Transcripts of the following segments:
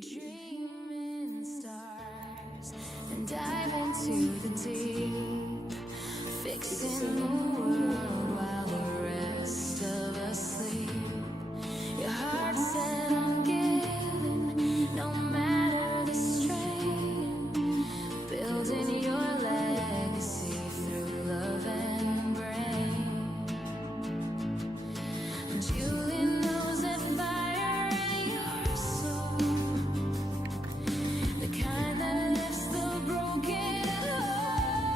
dream in stars and dive into the deep, fixing the world while the rest of us sleep. Your heart set on giving, no matter the strain, building your legacy through love and brain. Julie knows that fire in your soul, the kind that lifts the broken whole.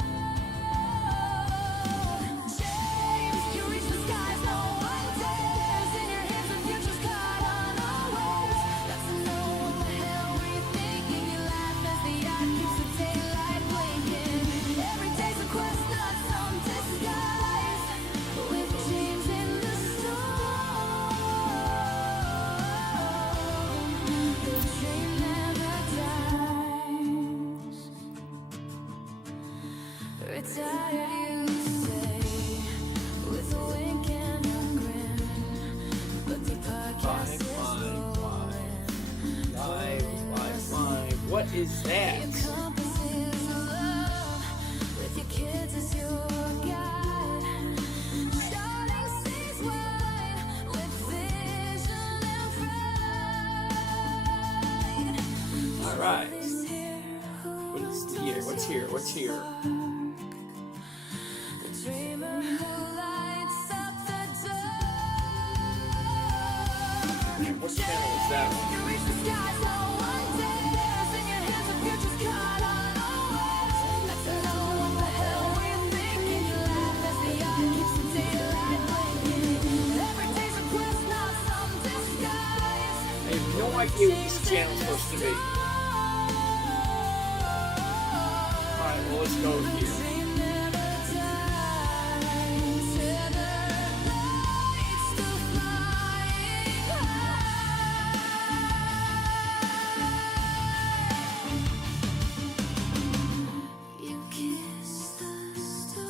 James, you reach the skies, no one dares. In your hands, the future's caught unawares. That's to know what the hell were you thinking. You laugh as the eye keeps the daylight blinking. Every day's a quest, not some disguise. With James in the storm, the dream never dies. Retired, you say, with a wink and a grin, but the podcast is rolling. Live. What is that? Your compass is love, with your kids as your guide. Starting seas wide, with vision and pride. All right. Is here, What's here? What's here? the dreamer who lights up the door. What channel is that on? You reach the skies, no one dares. In your hands, the future's caught unawares. That's to know what the hell were you thinking. You laugh as the eye keeps the daylight blinking. Every day's a quest, not some disguise. I have no idea what this channel's supposed to be. All right, well, let's go here. Dream never dies. Tethered lights still flying high. You kiss the stars,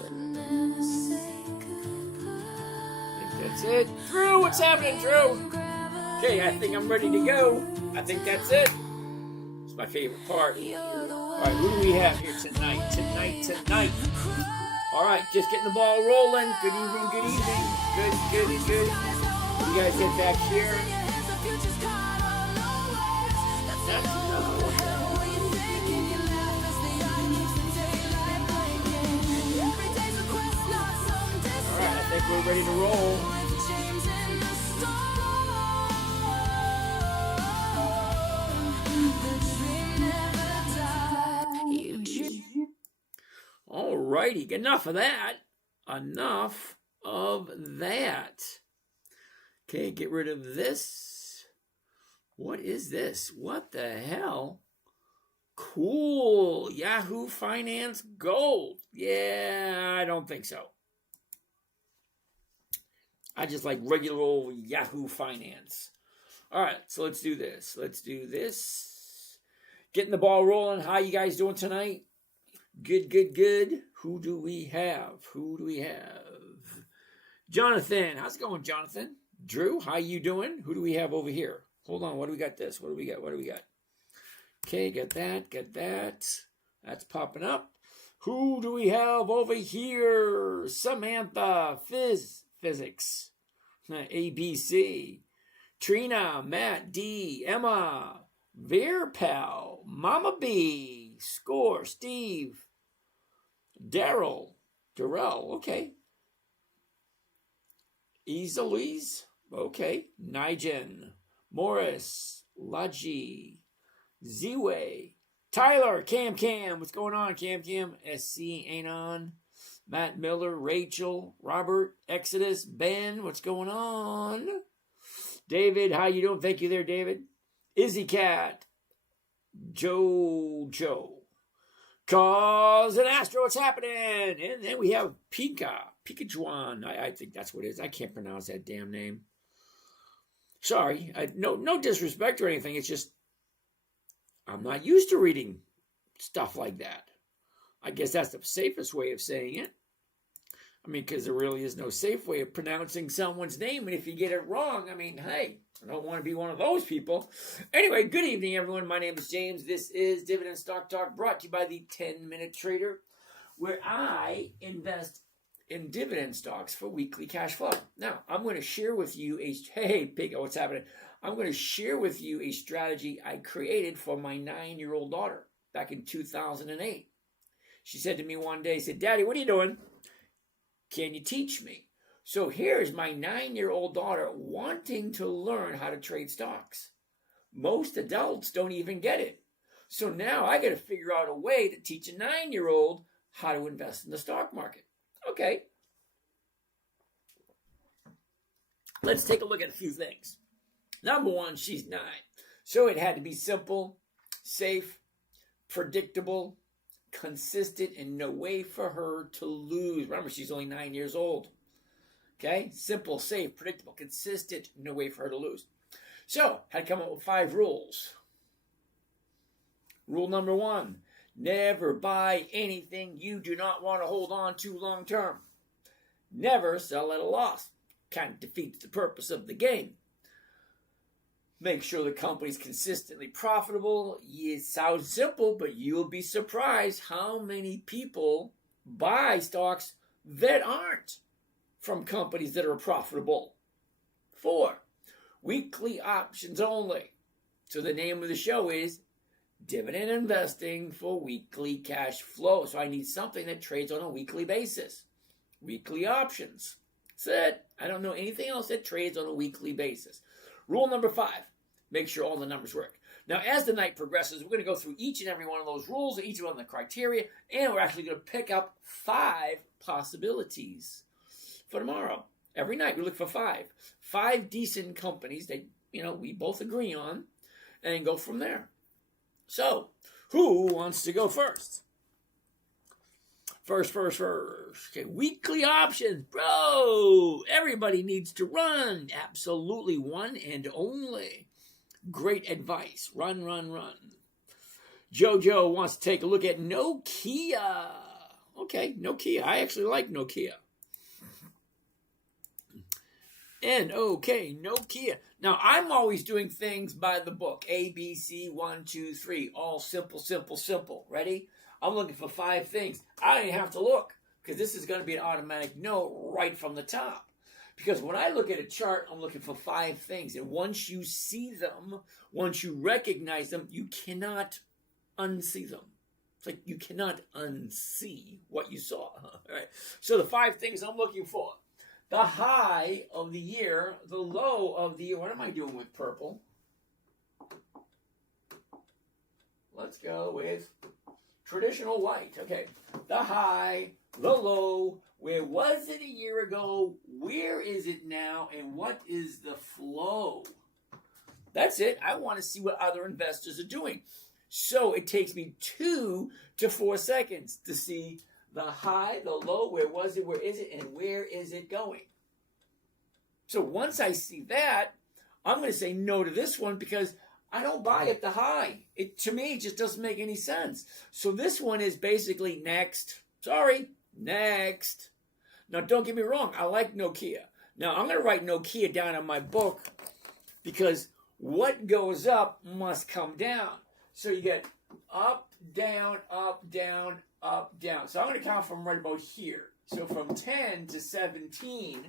but never say goodbye. I think that's it. Drew, what's happening, Drew? Okay, I think I'm ready to go. I think that's it. It's my favorite part. All right, who do we have here tonight? Tonight. All right, just getting the ball rolling. Good evening, good evening. Good. You guys get back here. All right, I think we're ready to roll. All righty, enough of that. Okay, get rid of this. What is this? What the hell? Cool. Yahoo Finance Gold. Yeah, I don't think so. I just like regular old Yahoo Finance. All right, so let's do this. Getting the ball rolling. How you guys doing tonight? Good. Who do we have? Jonathan. How's it going, Jonathan? Drew, how you doing? Who do we have over here? Hold on. What do we got this? What do we got? Okay, get that. That's popping up. Who do we have over here? Samantha, physics. ABC. Trina, Matt, D, Emma, Veerpal, Mama B, Score, Steve, Darrell, okay. Easelise, okay. Nigen, Morris, Laji, Z-Way, Tyler, Cam, what's going on, Cam? SC ain't on. Matt Miller, Rachel, Robert, Exodus, Ben, what's going on? David, how you doing? Thank you there, David. Izzy Cat, Joe, Cause and Astro, what's happening? And then we have Pikachuan. I think that's what it is. I can't pronounce that damn name. Sorry, no disrespect or anything. It's just I'm not used to reading stuff like that. I guess that's the safest way of saying it. I mean, because there really is no safe way of pronouncing someone's name. And if you get it wrong, I mean, hey, I don't want to be one of those people. Anyway, good evening, everyone. My name is James. This is Dividend Stock Talk, brought to you by the 10-Minute Trader, where I invest in dividend stocks for weekly cash flow. Now, I'm going to share with you hey, Pig, what's happening? I'm going to share with you a strategy I created for my 9-year-old daughter back in 2008. She said to me one day, said, Daddy, what are you doing? Can you teach me? So here's my 9-year-old daughter wanting to learn how to trade stocks. Most adults don't even get it. So now I got to figure out a way to teach a 9-year-old how to invest in the stock market. Okay. Let's take a look at a few things. Number one, she's 9. So it had to be simple, safe, predictable, consistent, and no way for her to lose. Remember, she's only 9 years old. Okay? Simple, safe, predictable, consistent, no way for her to lose. So, had to come up with 5 rules. Rule number 1, never buy anything you do not want to hold on to long term. Never sell at a loss. Kind of defeats the purpose of the game. Make sure the company's consistently profitable. It sounds simple, but you'll be surprised how many people buy stocks that aren't from companies that are profitable. 4, weekly options only. So the name of the show is Dividend Investing for Weekly Cash Flow. So I need something that trades on a weekly basis. Weekly options. That's it. I don't know anything else that trades on a weekly basis. Rule number 5, make sure all the numbers work. Now, as the night progresses, we're going to go through each and every one of those rules, each one of the criteria, and we're actually going to pick up 5 possibilities for tomorrow. Every night we look for 5 decent companies that, we both agree on, and go from there. So, who wants to go first? First. Okay, weekly options. Bro, everybody needs to run. Absolutely, one and only. Great advice. Run. Jojo wants to take a look at Nokia. Okay, Nokia. I actually like Nokia. Nokia. Now, I'm always doing things by the book. A, B, C, 1, 2, 3. All simple. Ready? I'm looking for 5 things. I don't even have to look, because this is going to be an automatic no right from the top. Because when I look at a chart, I'm looking for 5 things. And once you see them, once you recognize them, you cannot unsee them. It's like you cannot unsee what you saw. All right. So the 5 things I'm looking for. The high of the year, the low of the year. What am I doing with purple? Let's go with traditional white. Okay. The high, the low. Where was it a year ago? Where is it now? And what is the flow? That's it. I want to see what other investors are doing. So it takes me 2 to 4 seconds to see the high, the low, where was it, where is it, and where is it going? So once I see that, I'm going to say no to this one because I don't buy at the high. To me, it just doesn't make any sense. So this one is basically next. Sorry, next. Now, don't get me wrong. I like Nokia. Now, I'm going to write Nokia down in my book because what goes up must come down. So you get up, down, up, down, up, down. So I'm going to count from right about here. So from 10 to 17,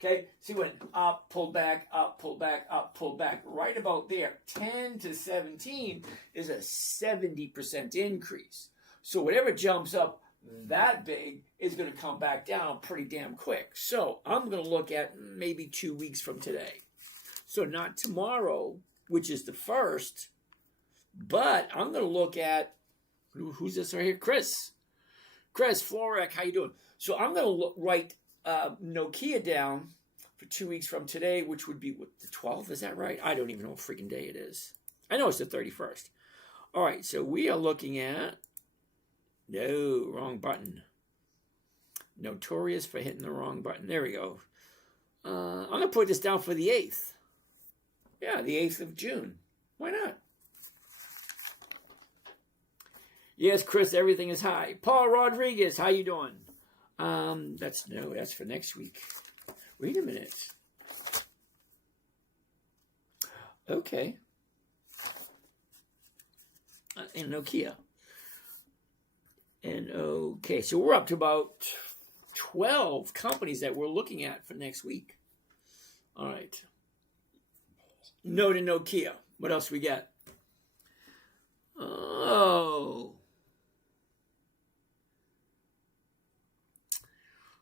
okay, so you went up, pull back, up, pull back, up, pull back, right about there. 10 to 17 is a 70% increase. So whatever jumps up that big is going to come back down pretty damn quick. So I'm going to look at maybe 2 weeks from today. So not tomorrow, which is the 1st, but I'm going to look at, who's this right here? Chris Florek, how you doing? So I'm going to write Nokia down for 2 weeks from today, which would be the 12th. Is that right? I don't even know what freaking day it is. I know it's the 31st. All right, so we are looking at, no, wrong button. Notorious for hitting the wrong button. There we go. I'm going to put this down for the 8th. Yeah, the 8th of June. Why not? Yes, Chris, everything is high. Paul Rodriguez, how you doing? That's for next week. Wait a minute. Okay. And Nokia. And okay, so we're up to about 12 companies that we're looking at for next week. All right. No to Nokia. What else we got? Oh.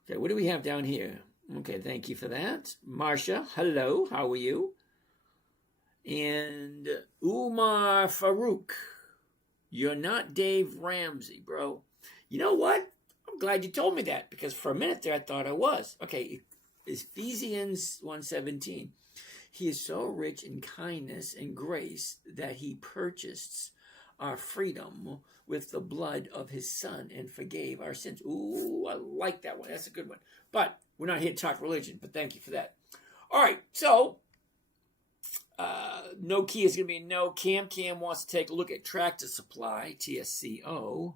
Okay, what do we have down here? Okay, thank you for that. Marcia, hello, how are you? And Umar Farouk, you're not Dave Ramsey, bro. You know what? I'm glad you told me that, because for a minute there I thought I was. Okay, Ephesians 1:17. He is so rich in kindness and grace that he purchased our freedom with the blood of his son and forgave our sins. Ooh, I like that one. That's a good one. But we're not here to talk religion, but thank you for that. All right, so Nokia is going to be a no. Cam wants to take a look at Tractor Supply, TSCO.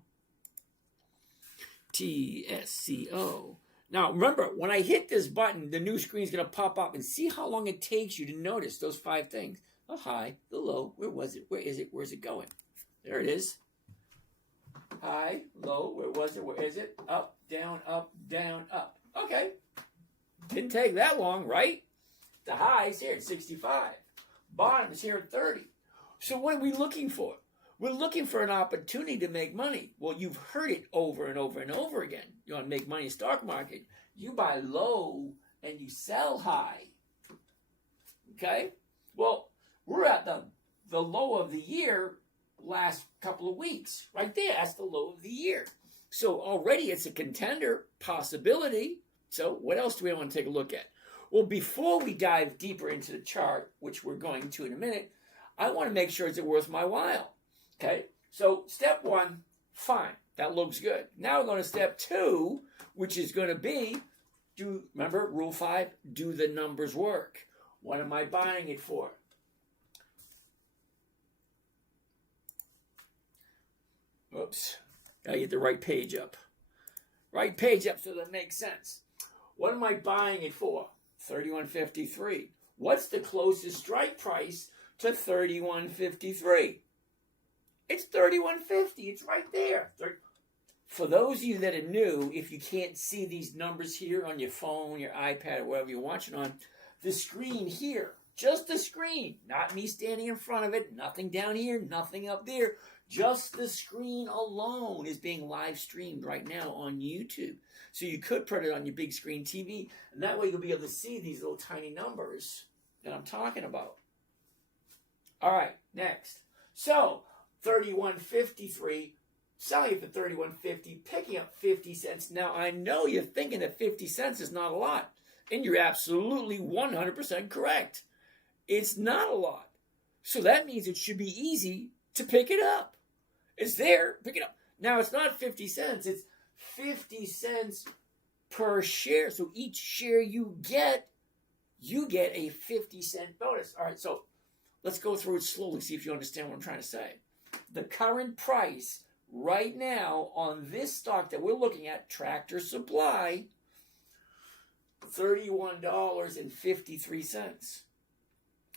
Now, remember, when I hit this button, the new screen is going to pop up, and see how long it takes you to notice those 5 things. The high, the low, where was it? Where is it? Where's it going? There it is. High, low, where was it? Where is it? Up, down, up, down, up. Okay. Didn't take that long, right? The high is here at 65. Bottom is here at 30. So what are we looking for? We're looking for an opportunity to make money. Well, you've heard it over and over and over again. You want to make money in the stock market, you buy low and you sell high. Okay? Well, we're at the low of the year last couple of weeks. Right there, that's the low of the year. So already it's a contender possibility. So what else do we want to take a look at? Well, before we dive deeper into the chart, which we're going to in a minute, I want to make sure it's worth my while. Okay, so step 1, fine, that looks good. Now we're going to step 2, which is going to be, remember rule 5, do the numbers work? What am I buying it for? Oops, gotta get the right page up. Right page up so that makes sense. What am I buying it for? 31.53. What's the closest strike price to 31.53? It's 31.50. It's right there. For those of you that are new, if you can't see these numbers here on your phone, your iPad, or whatever you're watching on, the screen here, just the screen, not me standing in front of it, nothing down here, nothing up there, just the screen alone is being live streamed right now on YouTube. So you could put it on your big screen TV, and that way you'll be able to see these little tiny numbers that I'm talking about. All right, next. So 31.53, selling it for 31.50, picking up 50 cents. Now, I know you're thinking that 50 cents is not a lot, and you're absolutely 100% correct. It's not a lot. So that means it should be easy to pick it up. It's there, pick it up. Now, it's not 50 cents, it's 50 cents per share. So each share you get a 50-cent bonus. All right, so let's go through it slowly, see if you understand what I'm trying to say. The current price right now on this stock that we're looking at, Tractor Supply, $31.53.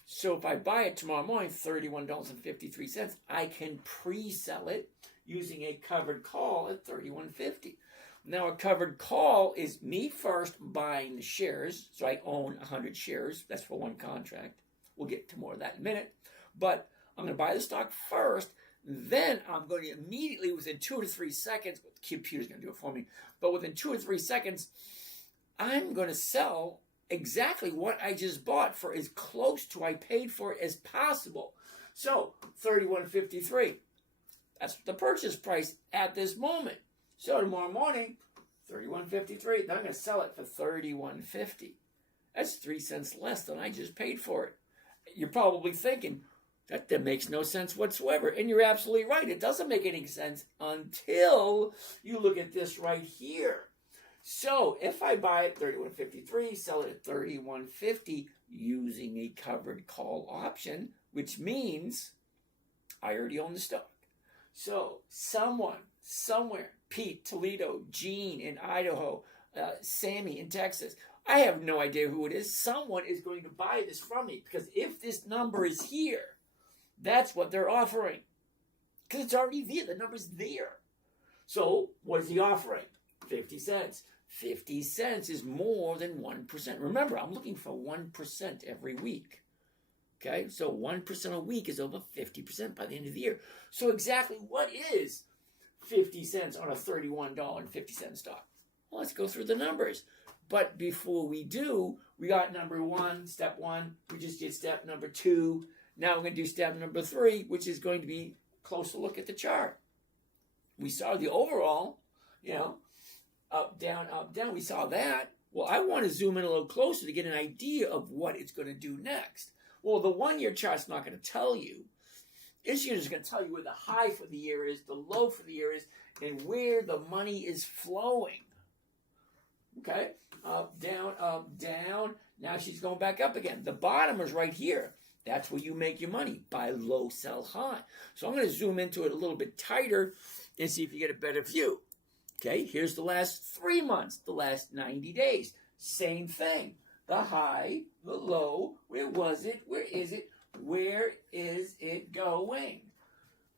So if I buy it tomorrow morning, $31.53, I can pre-sell it using a covered call at $31.50. Now, a covered call is me first buying the shares. So I own 100 shares. That's for one contract. We'll get to more of that in a minute. But I'm going to buy the stock first. Then I'm going to immediately, within 2 to 3 seconds, the computer's going to do it for me, but within 2 or 3 seconds, I'm going to sell exactly what I just bought for as close to I paid for it as possible. So $31.53. That's the purchase price at this moment. So tomorrow morning, $31.53. Then I'm going to sell it for $31.50. That's 3 cents less than I just paid for it. You're probably thinking, that makes no sense whatsoever. And you're absolutely right. It doesn't make any sense until you look at this right here. So if I buy it $31.53, sell it at $31.50 using a covered call option, which means I already own the stock. So someone, somewhere, Pete, Toledo, Gene in Idaho, Sammy in Texas. I have no idea who it is. Someone is going to buy this from me because if this number is here, that's what they're offering. Because it's already there. The number's there. So what is he offering? 50 cents. 50 cents is more than 1%. Remember, I'm looking for 1% every week. Okay, so 1% a week is over 50% by the end of the year. So exactly what is 50 cents on a $31.50 stock? Well, let's go through the numbers. But before we do, we got number one, step one. We just did step number two. Now we're going to do step number three, which is going to be a closer look at the chart. We saw the overall, up, down, up, down. We saw that. Well, I want to zoom in a little closer to get an idea of what it's going to do next. Well, the one-year chart's not going to tell you. This year is going to tell you where the high for the year is, the low for the year is, and where the money is flowing. Okay? Up, down, up, down. Now she's going back up again. The bottom is right here. That's where you make your money. Buy low, sell high. So I'm going to zoom into it a little bit tighter and see if you get a better view. Okay? Here's the last 3 months, the last 90 days. Same thing. The high, the low, where was it? Where is it? Where is it going?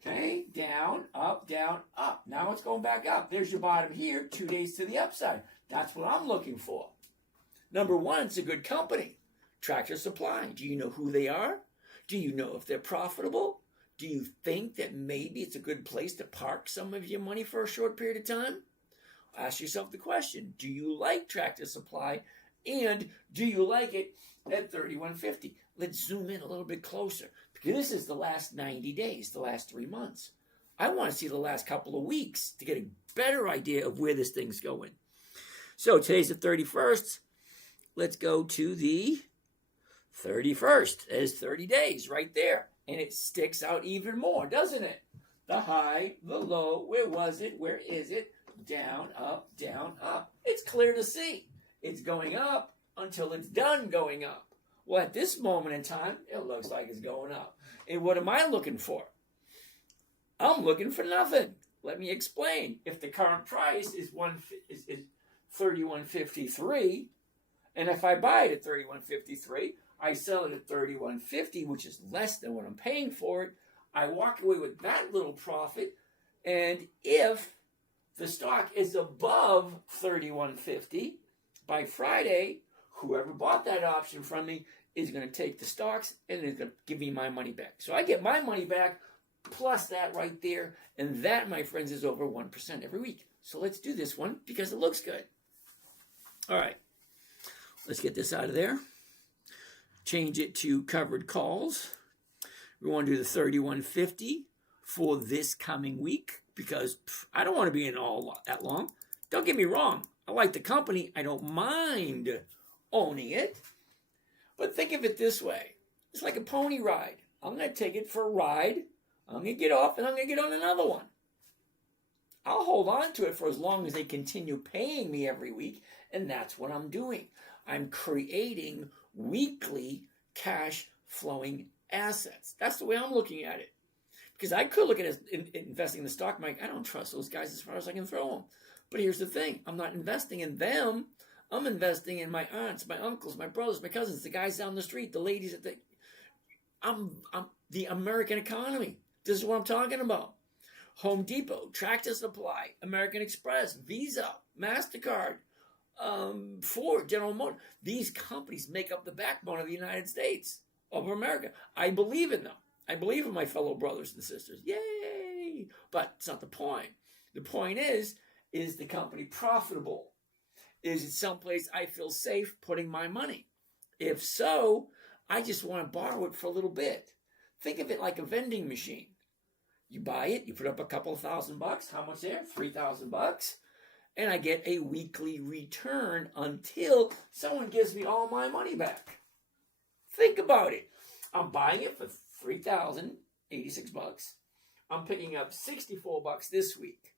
Okay, down, up, down, up. Now it's going back up. There's your bottom here, 2 days to the upside. That's what I'm looking for. Number one, it's a good company. Tractor Supply. Do you know who they are? Do you know if they're profitable? Do you think that maybe it's a good place to park some of your money for a short period of time? Ask yourself the question, do you like Tractor Supply? And do you like it at $31.50? Let's zoom in a little bit closer because this is the last 90 days, the last 3 months. I want to see the last couple of weeks to get a better idea of where this thing's going. So today's the 31st. Let's go to the 31st. There's 30 days right there. And it sticks out even more, doesn't it? The high, the low, where was it? Where is it? Down, up, down, up. It's clear to see. It's going up until it's done going up. Well, at this moment in time, it looks like it's going up. And what am I looking for? I'm looking for nothing. Let me explain. If the current price is $31.53, and if I buy it at $31.53, I sell it at $31.50, which is less than what I'm paying for it, I walk away with that little profit. And if the stock is above $31.50, by Friday, whoever bought that option from me is going to take the stocks and is going to give me my money back. So I get my money back plus that right there. And that, my friends, is over 1% every week. So let's do this one because it looks good. All right. Let's get this out of there. Change it to covered calls. We want to do the $31.50 for this coming week because I don't want to be in all that long. Don't get me wrong. I like the company. I don't mind owning it. But think of it this way. It's like a pony ride. I'm going to take it for a ride. I'm going to get off and I'm going to get on another one. I'll hold on to it for as long as they continue paying me every week. And that's what I'm doing. I'm creating weekly cash flowing assets. That's the way I'm looking at it. Because I could look at it as investing in the stock market. I don't trust those guys as far as I can throw them. But here's the thing. I'm not investing in them. I'm investing in my aunts, my uncles, my brothers, my cousins, the guys down the street, the ladies at I'm the American economy. This is what I'm talking about. Home Depot, Tractor Supply, American Express, Visa, MasterCard, Ford, General Motors. These companies make up the backbone of the United States, of America. I believe in them. I believe in my fellow brothers and sisters. Yay! But it's not the point. The point is the company profitable? Is it someplace I feel safe putting my money? If so, I just want to borrow it for a little bit. Think of it like a vending machine. You buy it, you put up a couple of $1,000. How much there? $3,000. And I get a weekly return until someone gives me all my money back. Think about it. I'm buying it for $3,086. I'm picking up $64 this week.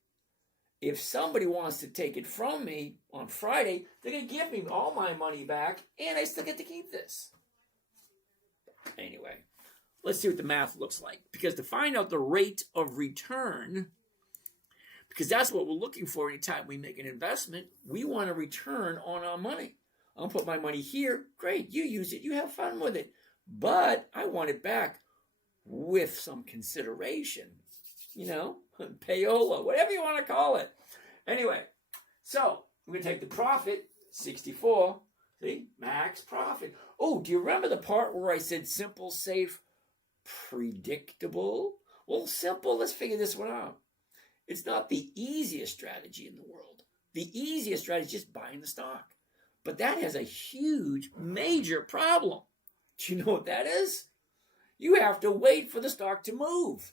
If somebody wants to take it from me on Friday, they're going to give me all my money back, and I still get to keep this. Anyway, let's see what the math looks like. Because to find out the rate of return, Because that's what we're looking for anytime we make an investment. We want a return on our money. I'll put my money here. Great, you use it. You have fun with it. But I want it back with some consideration. You know, payola, whatever you want to call it. Anyway, so I'm going to take the profit, 64. See, max profit. Oh, do you remember the part where I said simple, safe, predictable? Well, simple, let's figure this one out. It's not the easiest strategy in the world. The easiest strategy is just buying the stock. But that has a huge, major problem. Do you know what that is? You have to wait for the stock to move.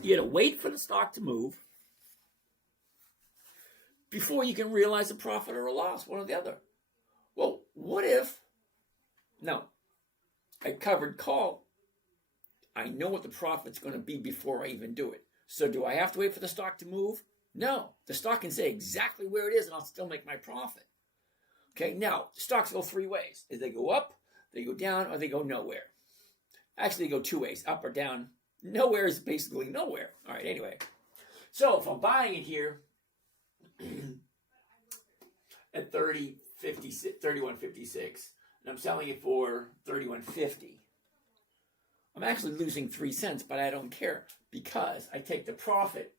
You got to wait for the stock to move before you can realize a profit or a loss, one or the other. Well, what if, no, I covered call. I know what the profit's going to be before I even do it. So do I have to wait for the stock to move? No. The stock can say exactly where it is and I'll still make my profit. Okay, now, stocks go three ways. They go up, they go down, or they go nowhere. Actually, they go two ways, up or down. Nowhere is basically nowhere. All right, anyway. So if I'm buying it here at 31.56, and I'm selling it for 31.50, I'm actually losing 3 cents, but I don't care because I take the profit,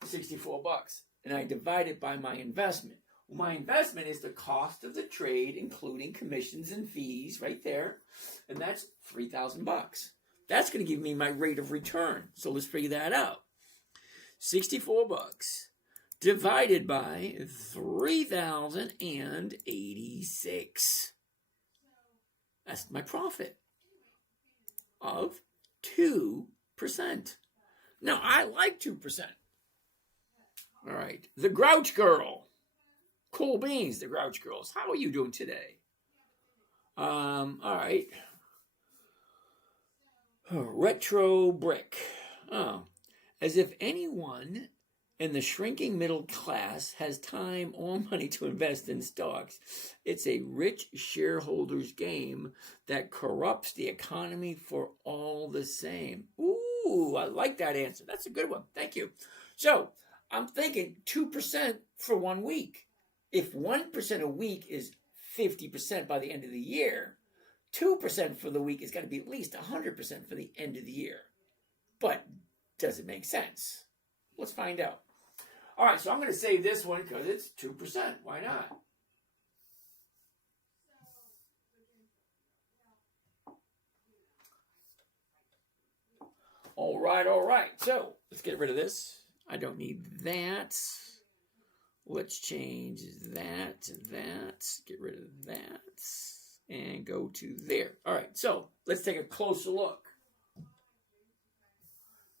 $64, and I divide it by my investment. Well, my investment is the cost of the trade, including commissions and fees, right there, and that's $3,000. That's going to give me my rate of return. So let's figure that out. $64 divided by 3,086. That's my profit of 2%. Now, I like 2%. All right. The Grouch Girl. Cool beans, the Grouch Girls. How are you doing today? All right. Retro Brick. Oh, as if anyone in the shrinking middle class has time or money to invest in stocks. It's a rich shareholders game that corrupts the economy for all the same. Ooh, I like that answer. That's a good one. Thank you. So I'm thinking 2% for 1 week. If 1% a week is 50% by the end of the year, 2% for the week is going to be at least 100% for the end of the year. But does it make sense? Let's find out. All right, so I'm going to save this one because it's 2%. Why not? All right. So let's get rid of this. I don't need that. Let's change that to that. Get rid of that. And go to there. All right, so let's take a closer look.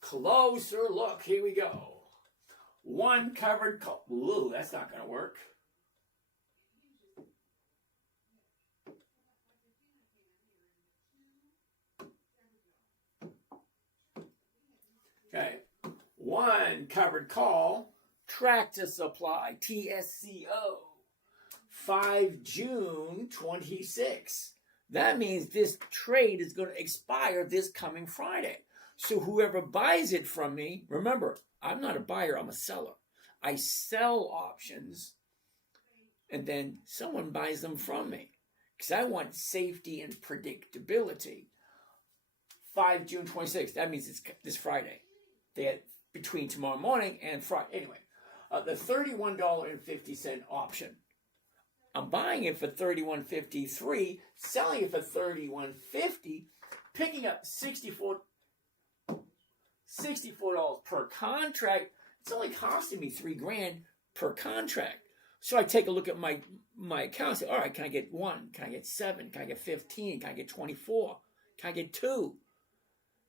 Closer look. Here we go. One covered call. Ooh, that's not going to work. Okay. One covered call. Tractor Supply, TSCO. 5 June 26. That means this trade is going to expire this coming Friday. So whoever buys it from me, remember, I'm not a buyer, I'm a seller. I sell options and then someone buys them from me because I want safety and predictability. 5 June 26th, that means it's this Friday. Between tomorrow morning and Friday. Anyway, the $31.50 option. I'm buying it for $31.53, selling it for $31.50, picking up $64 per contract. It's only costing me $3,000 per contract. So I take a look at my account and say, all right, can I get 1? Can I get 7? Can I get 15? Can I get 24? Can I get 2?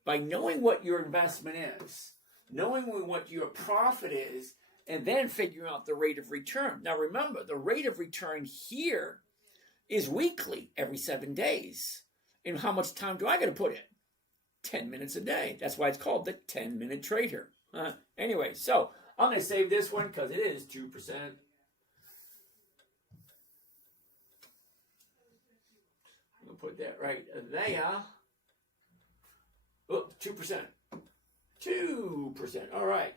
By knowing what your investment is, knowing what your profit is, and then figuring out the rate of return. Now remember, the rate of return here is weekly, every 7 days. And how much time do I got to put in? 10 minutes a day. That's why it's called the 10-minute trader. Anyway, so I'm going to save this one because it is 2%. I'm going to put that right there. Oh, 2%. 2%. All right.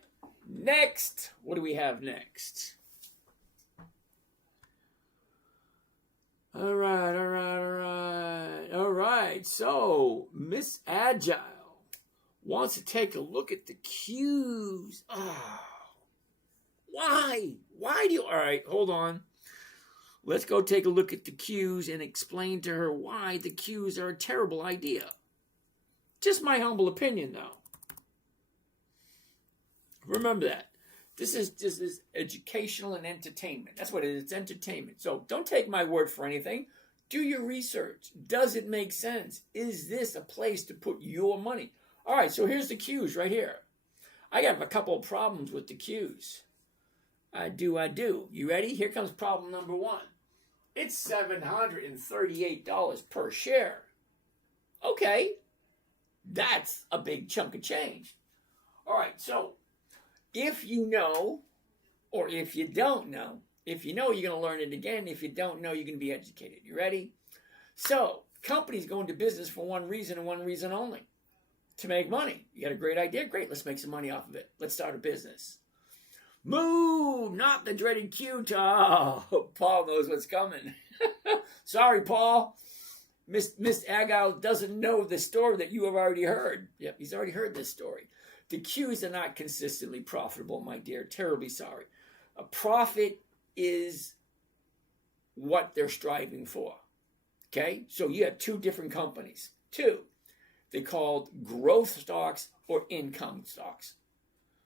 Next. What do we have next? All right. So, Miss Agile wants to take a look at the Qs. Why? Why do you... All right, hold on. Let's go take a look at the Qs and explain to her why the Qs are a terrible idea. Just my humble opinion, though. Remember that. This is educational and entertainment. That's what it is. It's entertainment. So don't take my word for anything. Do your research. Does it make sense? Is this a place to put your money? All right, so here's the Qs right here. I have a couple of problems with the Qs. I do. You ready? Here comes problem number one. It's $738 per share. Okay. That's a big chunk of change. All right, so if you know, or if you don't know, if you know, you're going to learn it again. If you don't know, you're going to be educated. You ready? So, companies go into business for one reason and one reason only. To make money. You got a great idea? Great, let's make some money off of it. Let's start a business. Moo! Not the dreaded Q. Oh, Paul knows what's coming. Sorry, Paul. Miss Agile doesn't know the story that you have already heard. Yep, he's already heard this story. The Qs are not consistently profitable, my dear. Terribly sorry. A profit is what they're striving for. Okay? So you have two different companies. Two. They're called growth stocks or income stocks.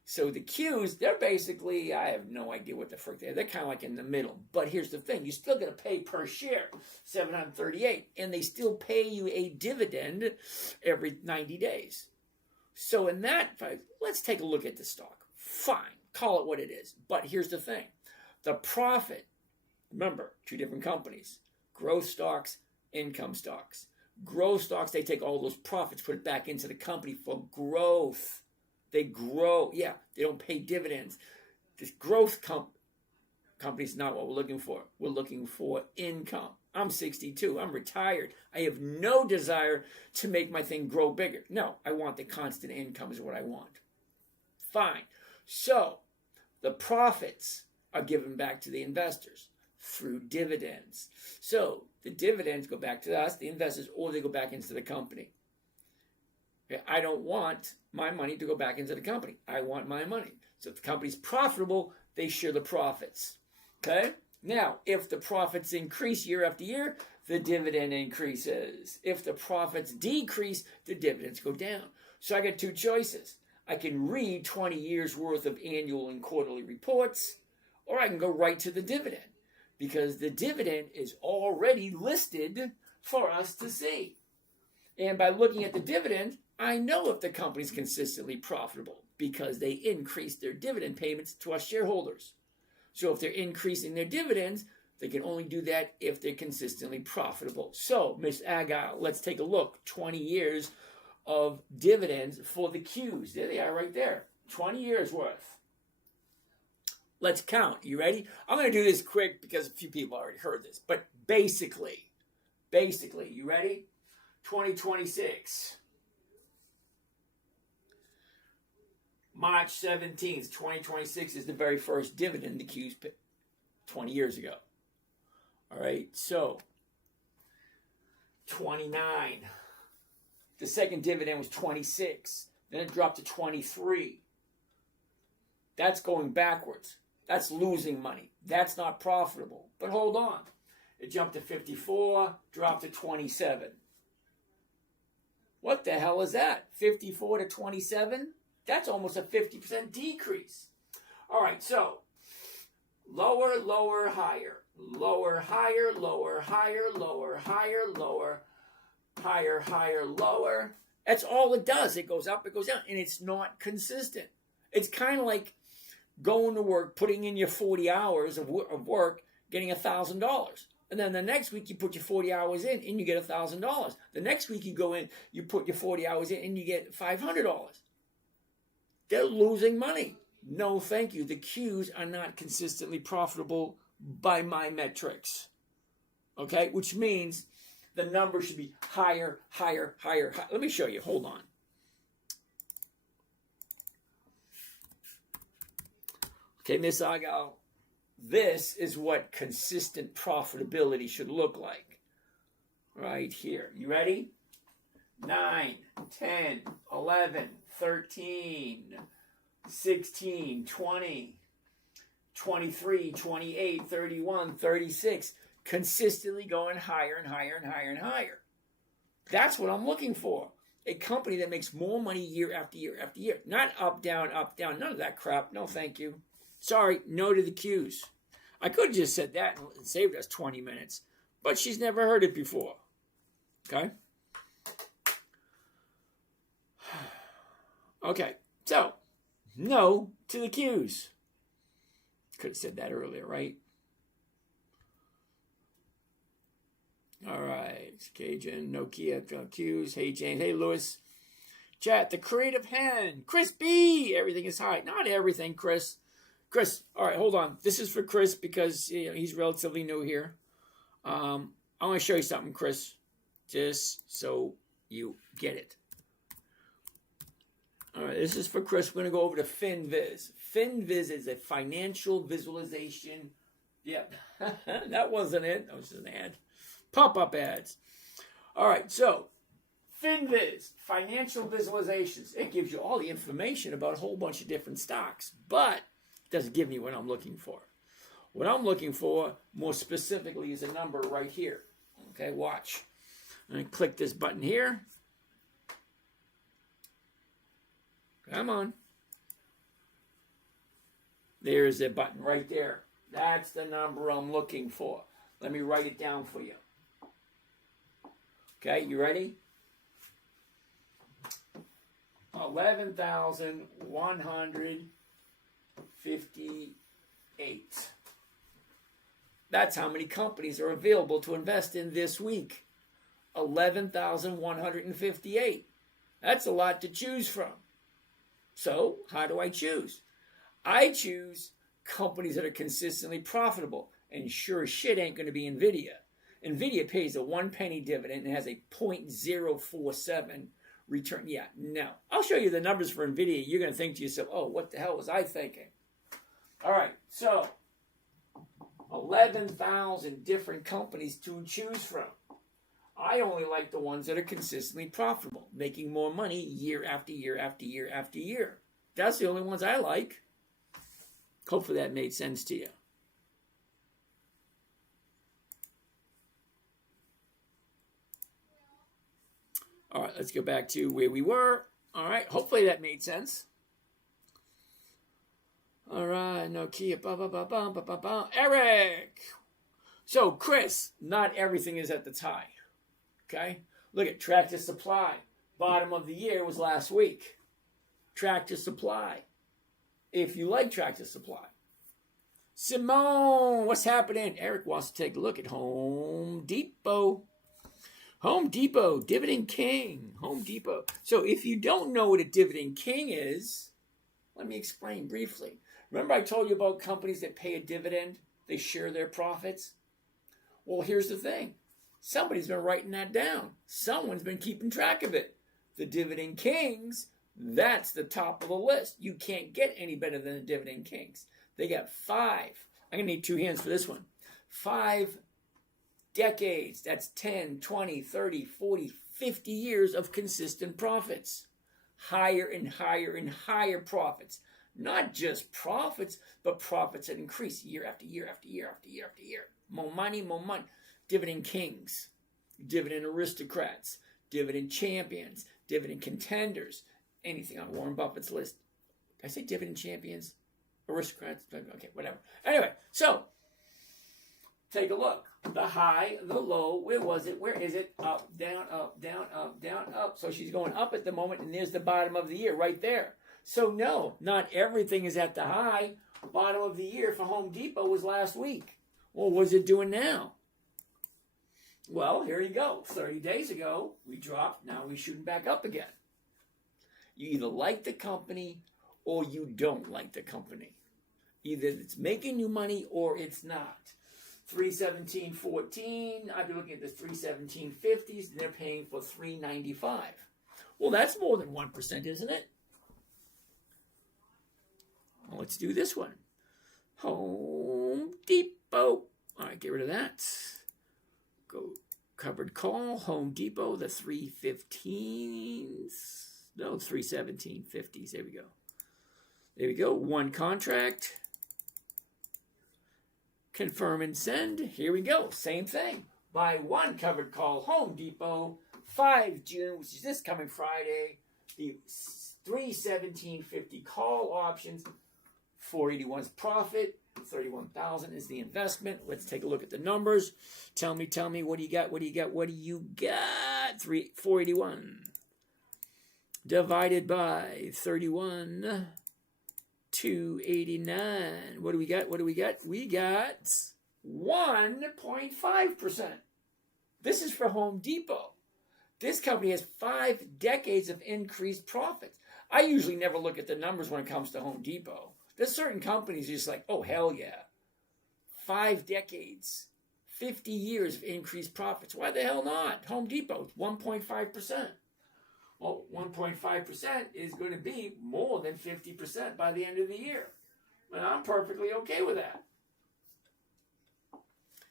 So the Qs, they're basically, I have no idea what the frick they are. They're kind of like in the middle. But here's the thing. You're still going to pay per share, $738. And they still pay you a dividend every 90 days. So in that, let's take a look at the stock. Fine. Call it what it is. But here's the thing. The profit, remember, two different companies. Growth stocks, income stocks. Growth stocks, they take all those profits, put it back into the company for growth. They grow. Yeah, they don't pay dividends. This growth company is not what we're looking for. We're looking for income. I'm 62. I'm retired. I have no desire to make my thing grow bigger. No, I want the constant income is what I want. Fine. So the profits are given back to the investors through dividends. So the dividends go back to us, the investors, or they go back into the company. Okay, I don't want my money to go back into the company. I want my money. So if the company's profitable, they share the profits. Okay? Now, if the profits increase year after year, the dividend increases. If the profits decrease, the dividends go down. So I got two choices. I can read 20 years worth of annual and quarterly reports, or I can go right to the dividend, because the dividend is already listed for us to see. And by looking at the dividend, I know if the company's consistently profitable because they increase their dividend payments to us shareholders. So if they're increasing their dividends, they can only do that if they're consistently profitable. So, Ms. Agile, let's take a look. 20 years of dividends for the Qs. There they are right there. 20 years worth. Let's count. You ready? I'm going to do this quick because a few people already heard this. But basically, you ready? 2026. March 17th, 2026 is the very first dividend the Qs paid 20 years ago. All right, so 29. The second dividend was 26. Then it dropped to 23. That's going backwards. That's losing money. That's not profitable. But hold on. It jumped to 54, dropped to 27. What the hell is that? 54 to 27? That's almost a 50% decrease. All right, so lower, lower, higher. Lower, higher, lower, higher, lower, higher, lower, higher, higher, lower. That's all it does. It goes up, it goes down, and it's not consistent. It's kind of like going to work, putting in your 40 hours of work, getting $1,000. And then the next week you put your 40 hours in and you get $1,000. The next week you go in, you put your 40 hours in and you get $500. They're losing money. No, thank you. The Qs are not consistently profitable by my metrics. Okay? Which means the number should be higher, higher, higher, higher. Let me show you. Hold on. Okay, Miss Agal, this is what consistent profitability should look like. Right here. You ready? 9, 10, 11, 13, 16, 20, 23, 28, 31, 36. Consistently going higher and higher and higher and higher. That's what I'm looking for. A company that makes more money year after year after year. Not up, down, none of that crap. No, thank you. Sorry, no to the Qs. I could have just said that and saved us 20 minutes. But she's never heard it before. Okay? Okay, so, no to the Qs. Could have said that earlier, right? All right, Cajun, Nokia, Qs. Hey, James. Hey, Lewis. Chat, the creative hen. Chris B. Everything is high. Not everything, Chris. Chris, all right, hold on. This is for Chris because he's relatively new here. I want to show you something, Chris, just so you get it. All right, this is for Chris. We're going to go over to FinViz. FinViz is a financial visualization. Yep, that wasn't it. That was just an ad. Pop-up ads. All right, so FinViz, financial visualizations. It gives you all the information about a whole bunch of different stocks, but it doesn't give me what I'm looking for. What I'm looking for, more specifically, is a number right here. Okay, watch. I'm going to click this button here. Come on. There's a button right there. That's the number I'm looking for. Let me write it down for you. Okay, you ready? 11,158. That's how many companies are available to invest in this week. 11,158. That's a lot to choose from. So, how do I choose? I choose companies that are consistently profitable. And sure as shit ain't going to be NVIDIA. NVIDIA pays a 1 penny dividend and has a 0.047 return. Yeah, no. I'll show you the numbers for NVIDIA. You're going to think to yourself, oh, what the hell was I thinking? All right, so 11,000 different companies to choose from. I only like the ones that are consistently profitable, making more money year after year after year after year. That's the only ones I like. Hopefully that made sense to you. All right, let's go back to where we were. All right, hopefully that made sense. All right, Nokia, Eric. So, Chris, not everything is at the high. Okay? Look at Tractor Supply. Bottom of the year was last week. Tractor Supply. If you like Tractor Supply. Simone, what's happening? Eric wants to take a look at Home Depot. Home Depot, Dividend King. Home Depot. So if you don't know what a Dividend King is, let me explain briefly. Remember I told you about companies that pay a dividend? They share their profits? Well, here's the thing. Somebody's been writing that down. Someone's been keeping track of it. The Dividend Kings, that's the top of the list. You can't get any better than the Dividend Kings. They got 5. I'm going to need 2 hands for this one. 5 decades. That's 10, 20, 30, 40, 50 years of consistent profits. Higher and higher and higher profits. Not just profits, but profits that increase year after year after year after year after year. More money, more money. Dividend Kings, Dividend Aristocrats, Dividend Champions, Dividend Contenders, anything on Warren Buffett's list. Did I say Dividend Champions? Aristocrats? Okay, whatever. Anyway, so, take a look. The high, the low, where was it? Where is it? Up, down, up, down, up, down, up. So she's going up at the moment, and there's the bottom of the year right there. So no, not everything is at the high. Bottom of the year for Home Depot was last week. Well, what's it doing now? Well, here you go. 30 days ago, we dropped. Now we're shooting back up again. You either like the company or you don't like the company. Either it's making you money or it's not. 317.14. I've been looking at the 317.50s. They're paying for 395. Well, that's more than 1%, isn't it? Well, let's do this one. Home Depot. All right, get rid of that. Go covered call. Home Depot, the 315s. No, 317.50s. There we go. There we go. One contract. Confirm and send. Here we go. Same thing. Buy one covered call. Home Depot. 5 June, which is this coming Friday. The 317.50 call options. 481's profit. 31,000 is the investment. Let's take a look at the numbers. Tell me, what do you got? What do you got? 481 divided by 31, 289. What do we got? We got 1.5%. This is for Home Depot. This company has 5 decades of increased profits. I usually never look at the numbers when it comes to Home Depot. There's certain companies just like, oh, hell yeah. 5 decades, 50 years of increased profits. Why the hell not? Home Depot, 1.5%. Well, 1.5% is going to be more than 50% by the end of the year. And I'm perfectly okay with that.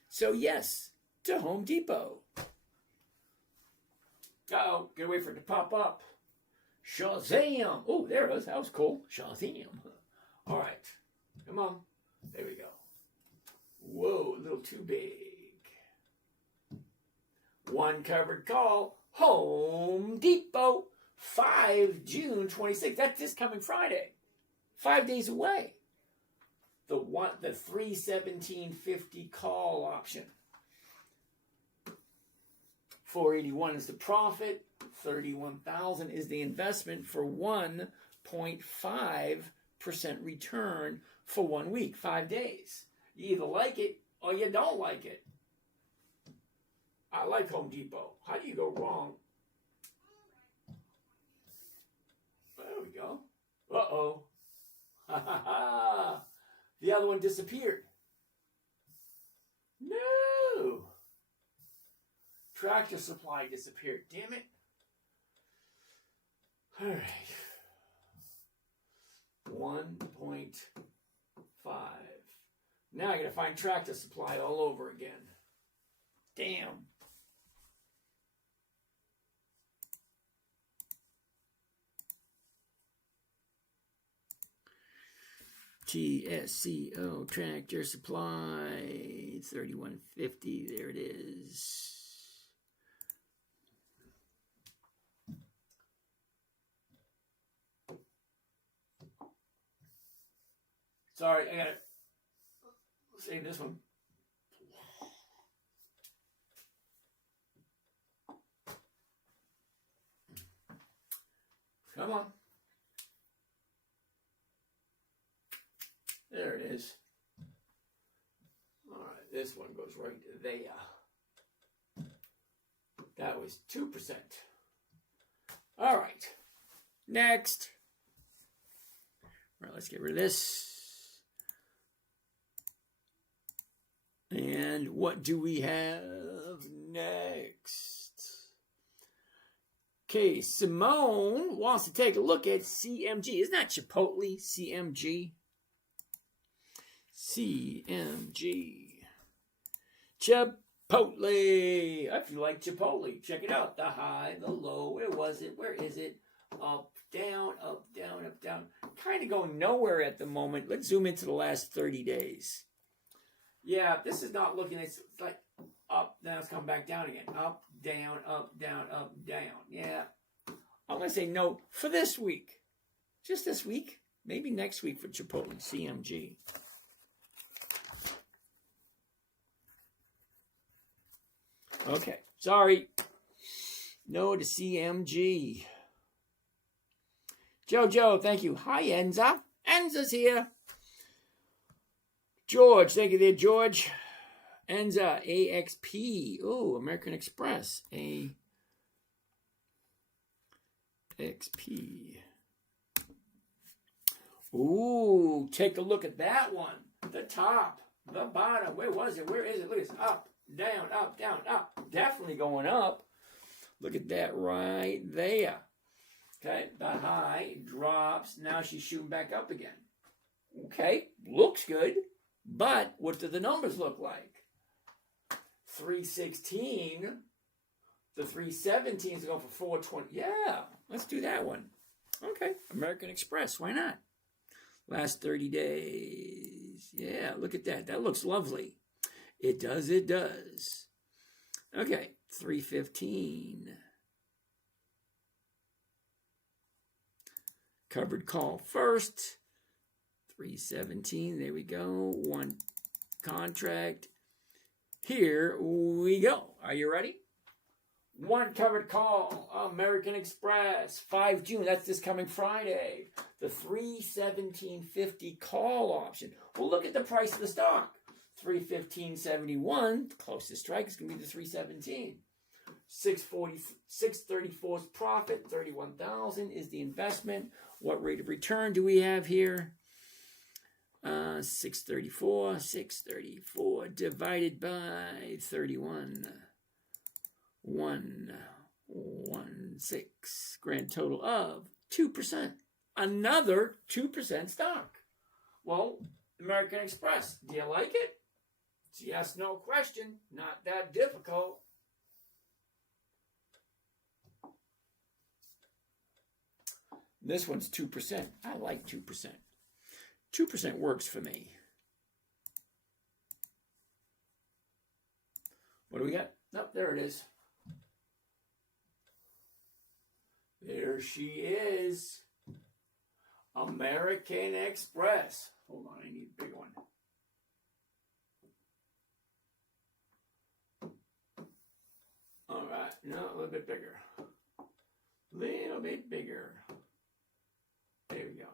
So yes, to Home Depot. Uh-oh, gotta wait for it to pop up. Shazam! Oh, there it was. That was cool. Shazam. All right. Come on. There we go. Whoa, a little too big. One covered call. Home Depot. 5 June 26th. That's this coming Friday. 5 days away. The 317.50 call option. 481 is the profit. 31,000 is the investment for 1.5% return for 1 week, 5 days. You either like it or you don't like it. I like Home Depot. How do you go wrong? There we go. Uh-oh. Ha ha ha. The other one disappeared. No. Tractor Supply disappeared. Damn it. All right. 1.5. Now I got to find Tractor Supply all over again. Damn. TSCO Tractor Supply 3150. There it is. Sorry, I gotta save this one. Come on. There it is. All right, this one goes right there. That was 2%. All right, next. All right, let's get rid of this. And what do we have next? Okay, Simone wants to take a look at CMG. Isn't that Chipotle? CMG. CMG. Chipotle. If you like Chipotle, check it out. The high, the low. Where was it? Where is it? Up, down, up, down, up, down. Kind of going nowhere at the moment. Let's zoom into the last 30 days. Yeah, this is not looking, it's like up, now it's coming back down again. Up, down, up, down, up, down. Yeah. I'm going to say no for this week. Just this week. Maybe next week for Chipotle, CMG. Okay, sorry. No to CMG. Jojo, thank you. Hi, Enza. Enza's here. George, thank you there, George. Enza, AXP. Oh, American Express. AXP. Ooh, take a look at that one. The top, the bottom. Where was it? Where is it? Look at this. Up, down, up, down, up. Definitely going up. Look at that right there. Okay, the high drops. Now she's shooting back up again. Okay, looks good. But what do the numbers look like? 316. The 317 is going for 420. Yeah, let's do that one. Okay, American Express. Why not? Last 30 days. Yeah, look at that. That looks lovely. It does, it does. Okay, 315. Covered call first. 317, there we go. One contract. Here we go. Are you ready? One covered call, American Express, 5 June. That's this coming Friday. The 317.50 call option. Well, look at the price of the stock. 315.71. The closest strike is going to be the 317. 634 is profit. 31,000 is the investment. What rate of return do we have here? 634 divided by 31. 116. Grand total of 2%. Another 2% stock. Well, American Express, do you like it? It's yes, no question. Not that difficult. This one's 2%. I like 2%. 2% works for me. What do we got? Oh, there it is. There she is. American Express. Hold on, I need a big one. All right, no, a little bit bigger. Little bit bigger. There we go.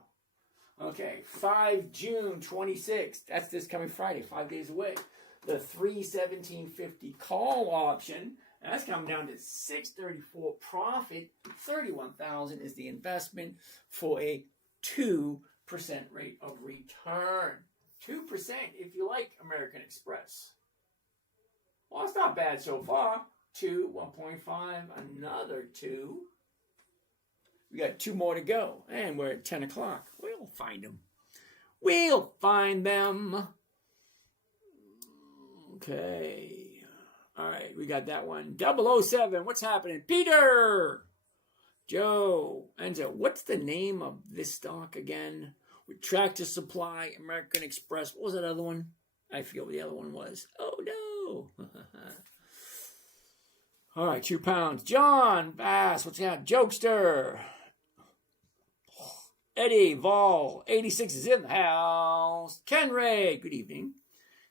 Okay, 5 June 26th. That's this coming Friday, 5 days away. The 317.50 call option. That's coming down to 634 profit. 31,000 is the investment for a 2% rate of return. 2% if you like American Express. Well, it's not bad so far. 2, 1.5, another 2. We got 2 more to go, and we're at 10 o'clock. We'll find them. We'll find them. Okay. All right, we got that one. 007, what's happening? Peter! Joe. Enzo, what's the name of this stock again? With Tractor Supply, American Express. What was that other one? I forget what the other one was. Oh, no. All right, 2 pounds. John Bass, what's that? Jokester. Eddie Vol, 86 is in the house. Ken Ray, good evening.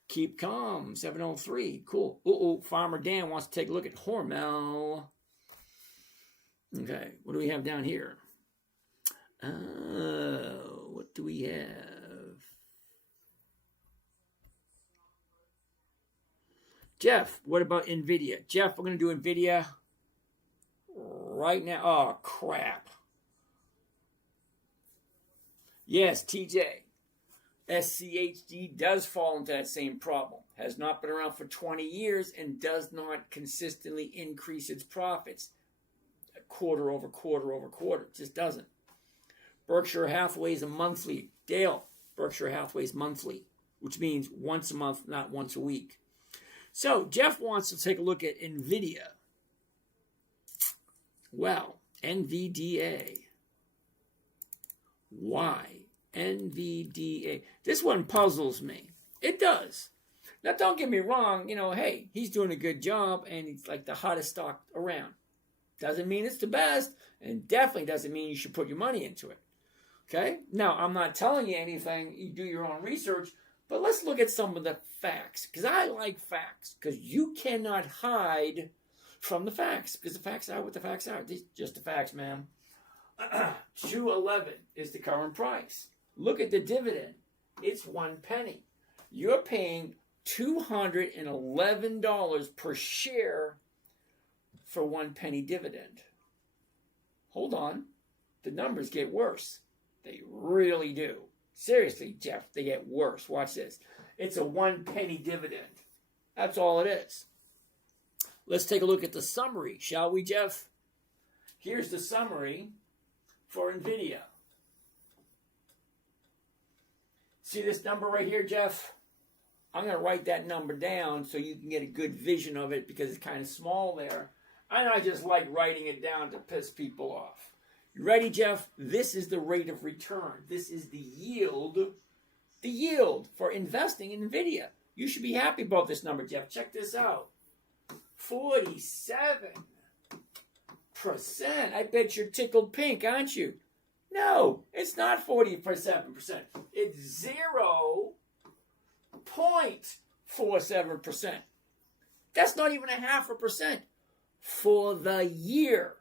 Keep calm, 703. Cool. Farmer Dan wants to take a look at Hormel. Okay, what do we have down here? What do we have? Jeff, what about NVIDIA? Jeff, we're going to do NVIDIA right now. Oh, crap. Yes, TJ. SCHD does fall into that same problem. Has not been around for 20 years and does not consistently increase its profits. Quarter over quarter over quarter. It just doesn't. Berkshire Hathaway is a monthly. Dale, Berkshire Hathaway is monthly, which means once a month, not once a week. So Jeff wants to take a look at NVIDIA. Well, NVDA. Why? NVDA. This one puzzles me. It does. Now, don't get me wrong. Hey, he's doing a good job, and he's like the hottest stock around. Doesn't mean it's the best, and definitely doesn't mean you should put your money into it. Okay? Now, I'm not telling you anything. You do your own research, but let's look at some of the facts, because I like facts, because you cannot hide from the facts, because the facts are what the facts are. These just the facts, man. 211 is the current price. Look at the dividend. It's 1 penny. You're paying $211 per share for 1 penny dividend. Hold on. The numbers get worse. They really do. Seriously, Jeff, they get worse. Watch this. It's a 1 penny dividend. That's all it is. Let's take a look at the summary, shall we, Jeff? Here's the summary for NVIDIA. See this number right here, Jeff? I'm going to write that number down so you can get a good vision of it because it's kind of small there. And I just like writing it down to piss people off. You ready, Jeff? This is the rate of return. This is the yield for investing in NVIDIA. You should be happy about this number, Jeff. Check this out. 47%. I bet you're tickled pink, aren't you? No, it's not 47%. It's 0.47%. That's not even a 0.5% for the year.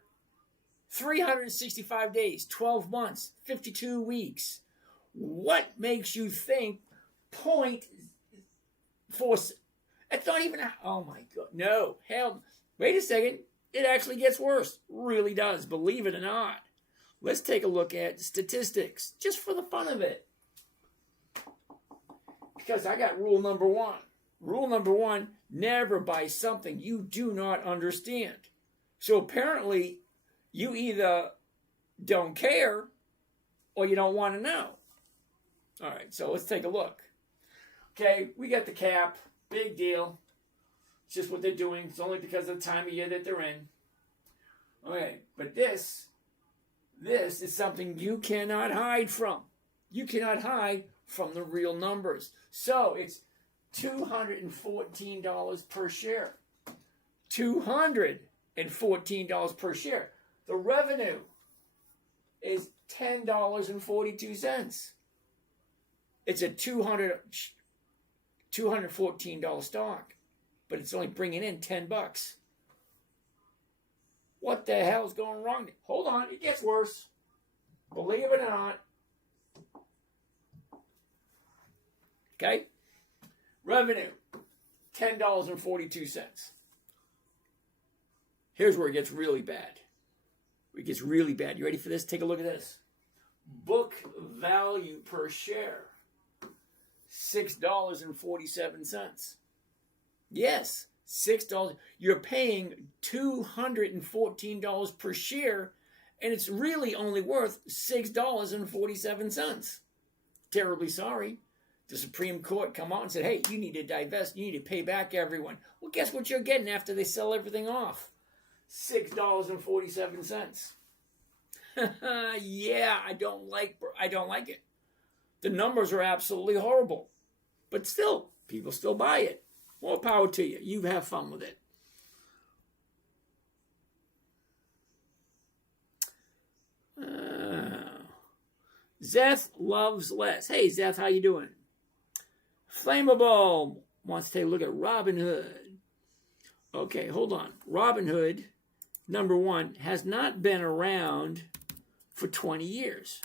365 days, 12 months, 52 weeks. What makes you think 0.4? It's not even a, oh my God, no, hell, wait a second. It actually gets worse. Really does, believe it or not. Let's take a look at statistics, just for the fun of it. Because I got rule number one. Rule number one, never buy something you do not understand. So apparently, you either don't care or you don't want to know. All right, so let's take a look. Okay, we got the cap. Big deal. It's just what they're doing. It's only because of the time of year that they're in. Okay, but this is something you cannot hide from. You cannot hide from the real numbers. So it's $214 per share. $214 per share. The revenue is $10.42. It's a $214 stock, but it's only bringing in $10. What the hell is going wrong? Hold on, it gets worse. Believe it or not. Okay? Revenue, $10.42. Here's where it gets really bad. It gets really bad. You ready for this? Take a look at this. Book value per share, $6.47. Yes, $6. You're paying $214 per share, and it's really only worth $6.47. Terribly sorry. The Supreme Court come out and said, hey, you need to divest. You need to pay back everyone. Well, guess what you're getting after they sell everything off? $6.47. Yeah, I don't like it. The numbers are absolutely horrible. But still, people still buy it. More power to you. You have fun with it. Zeth loves less. Hey, Zeth, how you doing? Flammable wants to take a look at Robinhood. Okay, hold on. Robinhood, number one, has not been around for 20 years.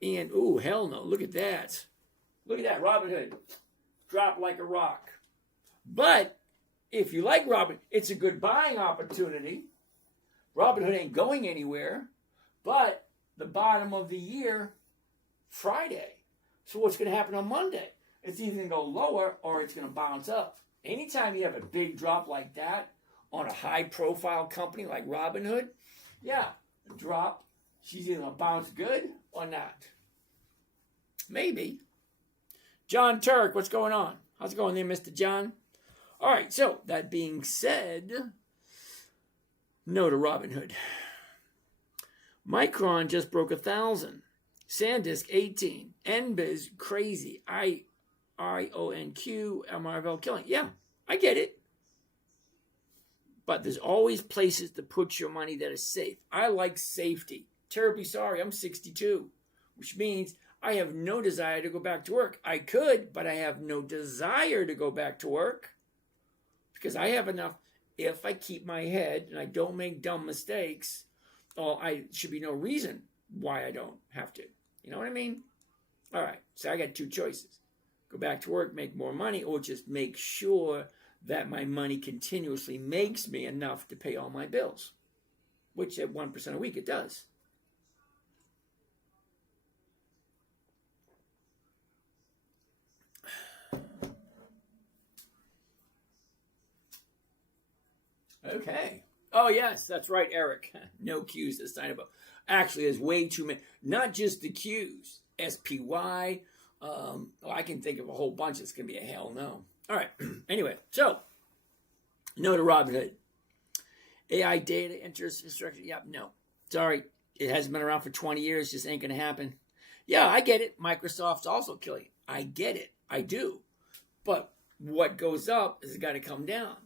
And, ooh, hell no. Look at that. Look at that. Robinhood dropped like a rock. But if you like Robinhood, it's a good buying opportunity. Robinhood ain't going anywhere. But the bottom of the year, Friday. So what's going to happen on Monday? It's either going to go lower or it's going to bounce up. Anytime you have a big drop like that on a high-profile company like Robinhood, yeah, a drop, she's either going to bounce good or not. Maybe. John Turk, what's going on? How's it going there, Mr. John? All right, so that being said, no to Robinhood. Micron just broke 1,000. SanDisk 18. NBIS crazy. IONQ, MRVL killing. Yeah, I get it. But there's always places to put your money that is safe. I like safety. Terribly sorry, I'm 62, which means I have no desire to go back to work. I could, but I have no desire to go back to work because I have enough. If I keep my head and I don't make dumb mistakes, I should be no reason why I don't have to. You know what I mean? All right, so I got two choices. Go back to work, make more money, or just make sure that my money continuously makes me enough to pay all my bills, which at 1% a week it does. Okay. Oh, yes, that's right, Eric. No Q's this time. Actually, there's way too many. Not just the Q's. SPY, I can think of a whole bunch that's going to be a hell no. All right. Anyway, so no to Robinhood. AI data infrastructure. Yep, no. Sorry. It hasn't been around for 20 years. Just ain't going to happen. Yeah, I get it. Microsoft's also killing it. I get it. I do. But what goes up has got to come down.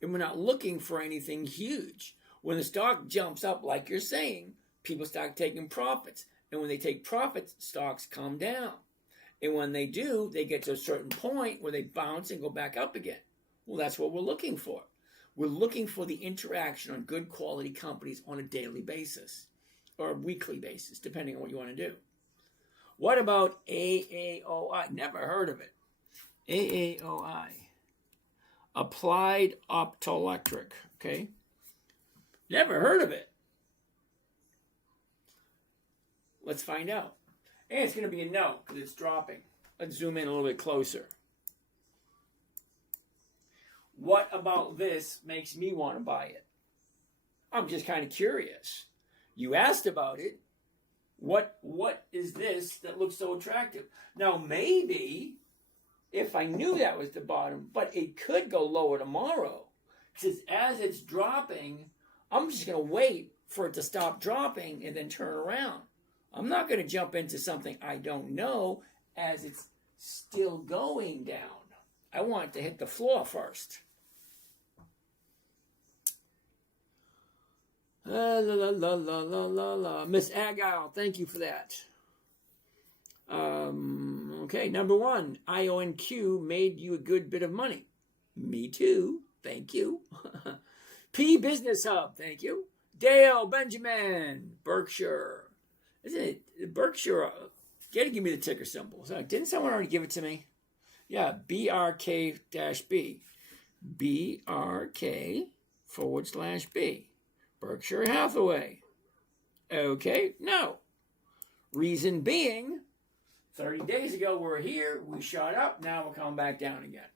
And we're not looking for anything huge. When the stock jumps up, like you're saying, people start taking profits. And when they take profits, stocks come down. And when they do, they get to a certain point where they bounce and go back up again. Well, that's what we're looking for. We're looking for the interaction on good quality companies on a daily basis or a weekly basis, depending on what you want to do. What about AAOI? Never heard of it. AAOI. Applied Optoelectric. Okay. Never heard of it. Let's find out. And it's going to be a no because it's dropping. Let's zoom in a little bit closer. What about this makes me want to buy it? I'm just kind of curious. You asked about it. What is this that looks so attractive? Now, maybe if I knew that was the bottom, but it could go lower tomorrow. Because as it's dropping, I'm just going to wait for it to stop dropping and then turn around. I'm not going to jump into something I don't know as it's still going down. I want it to hit the floor first. Miss Agile, thank you for that. Okay, number one, IONQ made you a good bit of money. Me too, thank you. P Business Hub, thank you. Dale Benjamin, Berkshire. Isn't it Berkshire? You got to give me the ticker symbol. So, didn't someone already give it to me? Yeah, BRK-B. BRK/B. Berkshire Hathaway. Okay, no. Reason being, 30 days ago we're here, we shot up, now we're coming back down again.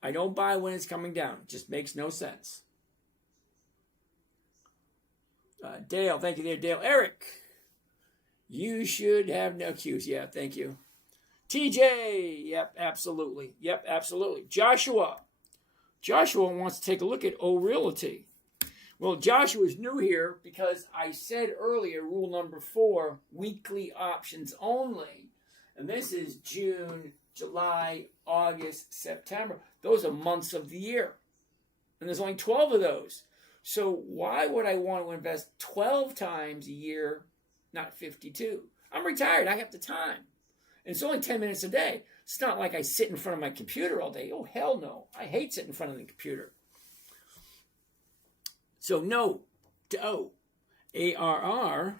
I don't buy when it's coming down. It just makes no sense. Dale, thank you there, Dale. Eric, you should have no cues. Yeah, thank you. TJ, yep, absolutely. Yep, absolutely. Joshua wants to take a look at O Realty. Well, Joshua's new here because I said earlier, rule number 4, weekly options only. And this is June, July, August, September. Those are months of the year. And there's only 12 of those. So why would I want to invest 12 times a year, not 52? I'm retired. I have the time. And it's only 10 minutes a day. It's not like I sit in front of my computer all day. Oh, hell no. I hate sitting in front of the computer. So no to O. ARR.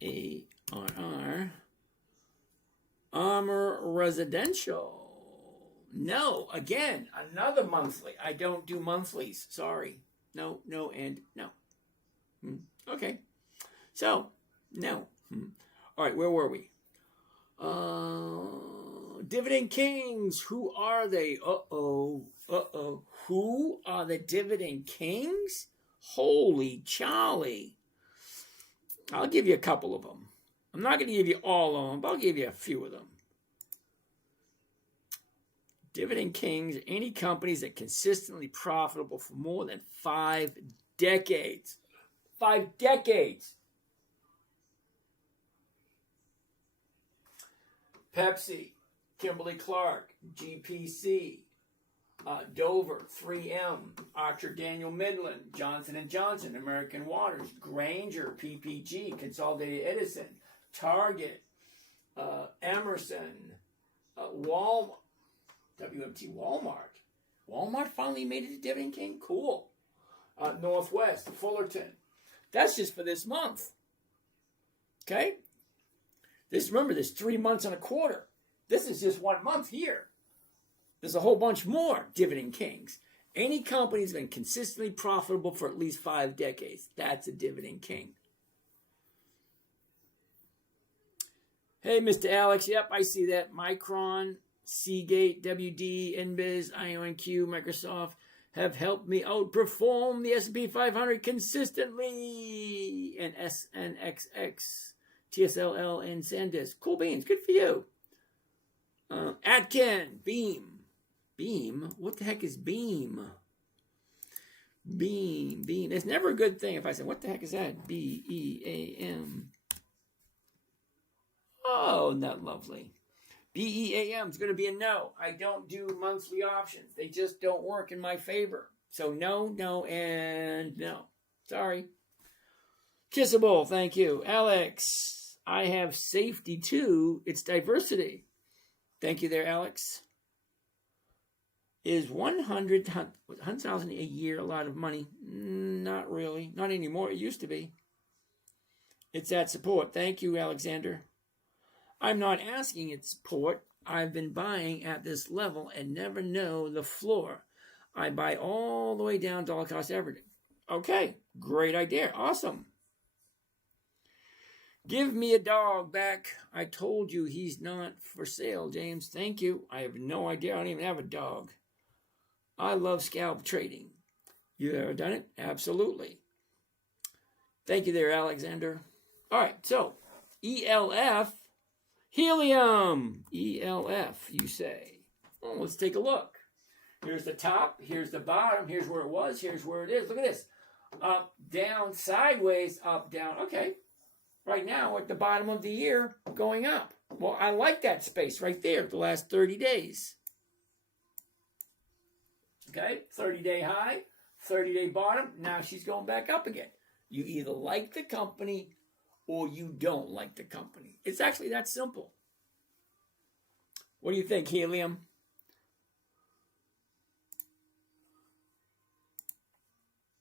ARR. Armor Residential. No, again, another monthly. I don't do monthlies. Sorry. No, and no. Okay. So, no. All right, where were we? Dividend Kings. Who are they? Uh-oh. Who are the Dividend Kings? Holy Charlie. I'll give you a couple of them. I'm not going to give you all of them, but I'll give you a few of them. Dividend Kings, any companies that are consistently profitable for more than 5 decades. 5 decades. Pepsi, Kimberly-Clark, GPC, Dover, 3M, Archer Daniel Midland, Johnson & Johnson, American Waters, Grainger, PPG, Consolidated Edison, Target, Emerson, Walmart. WMT Walmart. Walmart finally made it a Dividend King? Cool. Northwest, Fullerton. That's just for this month. Okay? Remember, there's 3 months and a quarter. This is just 1 month here. There's a whole bunch more Dividend Kings. Any company that's been consistently profitable for at least 5 decades. That's a Dividend King. Hey, Mr. Alex. Yep, I see that. Micron, Seagate, WD, NBIS, IONQ, Microsoft have helped me outperform the S&P 500 consistently. And SNXX, TSLL and SanDisk. Cool beans. Good for you. Atkin. Beam. Beam? What the heck is Beam? Beam. It's never a good thing if I say, what the heck is that? BEAM. Oh, not lovely. BEAM is going to be a no. I don't do monthly options. They just don't work in my favor. So no, and no. Sorry. Kissable, thank you. Alex, I have safety too. It's diversity. Thank you there, Alex. Is 100,000 a year a lot of money? Not really. Not anymore. It used to be. It's at support. Thank you, Alexander. I'm not asking its support. I've been buying at this level and never know the floor. I buy all the way down dollar cost averaging. Okay, great idea. Awesome. Give me a dog back. I told you he's not for sale, James. Thank you. I have no idea. I don't even have a dog. I love scalp trading. You ever done it? Absolutely. Thank you there, Alexander. All right, so ELF. Helium, ELF, you say. Oh, let's take a look. Here's the top, here's the bottom, here's where it was, here's where it is. Look at this. Up, down, sideways, up, down. Okay. Right now, we're at the bottom of the year, going up. Well, I like that space right there, the last 30 days. Okay, 30-day high, 30-day bottom. Now she's going back up again. You either like the company or you don't like the company. It's actually that simple. What do you think, Helium?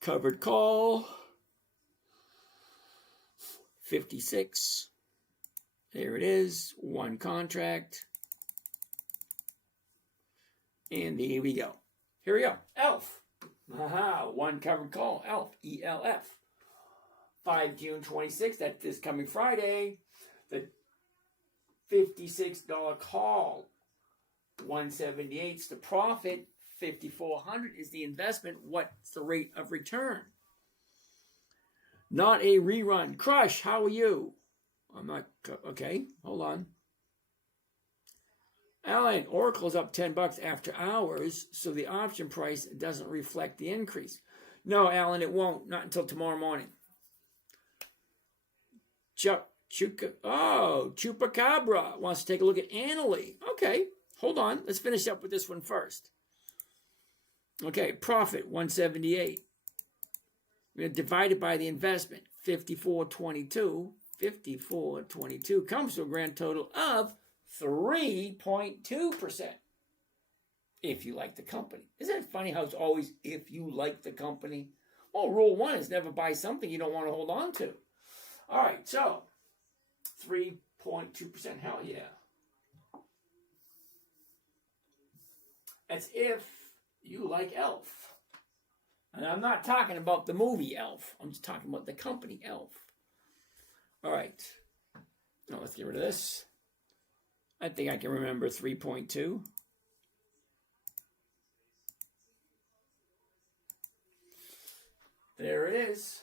Covered call. 56. There it is. One contract. And here we go. Here we go. ELF. Aha, one covered call. ELF. ELF. 5 June 26th, that's this coming Friday, the $56 call, 178 is the profit, 5,400 is the investment. What's the rate of return? Not a rerun. Crush, how are you? I'm not, okay, hold on. Alan, Oracle's up $10 after hours, so the option price doesn't reflect the increase. No, Alan, it won't, not until tomorrow morning. Chupacabra wants to take a look at Annaly. Okay, hold on. Let's finish up with this one first. Okay, profit, 178. We're going to divide it by the investment, 5422. 5422 comes to a grand total of 3.2%. If you like the company. Isn't it funny how it's always if you like the company? Well, rule one is never buy something you don't want to hold on to. All right, so 3.2%, hell yeah. That's if you like ELF. And I'm not talking about the movie ELF. I'm just talking about the company ELF. All right. Now let's get rid of this. I think I can remember 3.2. There it is.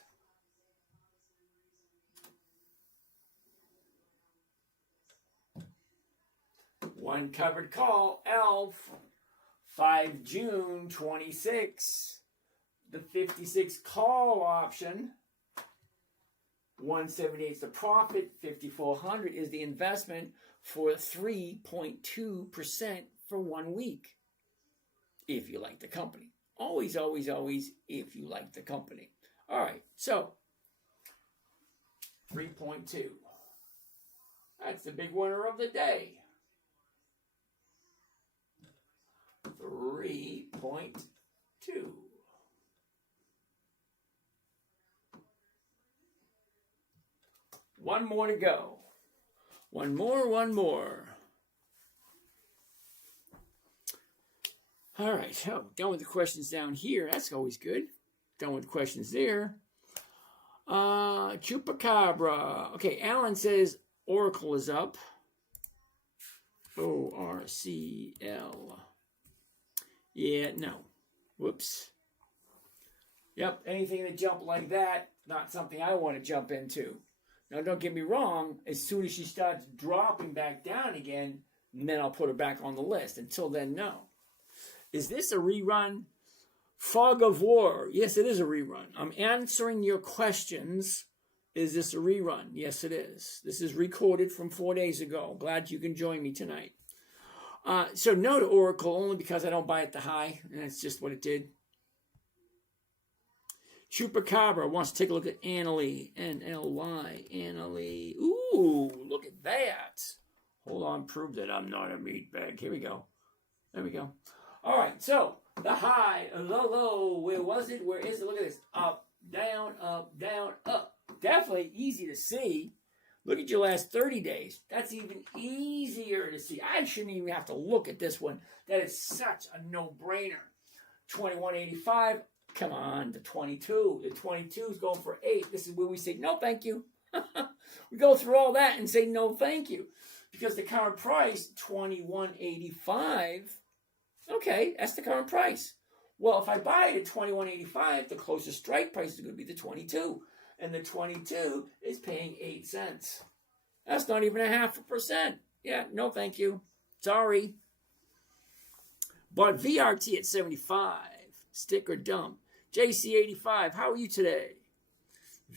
One covered call, ELF, 5 June 26. The 56 call option, 178 is the profit, 5,400 is the investment for 3.2% for 1 week. If you like the company. Always, always, always, if you like the company. All right, so 3.2. That's the big winner of the day. 3.2. One more to go. One more. All right, so done with the questions down here. That's always good. Done with the questions there. Chupacabra. Okay, Alan says Oracle is up. ORCL. Yeah, no. Whoops. Yep, anything that jump like that, not something I want to jump into. Now, don't get me wrong. As soon as she starts dropping back down again, then I'll put her back on the list. Until then, no. Is this a rerun? Fog of War. Yes, it is a rerun. I'm answering your questions. Is this a rerun? Yes, it is. This is recorded from 4 days ago. Glad you can join me tonight. So no to Oracle, only because I don't buy at the high. And that's just what it did. Chupacabra wants to take a look at Annalie. N-L-Y. Annalie. Ooh, look at that. Hold on, prove that I'm not a meatbag. Here we go. There we go. All right, so the high, the low. Where was it? Where is it? Look at this. Up, down, up, down, up. Definitely easy to see. Look at your last 30 days. That's even easier to see. I shouldn't even have to look at this one. That is such a no-brainer. 21.85. Come on, the 22. The 22 is going for 8. This is where we say, no, thank you. We go through all that and say, no, thank you. Because the current price, 21.85. Okay, that's the current price. Well, if I buy it at 21.85, the closest strike price is going to be the 22. And the 22 is paying 8 cents. That's not even 0.5%. Yeah, no, thank you. Sorry. Bought VRT at 75. Stick or dump. JC85, how are you today?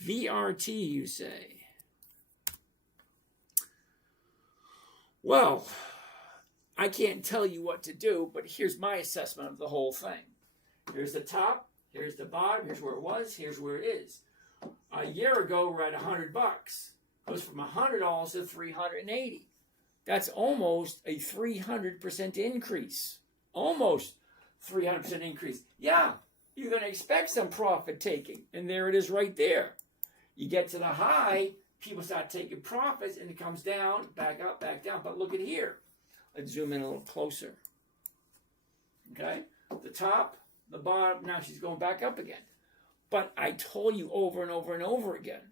VRT, you say. Well, I can't tell you what to do, but here's my assessment of the whole thing. Here's the top, here's the bottom, here's where it was, here's where it is. A year ago, we're at $100. Goes from $100 to $380. That's almost a 300% increase. Almost 300% increase. Yeah, you're going to expect some profit taking. And there it is right there. You get to the high, people start taking profits, and it comes down, back up, back down. But look at here. Let's zoom in a little closer. Okay? The top, the bottom, now she's going back up again. But I told you over and over and over again,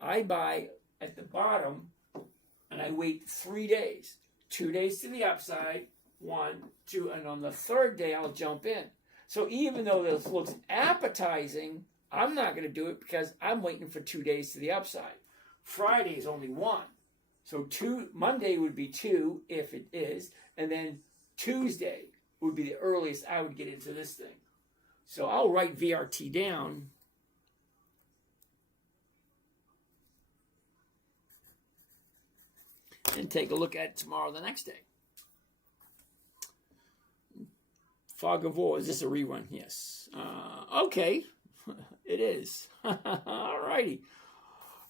I buy at the bottom, and I wait 3 days. 2 days to the upside, 1, 2, and on the third day, I'll jump in. So even though this looks appetizing, I'm not going to do it because I'm waiting for 2 days to the upside. Friday is only 1. So Monday would be 2 if it is, and then Tuesday would be the earliest I would get into this thing. So I'll write VRT down. And take a look at it tomorrow, the next day. Fog of War, is this a rerun? Yes. Okay, it is. All righty.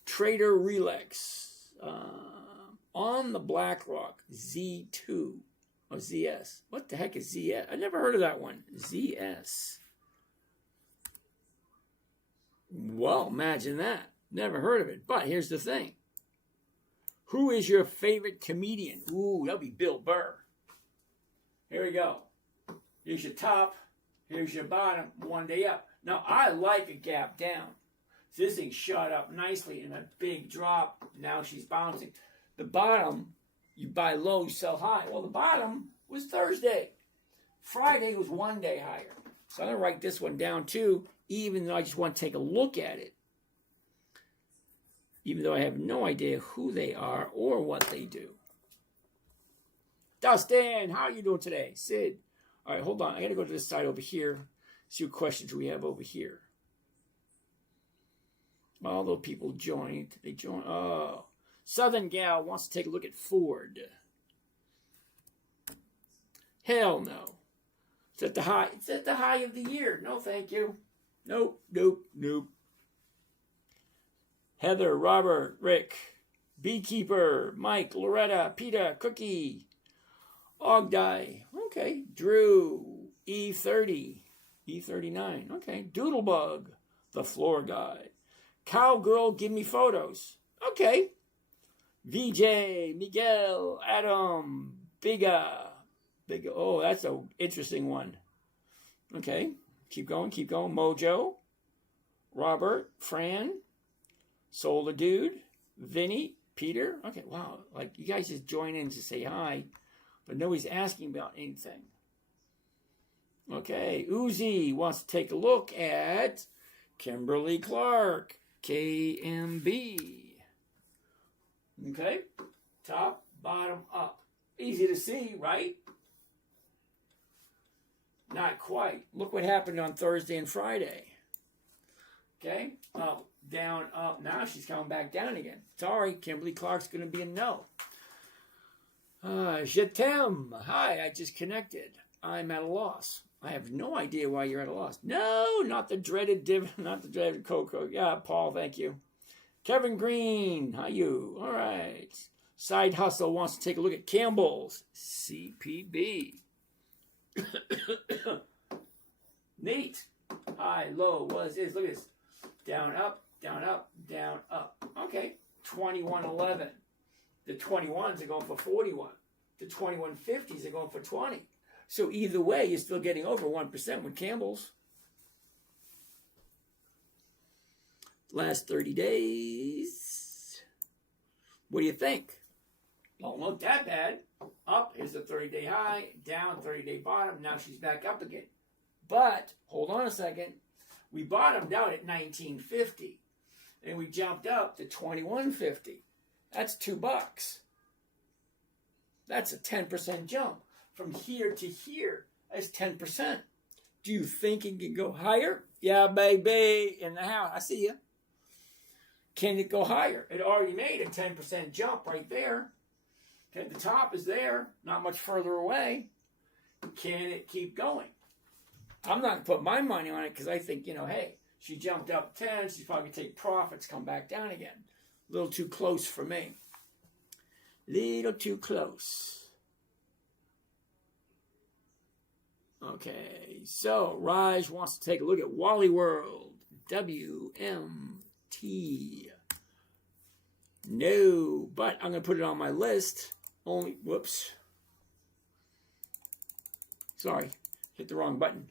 Trader Relax. On the BlackRock Z2 or ZS. What the heck is ZS? I never heard of that one. ZS. Well, imagine that. Never heard of it. But here's the thing. Who is your favorite comedian? Ooh, that'll be Bill Burr. Here we go. Here's your top. Here's your bottom. 1 day up. Now, I like a gap down. So this thing shot up nicely in a big drop. Now she's bouncing. The bottom, you buy low, you sell high. Well, the bottom was Thursday. Friday was 1 day higher. So I'm going to write this one down too, even though I just want to take a look at it. Even though I have no idea who they are or what they do. Dustin, how are you doing today? Sid. All right, hold on. I got to go to this side over here. See what questions we have over here. Although people joined. They joined. Oh. Southern Gal wants to take a look at Ford. Hell no. It's at the high. It's at the high of the year. No, thank you. Nope, nope, nope. Heather, Robert, Rick, Beekeeper, Mike, Loretta, Peter, Cookie, Ogdai, okay, Drew, E30, E39, okay, Doodlebug, The Floor Guy, Cowgirl, Give Me Photos, okay, VJ, Miguel, Adam, Biga, oh, that's an interesting one, okay, keep going, Mojo, Robert, Fran, Solar Dude, Vinny, Peter. Okay, wow. Like, you guys just join in to say hi, but nobody's asking about anything. Okay, Uzi wants to take a look at Kimberly Clark, KMB. Okay? Top, bottom, up. Easy to see, right? Not quite. Look what happened on Thursday and Friday. Okay? Up, down, up. Now she's coming back down again. Sorry, Kimberly Clark's going to be a no. Je t'aime. Hi, I just connected. I'm at a loss. I have no idea why you're at a loss. No, not the dreaded dividend, not the dreaded Coco. Yeah, Paul, thank you. Kevin Green, how you? All right. Side Hustle wants to take a look at Campbell's CPB. Neat. High, low, what is this? Look at this. Down, up, down, up, down, up. Okay, 21.11. The 21s are going for 41. The 21.50s are going for 20. So either way, you're still getting over 1% with Campbell's. Last 30 days. What do you think? Don't look that bad. Up is the 30-day high, down 30-day bottom. Now she's back up again. But, hold on a second. We bottomed out at 19.50. And we jumped up to 21.50. That's $2. That's a 10% jump. From here to here, that's 10%. Do you think it can go higher? Yeah, baby, in the house. I see you. Can it go higher? It already made a 10% jump right there. Okay, the top is there, not much further away. Can it keep going? I'm not going to put my money on it because I think, hey, she jumped up 10. She's probably going to take profits, come back down again. A little too close for me. Little too close. Okay, so Raj wants to take a look at Wally World. WMT. No, but I'm going to put it on my list. Only, whoops. Sorry, hit the wrong button.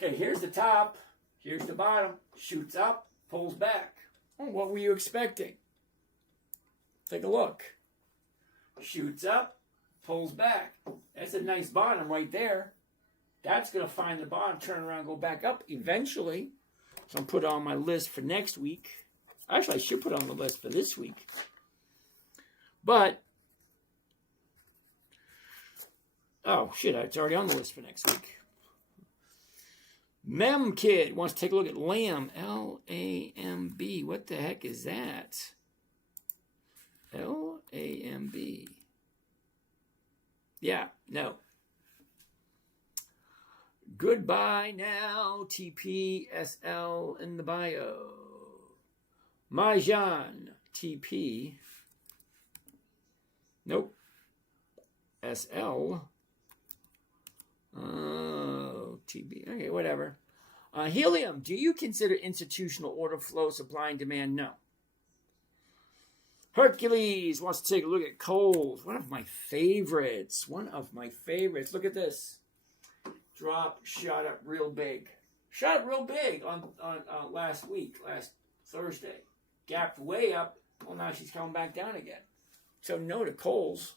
Okay, here's the top. Here's the bottom. Shoots up, pulls back. Oh, what were you expecting? Take a look. Shoots up, pulls back. That's a nice bottom right there. That's going to find the bottom, turn around, go back up eventually. So I'm put it on my list for next week. Actually, I should put it on the list for this week. But, oh, shit, it's already on the list for next week. Mem Kid wants to take a look at Lamb. L-A-M-B. What the heck is that? L-A-M-B. Yeah, no. Goodbye now, TPSL in the bio. Majan, TP. Nope. SL. Oh, TB. Okay, whatever. Helium, do you consider institutional order flow, supply and demand? No. Hercules wants to take a look at Kohl's. One of my favorites. One of my favorites. Look at this. Drop, shot up real big. Shot up real big on last week, last Thursday. Gapped way up. Well, now she's coming back down again. So no to Kohl's.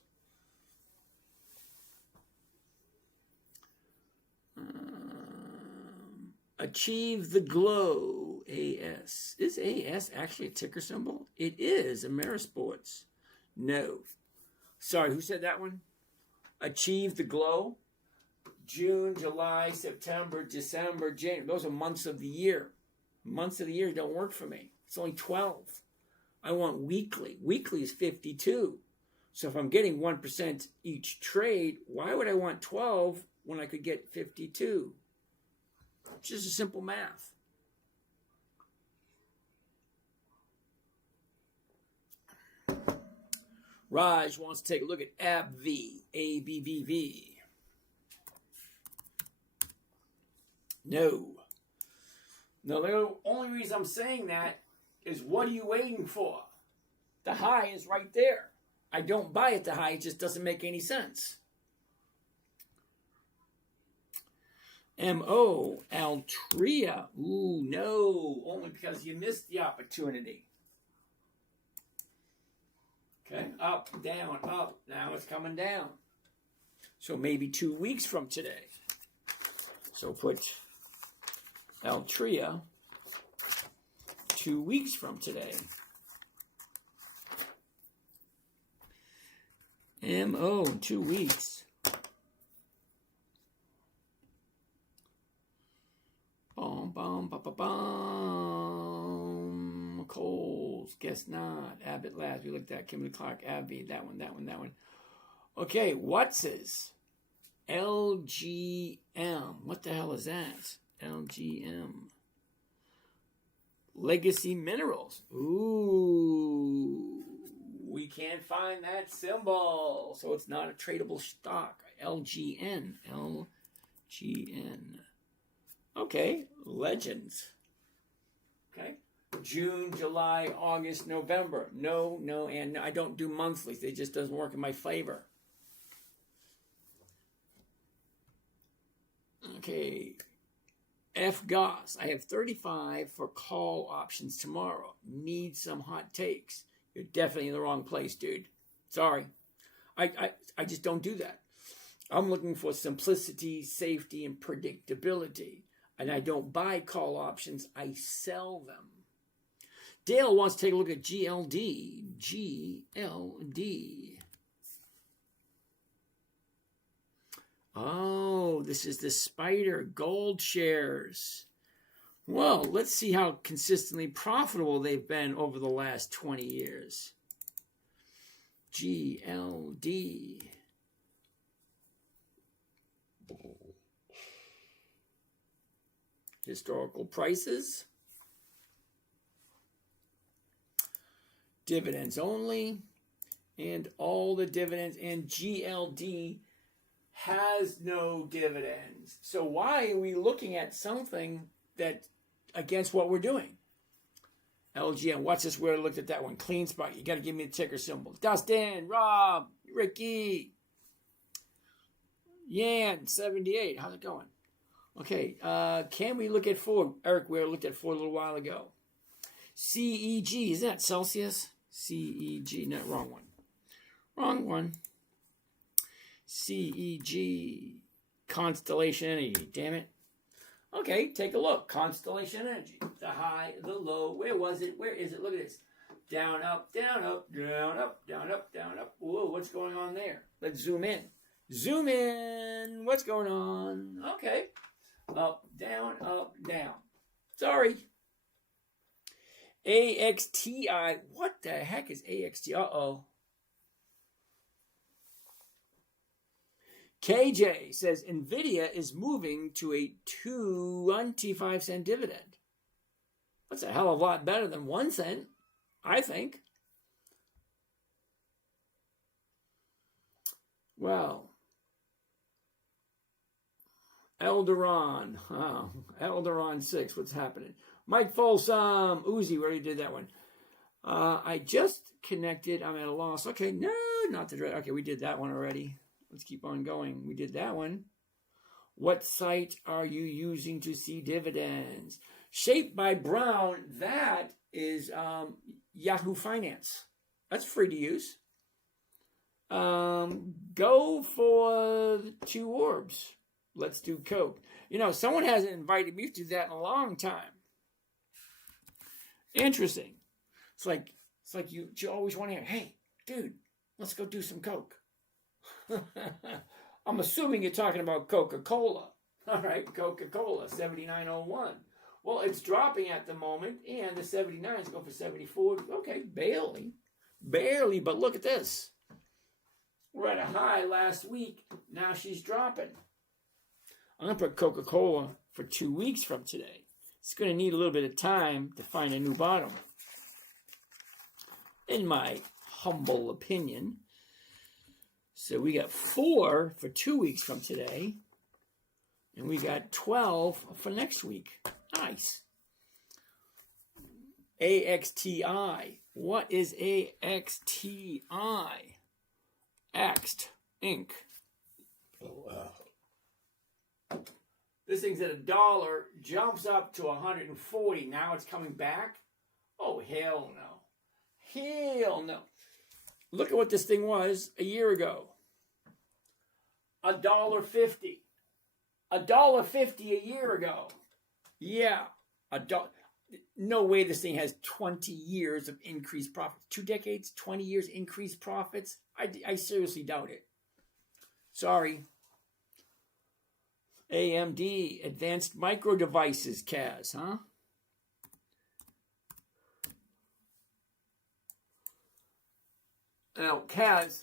Achieve the glow. AS. Is AS actually a ticker symbol? It is. Amerisports. No. Sorry, who said that one? Achieve the glow. June, July, September, December, January. Those are months of the year. Months of the year don't work for me. It's only 12. I want weekly. Weekly is 52. So if I'm getting 1% each trade, why would I want 12 when I could get 52? It's just a simple math. Raj wants to take a look at ABV. ABBV. No. No, the only reason I'm saying that is what are you waiting for? The high is right there. I don't buy at the high. It just doesn't make any sense. M.O. Altria. Ooh, no. Only because you missed the opportunity. Okay, up, down, up. Now it's coming down. So maybe 2 weeks from today. So put Altria 2 weeks from today. MO in 2 weeks. Bum, bum, ba, ba, bum. Coles, guess not. Abbott Labs, we looked at Kimberly Clark, Abbey, that one. Okay, Wats's LGM. What the hell is that? LGM. Legacy Minerals. Ooh, we can't find that symbol, so it's not a tradable stock. LGN. LGN. Okay, Legends. Okay, June, July, August, November. No, and I don't do monthlies. It just doesn't work in my favor. Okay, FGOS. I have 35 for call options tomorrow. Need some hot takes. You're definitely in the wrong place, dude. Sorry. I just don't do that. I'm looking for simplicity, safety, and predictability. And I don't buy call options. I sell them. Dale wants to take a look at GLD. GLD. Oh, this is the Spider Gold shares. Well, let's see how consistently profitable they've been over the last 20 years. GLD. Historical prices. Dividends only. And all the dividends. And GLD has no dividends. So why are we looking at something that against what we're doing? LGN, what's this? Where I looked at that one. Clean Spot. You got to give me the ticker symbol. Dustin, Rob, Ricky, Yan, 78. How's it going? Okay, can we look at Ford? Eric Ware looked at Ford a little while ago. CEG, is that Celsius? CEG, no, wrong one. Wrong one. CEG, Constellation Energy, damn it. Okay, take a look. Constellation Energy, the high, the low. Where was it? Where is it? Look at this. Down, up, down, up, down, up, down, up, down, up. Whoa, what's going on there? Let's zoom in. Zoom in. What's going on? Okay. Up, down, down. Sorry. AXTI. What the heck is AXT? Uh-oh. KJ says NVIDIA is moving to a 25-cent dividend. That's a hell of a lot better than 1 cent, I think. Well, Elderon. Oh, Elderon 6. What's happening? Mike Folsom. Uzi, we already did that one. I just connected. I'm at a loss. Okay, no, not the direct. Okay, we did that one already. Let's keep on going. We did that one. What site are you using to see dividends? Shaped by Brown. That is Yahoo Finance. That's free to use. Go for the 2 orbs. Let's do Coke. You know, someone hasn't invited me to do that in a long time. Interesting. It's like you always want to hear, hey, dude, let's go do some Coke. I'm assuming you're talking about Coca-Cola. All right, Coca-Cola, 79.01. Well, it's dropping at the moment, and the 79s go for 74. Okay, barely, but look at this. We're at a high last week. Now she's dropping. I'm going to put Coca-Cola for 2 weeks from today. It's going to need a little bit of time to find a new bottom. In my humble opinion. So we got 4 for 2 weeks from today. And we got 12 for next week. Nice. AXTI. What is AXTI? Axt Inc. Oh, wow. This thing's at $1, jumps up to 140. Now it's coming back? Oh, hell no. Hell no. Look at what this thing was a year ago. $1.50. $1.50 a year ago. Yeah. No way this thing has 20 years of increased profits. 2 decades, 20 years increased profits. I seriously doubt it. Sorry. AMD, Advanced Micro Devices, Kaz, huh? Now, Kaz,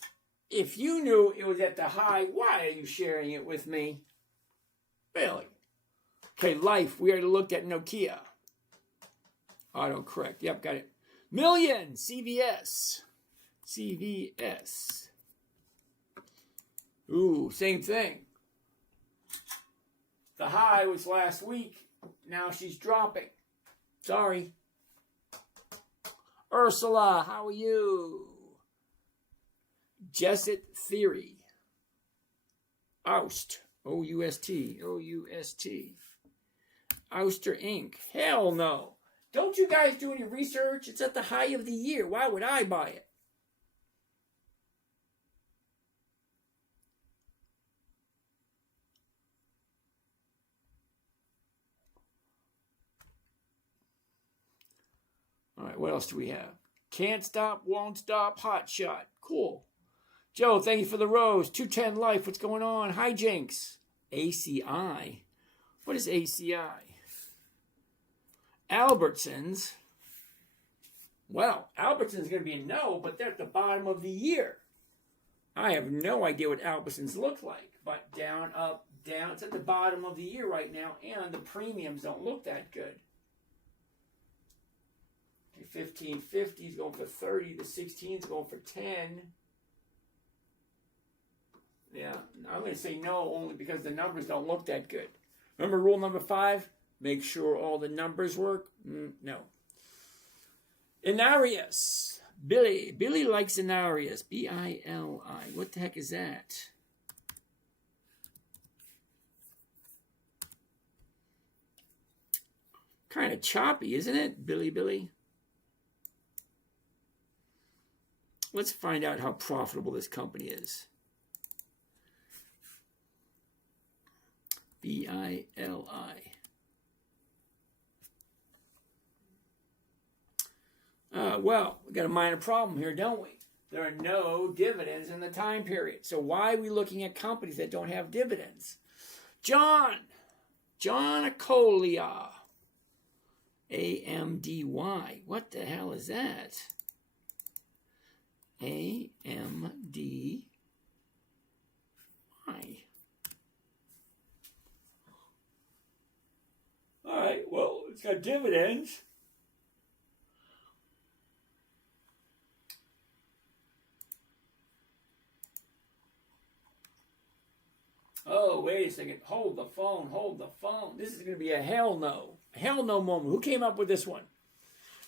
if you knew it was at the high, why are you sharing it with me? Really? Okay, Life, we already looked at Nokia. Autocorrect, yep, got it. Million, CVS. CVS. Ooh, same thing. The high was last week. Now she's dropping. Sorry. Ursula, how are you? Jesset Theory. Oust. O-U-S-T. O-U-S-T. Ouster Inc. Hell no. Don't you guys do any research? It's at the high of the year. Why would I buy it? All right, what else do we have? Can't stop, won't stop, hot shot. Cool. Joe, thank you for the rose. 210 Life, what's going on? Hijinks. ACI. What is ACI? Albertsons. Well, Albertsons is going to be a no, but they're at the bottom of the year. I have no idea what Albertsons look like, but down, up, down. It's at the bottom of the year right now, and the premiums don't look that good. 1550 is going for 30. The 16 is going for 10. Yeah, I'm going to say no only because the numbers don't look that good. Remember rule number 5? Make sure all the numbers work? No. Inarius. Billy. Billy likes Inarius. B-I-L-I. What the heck is that? Kind of choppy, isn't it? Billy. Let's find out how profitable this company is. B-I-L-I. Well, we got a minor problem here, don't we? There are no dividends in the time period. So why are we looking at companies that don't have dividends? John Acolia. A-M-D-Y. What the hell is that? A-M-D-Y. All right, well, it's got dividends. Oh, wait a second. Hold the phone. This is going to be a hell no. A hell no moment. Who came up with this one?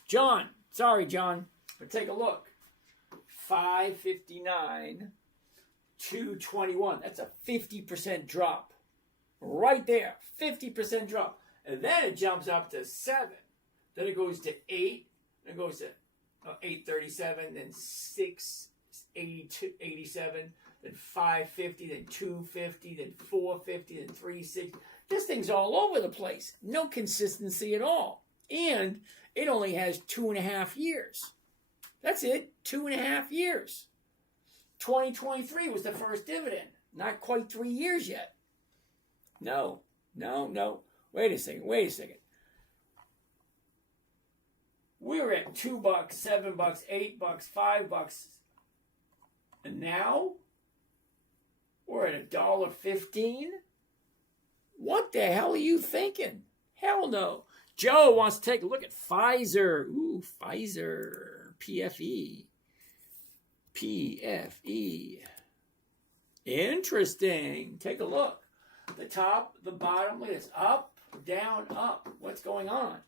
John. Sorry, John. But take a look. 559, 221. That's a 50% drop. Right there. 50% drop. And then it jumps up to 7. Then it goes to 8. Then it goes to 837. Then 687. Then 550. Then 250. Then 450. Then 360. This thing's all over the place. No consistency at all. And it only has 2.5 years. That's it. 2.5 years. 2023 was the first dividend. Not quite 3 years yet. No. Wait a second. We were at $2, $7, $8, $5, and now we're at $1.15. What the hell are you thinking? Hell no. Joe wants to take a look at Pfizer. Ooh, Pfizer. PFE. Interesting. Take a look. The top, the bottom, look at this. Up, down, up. What's going on?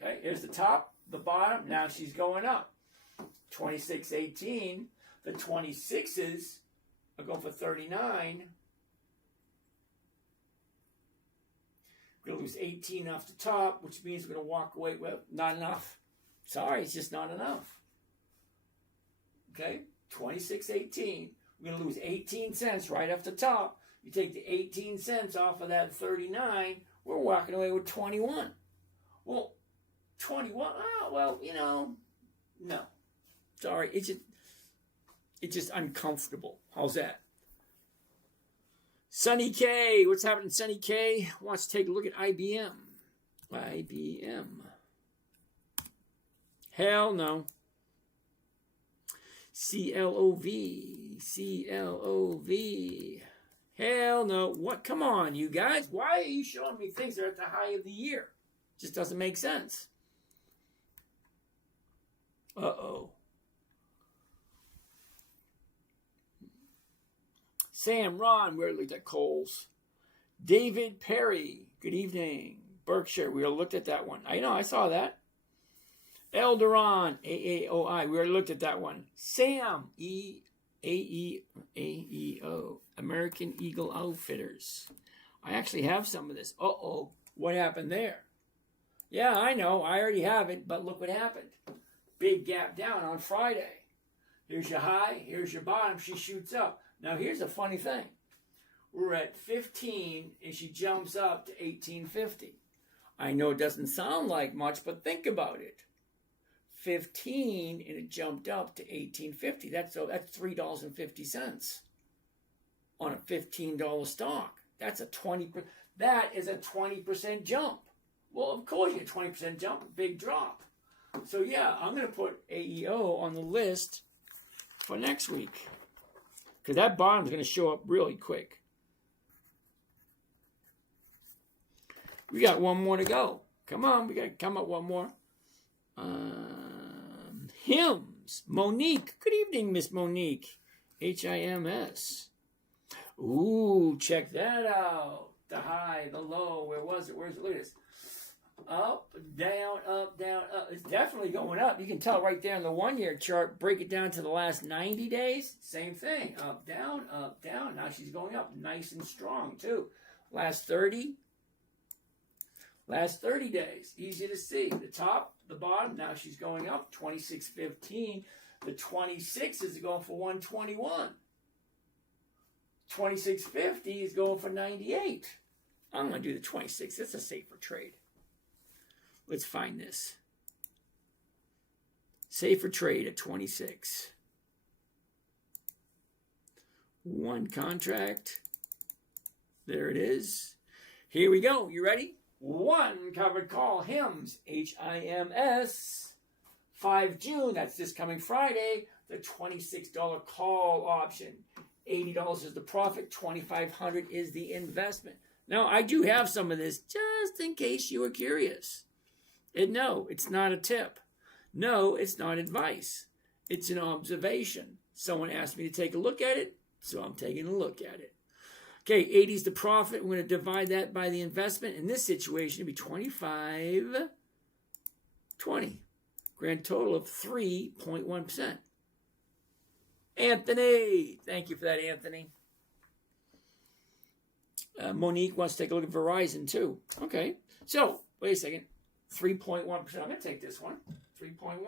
Okay, here's the top, the bottom. Now she's going up. 26.18. The 26s are going for 39. We're going to lose 18 off the top, which means we're going to walk away with not enough. Sorry, it's just not enough. Okay, 26.18. We're going to lose 18 cents right off the top. You take the 18 cents off of that 39, We're walking away with 21. Well, 21, well, no. Sorry, it's just uncomfortable. How's that? Sonny K, what's happening? Sonny K wants to take a look at IBM. IBM. Hell no. CLOV. Hell no. What? Come on, you guys. Why are you showing me things that are at the high of the year? Just doesn't make sense. Uh-oh. Sam, Ron, we looked at Coles. David Perry, good evening. Berkshire, we looked at that one. I know, I saw that. Elderon, AAOI, we already looked at that one. Sam, AEO, American Eagle Outfitters. I actually have some of this. Uh-oh, what happened there? Yeah, I know, I already have it, but look what happened. Big gap down on Friday. Here's your high, here's your bottom, she shoots up. Now here's a funny thing. We're at 15 and she jumps up to 1850. I know it doesn't sound like much, but think about it. 15 and it jumped up to 1850. That's $3.50 on a $15 stock. That is a 20% jump. Well, of course you get a 20% jump, big drop. So yeah, I'm going to put AEO on the list for next week. Because that bottom's going to show up really quick. We got one more to go. Come on, we got to come up one more. Hymns. Monique. Good evening, Miss Monique. HIMS. Ooh, check that out. The high, the low. Where was it? Where's it? Look at this. Up, down, up, down, up. It's definitely going up. You can tell right there in the 1 year chart. Break it down to the last 90 days. Same thing. Up, down, up, down. Now she's going up nice and strong too. Last 30 days. Easy to see. The top, the bottom. Now she's going up. 26.15. The 26 is going for 121. 26.50 is going for 98. I'm going to do the 26. It's a safer trade. Let's find this. Safer trade at 26. One contract. There it is. Here we go. You ready? One covered call. HIMS. HIMS. 5 June. That's this coming Friday. The $26 call option. $80 is the profit. $2,500 is the investment. Now, I do have some of this just in case you were curious. And no, it's not a tip. No, it's not advice. It's an observation. Someone asked me to take a look at it, so I'm taking a look at it. Okay, 80 is the profit. We're going to divide that by the investment. In this situation, it'd be 25, 20. Grand total of 3.1%. Anthony. Thank you for that, Anthony. Monique wants to take a look at Verizon, too. Okay, so, wait a second. 3.1%. I'm going to take this one. 3.1.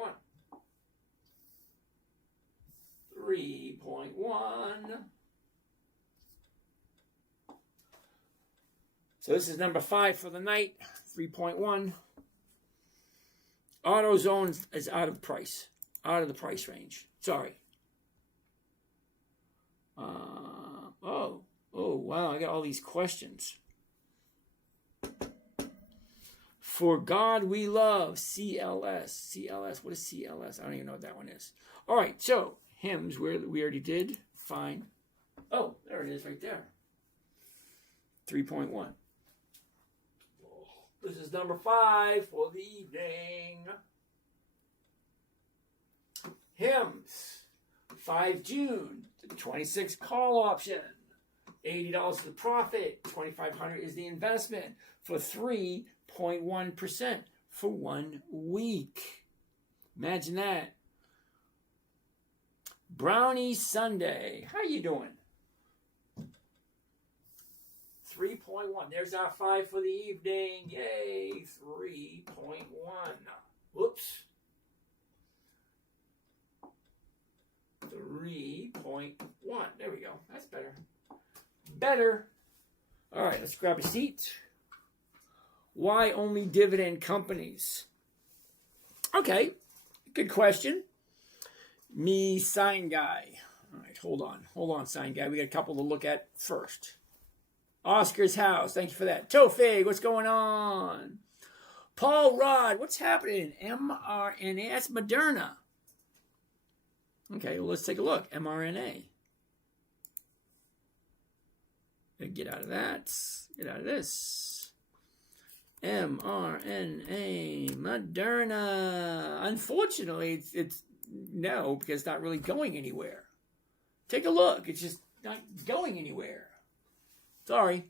3.1. So this is number 5 for the night. 3.1. AutoZone is out of price. Out of the price range. Sorry. Oh, wow. I got all these questions. For God we love, CLS. CLS, what is CLS? I don't even know what that one is. All right, so hymns, we already did. Fine. Oh, there it is right there. 3.1. This is number 5 for the evening. Hymns. 5 June, the 26 call option. $80 is the profit. $2,500 is the investment for 3.1% for 1 week. Imagine that. Brownie Sunday. How you doing? 3.1. There's our 5 for the evening. Yay. 3.1. Whoops. 3.1. There we go. That's better. Better. All right, let's grab a seat. Why only dividend companies? Okay, good question. Me, sign guy. All right, hold on, sign guy. We got a couple to look at first. Oscar's house, thank you for that. Tofig, what's going on? Paul Rod, what's happening? mRNA, that's Moderna. Okay, well, let's take a look. mRNA. Get out of that. Get out of this. mRNA, Moderna. Unfortunately, it's no, because it's not really going anywhere. Take a look. It's just not going anywhere. Sorry.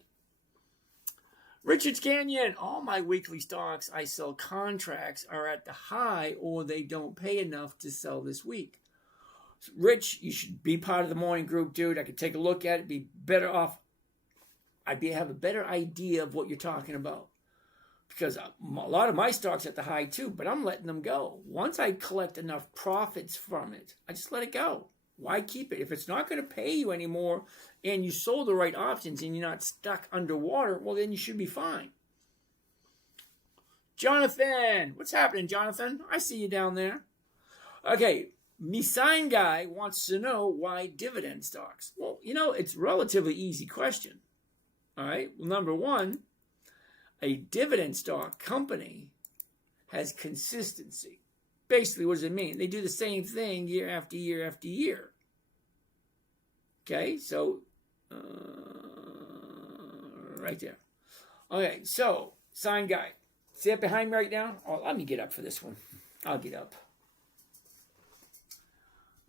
Richards Canyon. All my weekly stocks I sell contracts are at the high or they don't pay enough to sell this week. Rich, you should be part of the morning group, dude. I could take a look at it. Be better off. I'd have a better idea of what you're talking about. Because a lot of my stocks at the high too, but I'm letting them go. Once I collect enough profits from it, I just let it go. Why keep it? If it's not going to pay you anymore and you sold the right options and you're not stuck underwater, well, then you should be fine. Jonathan, what's happening, Jonathan? I see you down there. Okay, me sign guy wants to know why dividend stocks. Well, it's a relatively easy question. All right, well, number one, a dividend stock company has consistency. Basically, what does it mean? They do the same thing year after year after year. Okay, so right there. Okay, so sign guy. See it behind me right now? Oh, let me get up for this one. I'll get up.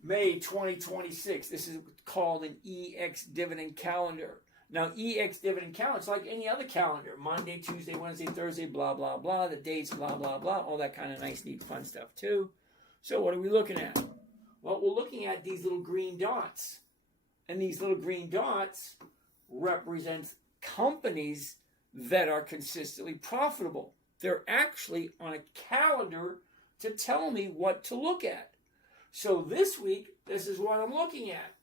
May 2026. This is called an EX dividend calendar. Now, EX dividend calendar, it's like any other calendar. Monday, Tuesday, Wednesday, Thursday, blah, blah, blah. The dates, blah, blah, blah. All that kind of nice, neat, fun stuff, too. So what are we looking at? Well, we're looking at these little green dots. And these little green dots represent companies that are consistently profitable. They're actually on a calendar to tell me what to look at. So this week, this is what I'm looking at.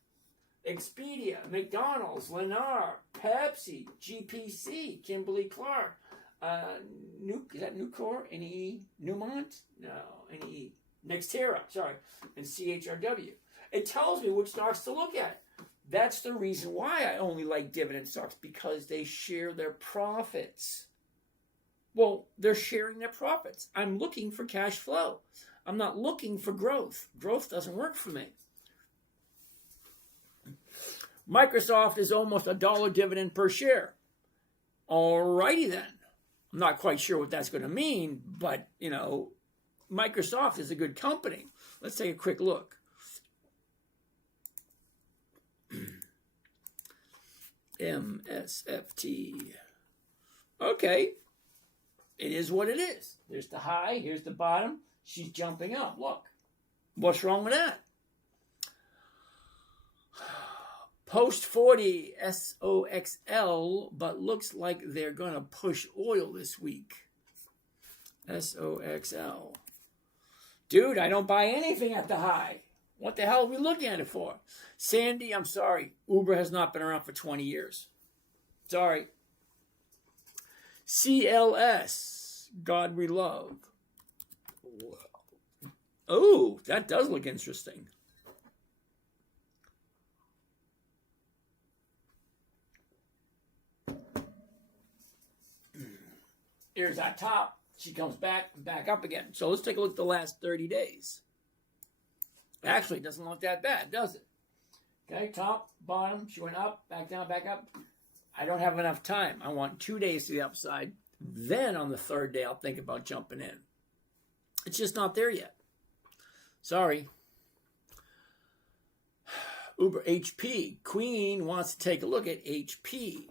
Expedia, McDonald's, Lennar, Pepsi, GPC, Kimberly-Clark, is that Nucor, NEE, Newmont? No, NEE, Nextera, sorry, and CHRW. It tells me which stocks to look at. That's the reason why I only like dividend stocks, because they share their profits. Well, they're sharing their profits. I'm looking for cash flow. I'm not looking for growth. Growth doesn't work for me. Microsoft is almost $1 dividend per share. Alrighty then. I'm not quite sure what that's going to mean, but, Microsoft is a good company. Let's take a quick look. MSFT. Okay. It is what it is. There's the high. Here's the bottom. She's jumping up. Look. What's wrong with that? Post 40 SOXL, but looks like they're going to push oil this week. SOXL. Dude, I don't buy anything at the high. What the hell are we looking at it for? Sandy, I'm sorry. Uber has not been around for 20 years. Sorry. CLS. God we love. Oh, that does look interesting. Here's our top. She comes back up again. So let's take a look at the last 30 days. Actually, it doesn't look that bad, does it? Okay, top, bottom. She went up, back down, back up. I don't have enough time. I want 2 days to the upside. Then on the third day, I'll think about jumping in. It's just not there yet. Sorry. Uber HP. Queen wants to take a look at HP.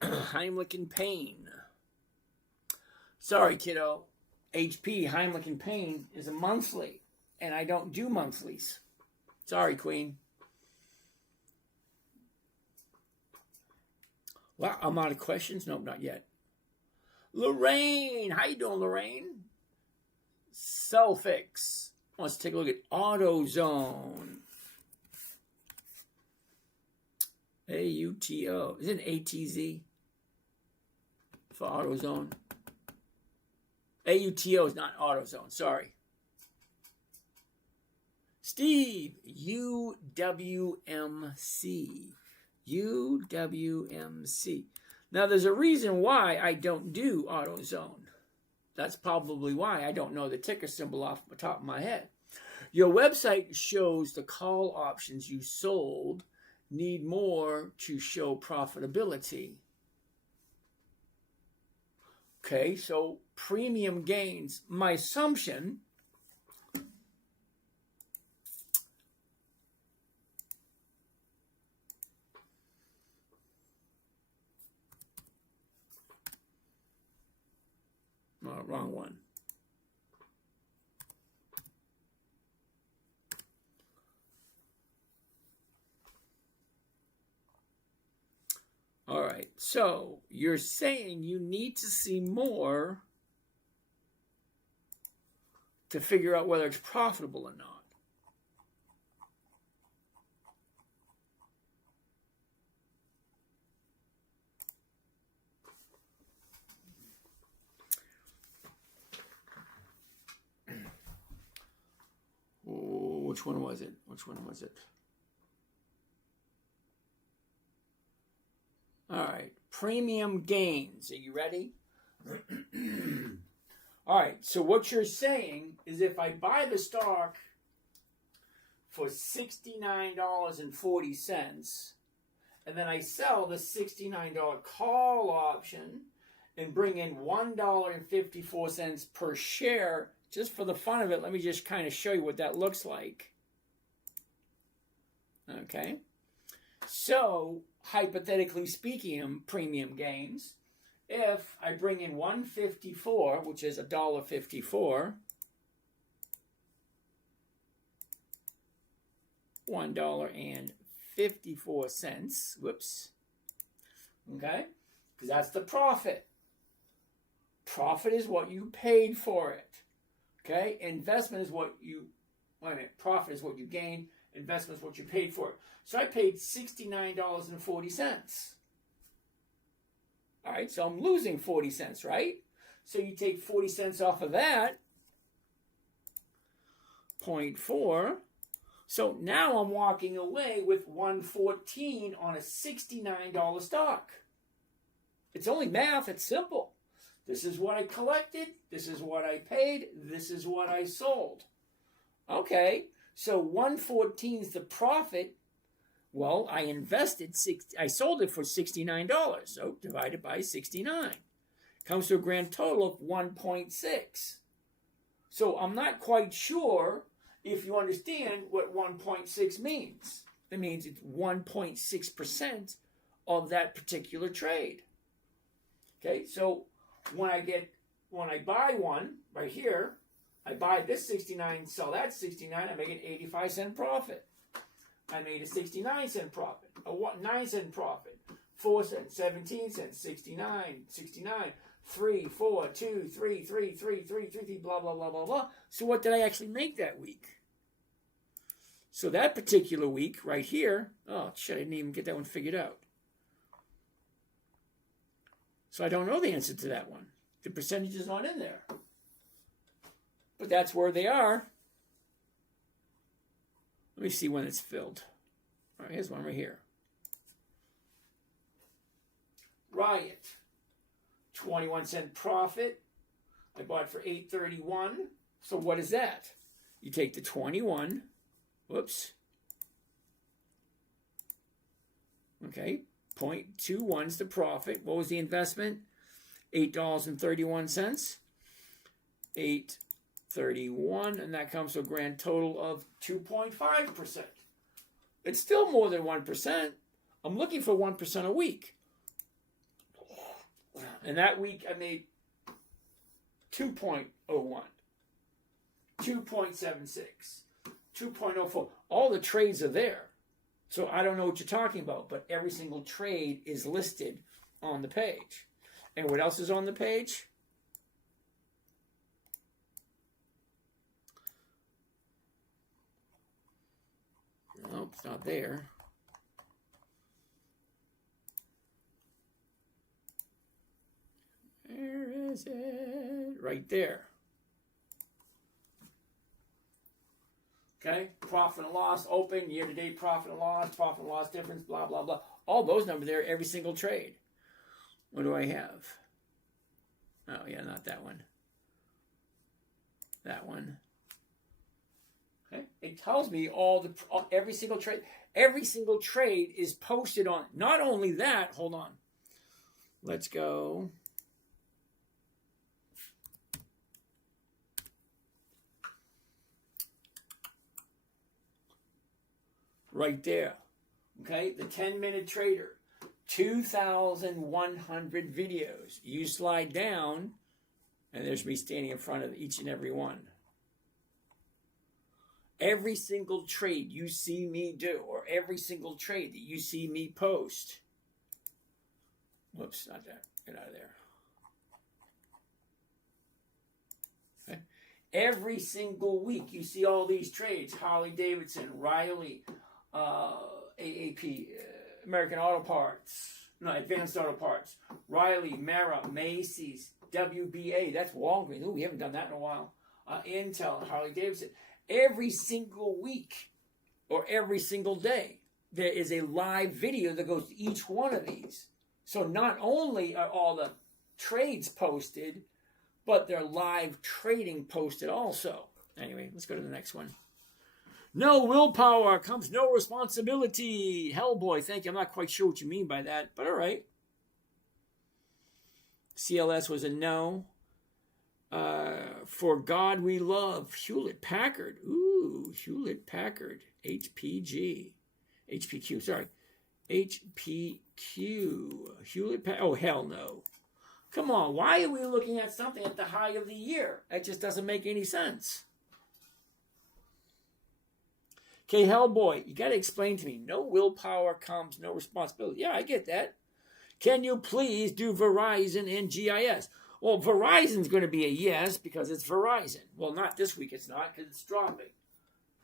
Heimlich and Payne. Sorry, kiddo. HP, Heimlich and Payne is a monthly, and I don't do monthlies. Sorry, Queen. Well, I'm out of questions. Nope, not yet. Lorraine. How you doing, Lorraine? Selfix wants to take a look at AutoZone. AUTO. Is it ATZ? for AutoZone. AUTO is not AutoZone, sorry. Steve, UWMC. UWMC. Now, there's a reason why I don't do AutoZone. That's probably why I don't know the ticker symbol off the top of my head. Your website shows the call options you sold need more to show profitability. Okay, so premium gains. My assumption wrong one. All right, so you're saying you need to see more to figure out whether it's profitable or not. Oh, which one was it? Which one was it? All right, premium gains. Are you ready? All right, so what you're saying is if I buy the stock for $69.40 and then I sell the $69 call option and bring in $1.54 per share, just for the fun of it, let me just kind of show you what that looks like. Okay, so hypothetically speaking, premium gains, if I bring in 154, which is $1.54, $1.54, whoops, okay, because that's the profit. Profit is what you paid for it, okay? Investment is what you, profit is what you gain, investment is what you paid for it. So I paid $69.40. All right, so I'm losing 40 cents, right? So you take 40 cents off of that, 0.4. So now I'm walking away with $1.14 on a $69 stock. It's only math, it's simple. This is what I collected, this is what I paid, this is what I sold. Okay, so 114 is the profit. Well, I sold it for $69, so divided by 69. Comes to a grand total of 1.6. So I'm not quite sure if you understand what 1.6 means. It means it's 1.6% of that particular trade. Okay, so when I buy one right here, I buy this 69, sell that 69, I make an 85-cent profit. I made a 69-cent profit, a 9-cent profit, 4 cents, 17 cents, 69, 3, 4, 2, 3, 3, 3, 3, 3, blah, blah, blah, blah, blah. So what did I actually make that week? So that particular week right here, oh, shit, I didn't even get that one figured out. So I don't know the answer to that one. The percentage is not in there. But that's where they are. Let me see when it's filled. All right, here's one right here. Riot. 21-cent profit. I bought it for $8.31. So what is that? You take the 21. Whoops. Okay. 0.21 is the profit. What was the investment? $8.31. $8.31, and that comes to a grand total of 2.5%. It's still more than 1%. I'm looking for 1% a week. And that week I made 2.01, 2.76, 2.04. All the trades are there. So I don't know what you're talking about, but every single trade is listed on the page. And what else is on the page? Nope, it's not there. is it? Right there. Okay, profit and loss, open, year-to-date profit and loss difference, blah, blah, blah. All those numbers there, every single trade. What do I have? Oh, yeah, not that one. That one. Okay, it tells me every single trade. Every single trade is posted on. Not only that, hold on. Let's go. Right there. Okay, the 10-minute trader. 2,100 videos. You slide down, and there's me standing in front of each and every one. Every single trade you see me do, or every single trade that you see me post. Whoops, not that. Get out of there. Okay. Every single week you see all these trades. Harley Davidson, Riley, AAP, American Auto Parts, Advanced Auto Parts, Riley, Mara, Macy's, WBA, that's Walgreens. Ooh, we haven't done that in a while. Intel, Harley Davidson. Every single week or every single day, there is a live video that goes to each one of these. So not only are all the trades posted, but they're live trading posted also. Anyway, let's go to the next one. No willpower comes no responsibility. Hellboy, thank you. I'm not quite sure what you mean by that, but all right. CLS was a no. For God we love. Hewlett Packard. Ooh, Hewlett Packard. HPG. HPQ, sorry. HPQ. Hewlett Packard. Oh, hell no. Come on, why are we looking at something at the high of the year? That just doesn't make any sense. Okay, Hellboy, you got to explain to me. No willpower comes, no responsibility. Yeah, I get that. Can you please do Verizon and GIS? Well, Verizon's going to be a yes because it's Verizon. Well, not this week it's not because it's dropping.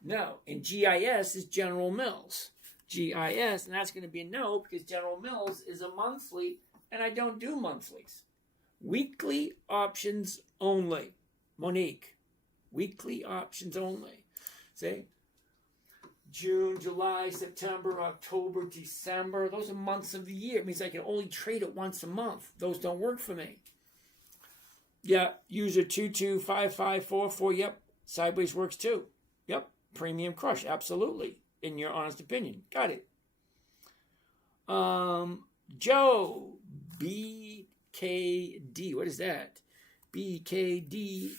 No, and GIS is General Mills. GIS, and that's going to be a no because General Mills is a monthly, and I don't do monthlies. Weekly options only. Monique, weekly options only. See? June, July, September, October, December. Those are months of the year. It means I can only trade it once a month. Those don't work for me. Yeah, user 225544. Yep. Sideways works too. Yep. Premium crush. Absolutely. In your honest opinion. Got it. Joe BKD. What is that? BKD.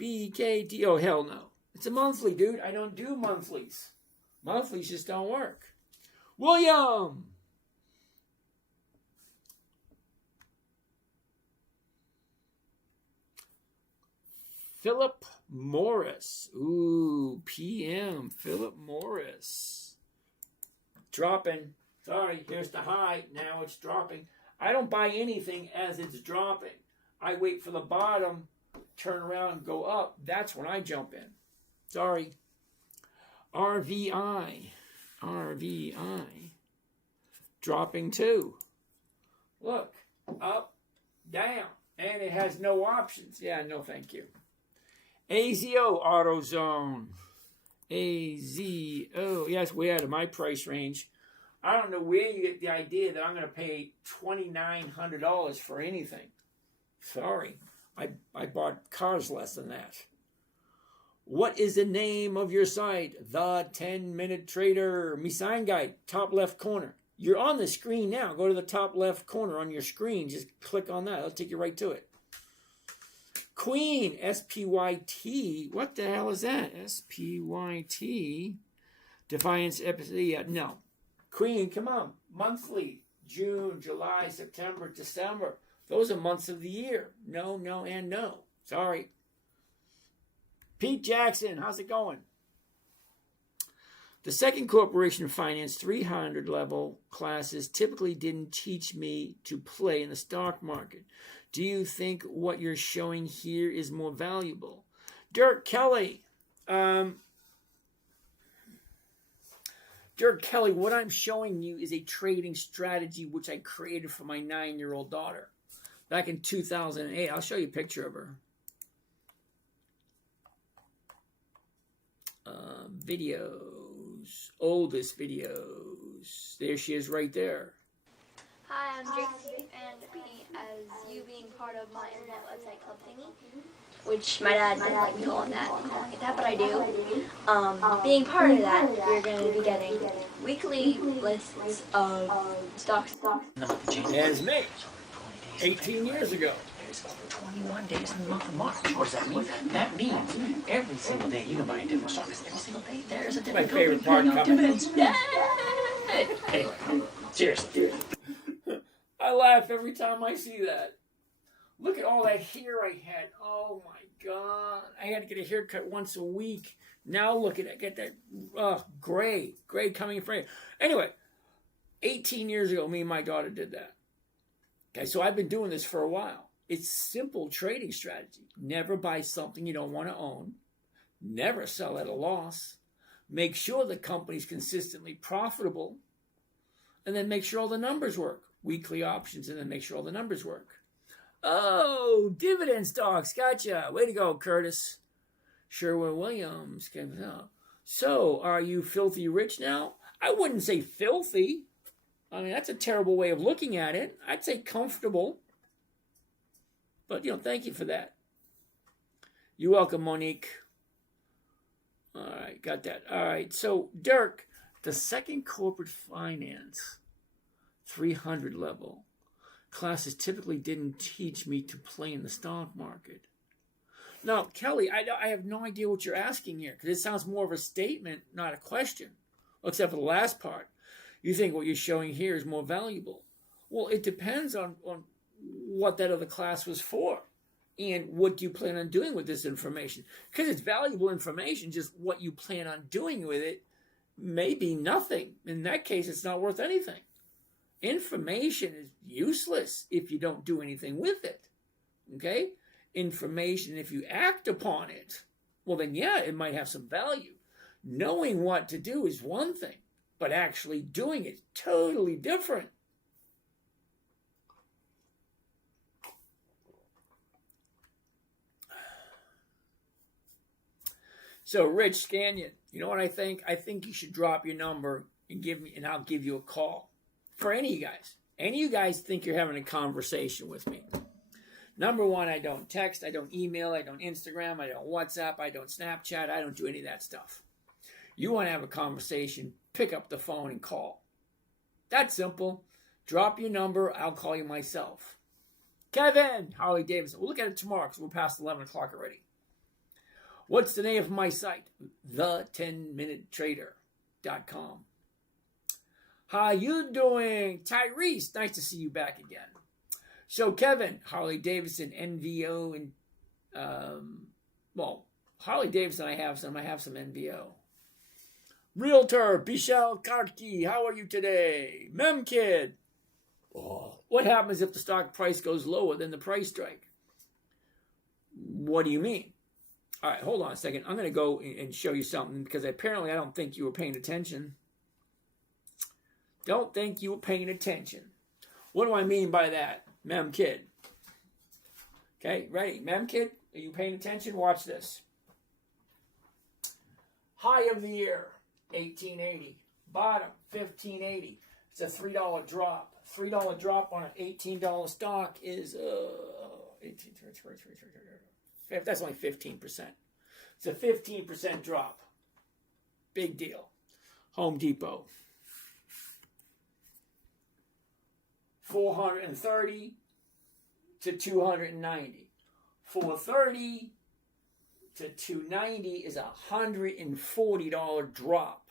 BKD. Oh, hell no. It's a monthly, dude. I don't do monthlies. Monthlies just don't work. William. Philip Morris. Ooh, PM. Philip Morris. Dropping. Sorry, here's the high. Now it's dropping. I don't buy anything as it's dropping. I wait for the bottom, turn around, go up. That's when I jump in. Sorry. RVI. Dropping too. Look. Up. Down. And it has no options. Yeah, no thank you. AZO AutoZone. AZO. Yes, way out of my price range. I don't know where you get the idea that I'm going to pay $2,900 for anything. Sorry. I bought cars less than that. What is the name of your site? The 10-Minute Trader. Me sign guide, top left corner. You're on the screen now. Go to the top left corner on your screen. Just click on that. It'll take you right to it. Queen, SPYT. What the hell is that? SPYT. Defiance episode. Yeah, no. Queen, come on. Monthly. June, July, September, December. Those are months of the year. No, no, and no. Sorry. Pete Jackson, how's it going? The second corporation finance 300 level classes typically didn't teach me to play in the stock market. Do you think what you're showing here is more valuable? Dirk Kelly. Dirk Kelly, what I'm showing you is a trading strategy which I created for my 9-year-old daughter. back in 2008. I'll show you a picture of her. Videos, oldest videos. There she is right there. Hi, I'm Jake, and as you being part of my internet website club thingy, which my dad didn't like me calling it that, but I do. Being part of that, you're going to be getting weekly lists of stocks. There's me, 18 years ago. There's 21 days in the month of March. What does that mean? That means every single day you can buy a different stock. Every single day there's a different My favorite part coming. dividends. Yay! Anyway, seriously. I laugh every time I see that. Look at all that hair I had. Oh my God. I had to get a haircut once a week. Now look at it. Get that gray coming in front. Anyway, 18 years ago, me and my daughter did that. Okay, so I've been doing this for a while. It's simple trading strategy. Never buy something you don't want to own. Never sell at a loss. Make sure the company's consistently profitable. And then make sure all the numbers work. Weekly options, and then make sure all the numbers work. Oh, dividend stocks. Gotcha. Way to go, Curtis. Sherwin-Williams came out. So, are you filthy rich now? I wouldn't say filthy. I mean, that's a terrible way of looking at it. I'd say comfortable. But, thank you for that. You're welcome, Monique. All right, got that. All right, so, Dirk, the second corporate finance 300 level classes typically didn't teach me to play in the stock market. Now, Kelly, I have no idea what you're asking here, because it sounds more of a statement, not a question, except for the last part. You think what you're showing here is more valuable. Well, it depends on what that other class was for, and what do you plan on doing with this information. Because it's valuable information, just what you plan on doing with it may be nothing. In that case, it's not worth anything. Information is useless if you don't do anything with it. Okay? Information, if you act upon it, well then yeah, it might have some value. Knowing what to do is one thing, but actually doing it is totally different. So Rich Scanyon, you know what I think? I think you should drop your number and give me, and I'll give you a call. For any of you guys. Any of you guys think you're having a conversation with me. Number one, I don't text, I don't email, I don't Instagram, I don't WhatsApp, I don't Snapchat, I don't do any of that stuff. You want to have a conversation, pick up the phone and call. That's simple. Drop your number, I'll call you myself. Kevin, Harley Davidson. We'll look at it tomorrow because we're past 11 o'clock already. What's the name of my site? The10minutetrader.com. How you doing? Tyrese, nice to see you back again. So Kevin, Harley Davidson, NVO, and Harley Davidson I have some NVO. Realtor, Bishal Karki, how are you today? Memkid. Oh, what happens if the stock price goes lower than the price strike? What do you mean? All right, hold on a second. I'm going to go and show you something because apparently I don't think you were paying attention. Don't think you were paying attention. What do I mean by that? Mem Kid. Okay, ready? Mem Kid, are you paying attention? Watch this. High of the year, 1880. Bottom, 1580. It's a $3 drop. $3 drop on an $18 stock is 18. That's only 15%. It's a 15% drop. Big deal. Home Depot. 430 to 290. 430 to 290 is a $140 drop.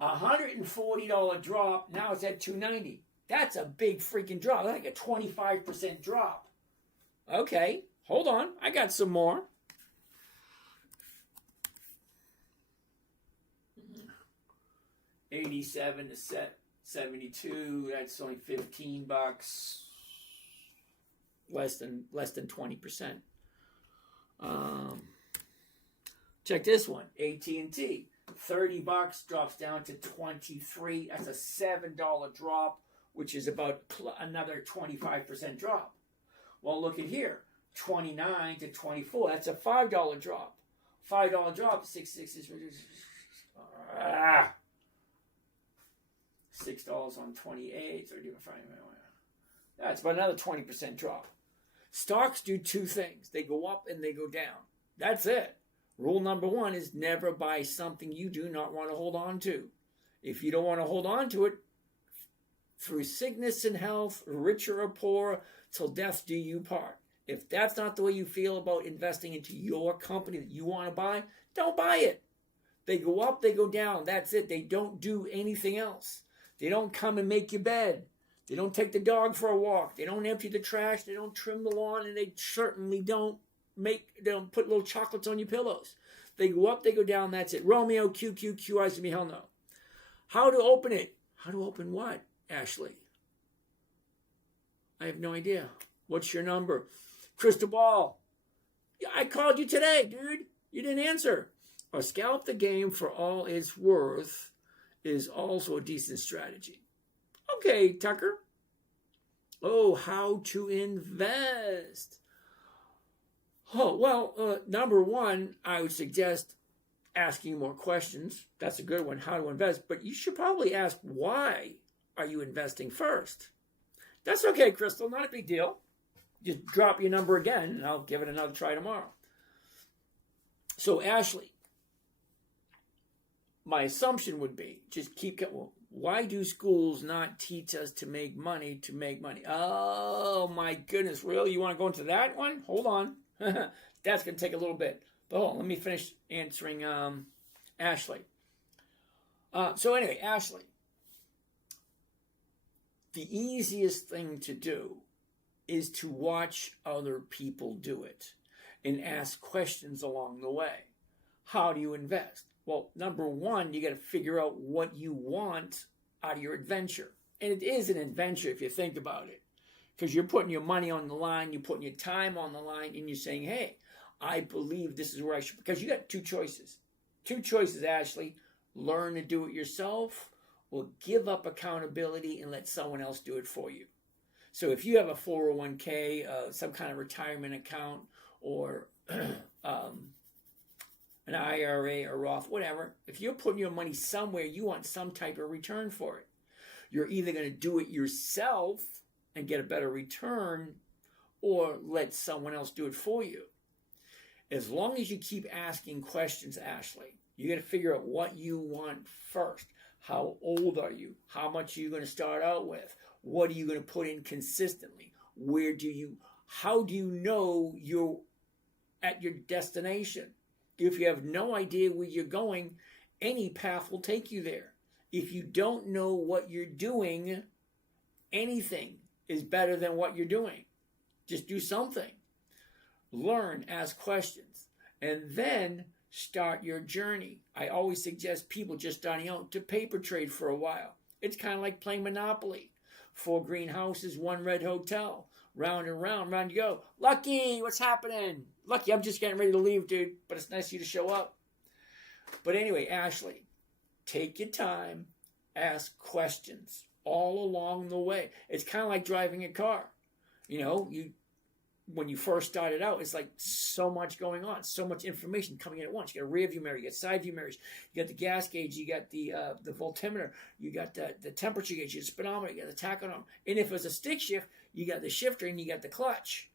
$140 drop, now it's at 290. That's a big freaking drop. That's like a 25% drop. Okay, hold on. I got some more. $87 to $72. That's only $15. Less than 20%. Check this one. AT&T. $30 drops down to $23. That's a $7 drop which is about another 25% drop. Well, look at here, 29 to 24. That's a $5 drop. $5 drop. 6 is $6 on 28. 35. That's about another 20% drop. Stocks do two things. They go up and they go down. That's it. Rule number one is never buy something you do not want to hold on to. If you don't want to hold on to it, through sickness and health, richer or poor, till death do you part. If that's not the way you feel about investing into your company that you want to buy, don't buy it. They go up, they go down. That's it. They don't do anything else. They don't come and make your bed. They don't take the dog for a walk. They don't empty the trash. They don't trim the lawn. And they certainly don't put little chocolates on your pillows. They go up, they go down. That's it. Romeo, Q, eyes to me, hell no. How to open it? How to open what, Ashley? I have no idea. What's your number? Crystal ball. I called you today, dude. You didn't answer. Or scalp the game for all it's worth is also a decent strategy. Okay, Tucker. Oh, how to invest. Oh, well, number one, I would suggest asking more questions. That's a good one, how to invest. But you should probably ask, why are you investing first? That's okay, Crystal, not a big deal. Just drop your number again, and I'll give it another try tomorrow. So, Ashley, my assumption would be, just keep, well, why do schools not teach us to make money to make money? Oh, my goodness, really? You want to go into that one? Hold on. That's going to take a little bit. But hold on, let me finish answering Ashley. So anyway, Ashley, the easiest thing to do is to watch other people do it and ask questions along the way. How do you invest? Well, number one, you got to figure out what you want out of your adventure. And it is an adventure if you think about it. Because you're putting your money on the line, you're putting your time on the line, and you're saying, hey, I believe this is where I should. Because you got two choices. Two choices, Ashley. Learn to do it yourself, or give up accountability and let someone else do it for you. So if you have a 401k, some kind of retirement account, or an IRA or Roth, whatever, if you're putting your money somewhere, you want some type of return for it. You're either going to do it yourself and get a better return, or let someone else do it for you. As long as you keep asking questions, Ashley, you got to figure out what you want first. How old are you? How much are you going to start out with? What are you going to put in consistently? How do you know you're at your destination? If you have no idea where you're going, any path will take you there. If you don't know what you're doing, anything is better than what you're doing. Just do something. Learn, ask questions, and then start your journey. I always suggest people just starting out to paper trade for a while. It's kind of like playing Monopoly. 4 green houses, 1 red hotel. Round and round, round you go. Lucky, what's happening? Lucky, I'm just getting ready to leave, dude. But it's nice of you to show up. But anyway, Ashley, take your time. Ask questions all along the way. It's kind of like driving a car. You know, when you first started out, it's like so much going on, so much information coming in at once. You got a rear view mirror, you got side view mirrors, you got the gas gauge, you got the voltimeter, you got the temperature gauge, you got the speedometer, you got the tachometer. And if it's a stick shift, you got the shifter and you got the clutch.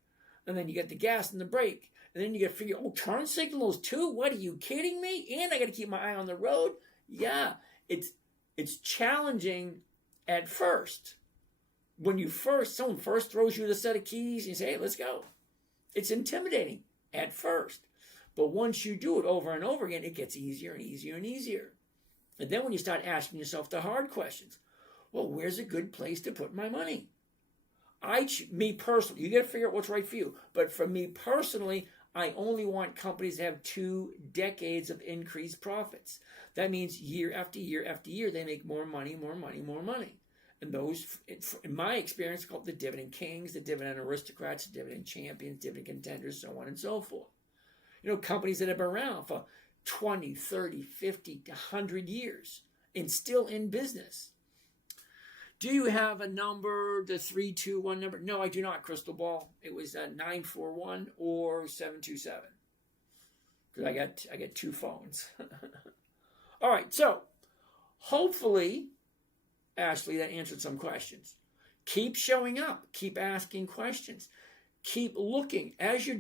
And then you got the gas and the brake. And then you got to figure, turn signals too? What, are you kidding me? And I got to keep my eye on the road? Yeah, it's challenging at first. When someone first throws you the set of keys and you say, hey, let's go. It's intimidating at first. But once you do it over and over again, it gets easier and easier and easier. And then when you start asking yourself the hard questions, well, where's a good place to put my money? Me personally, you got to figure out what's right for you. But for me personally, I only want companies to have 2 decades of increased profits. That means year after year after year, they make more money, more money, more money. And those, in my experience, called the dividend kings, the dividend aristocrats, the dividend champions, dividend contenders, so on and so forth. You know, companies that have been around for 20, 30, 50, 100 years and still in business. Do you have a number, the 321 number? No, I do not, Crystal Ball. It was 941 or 727. Because I got two phones. All right, so hopefully, Ashley, that answered some questions. Keep showing up. Keep asking questions. Keep looking as you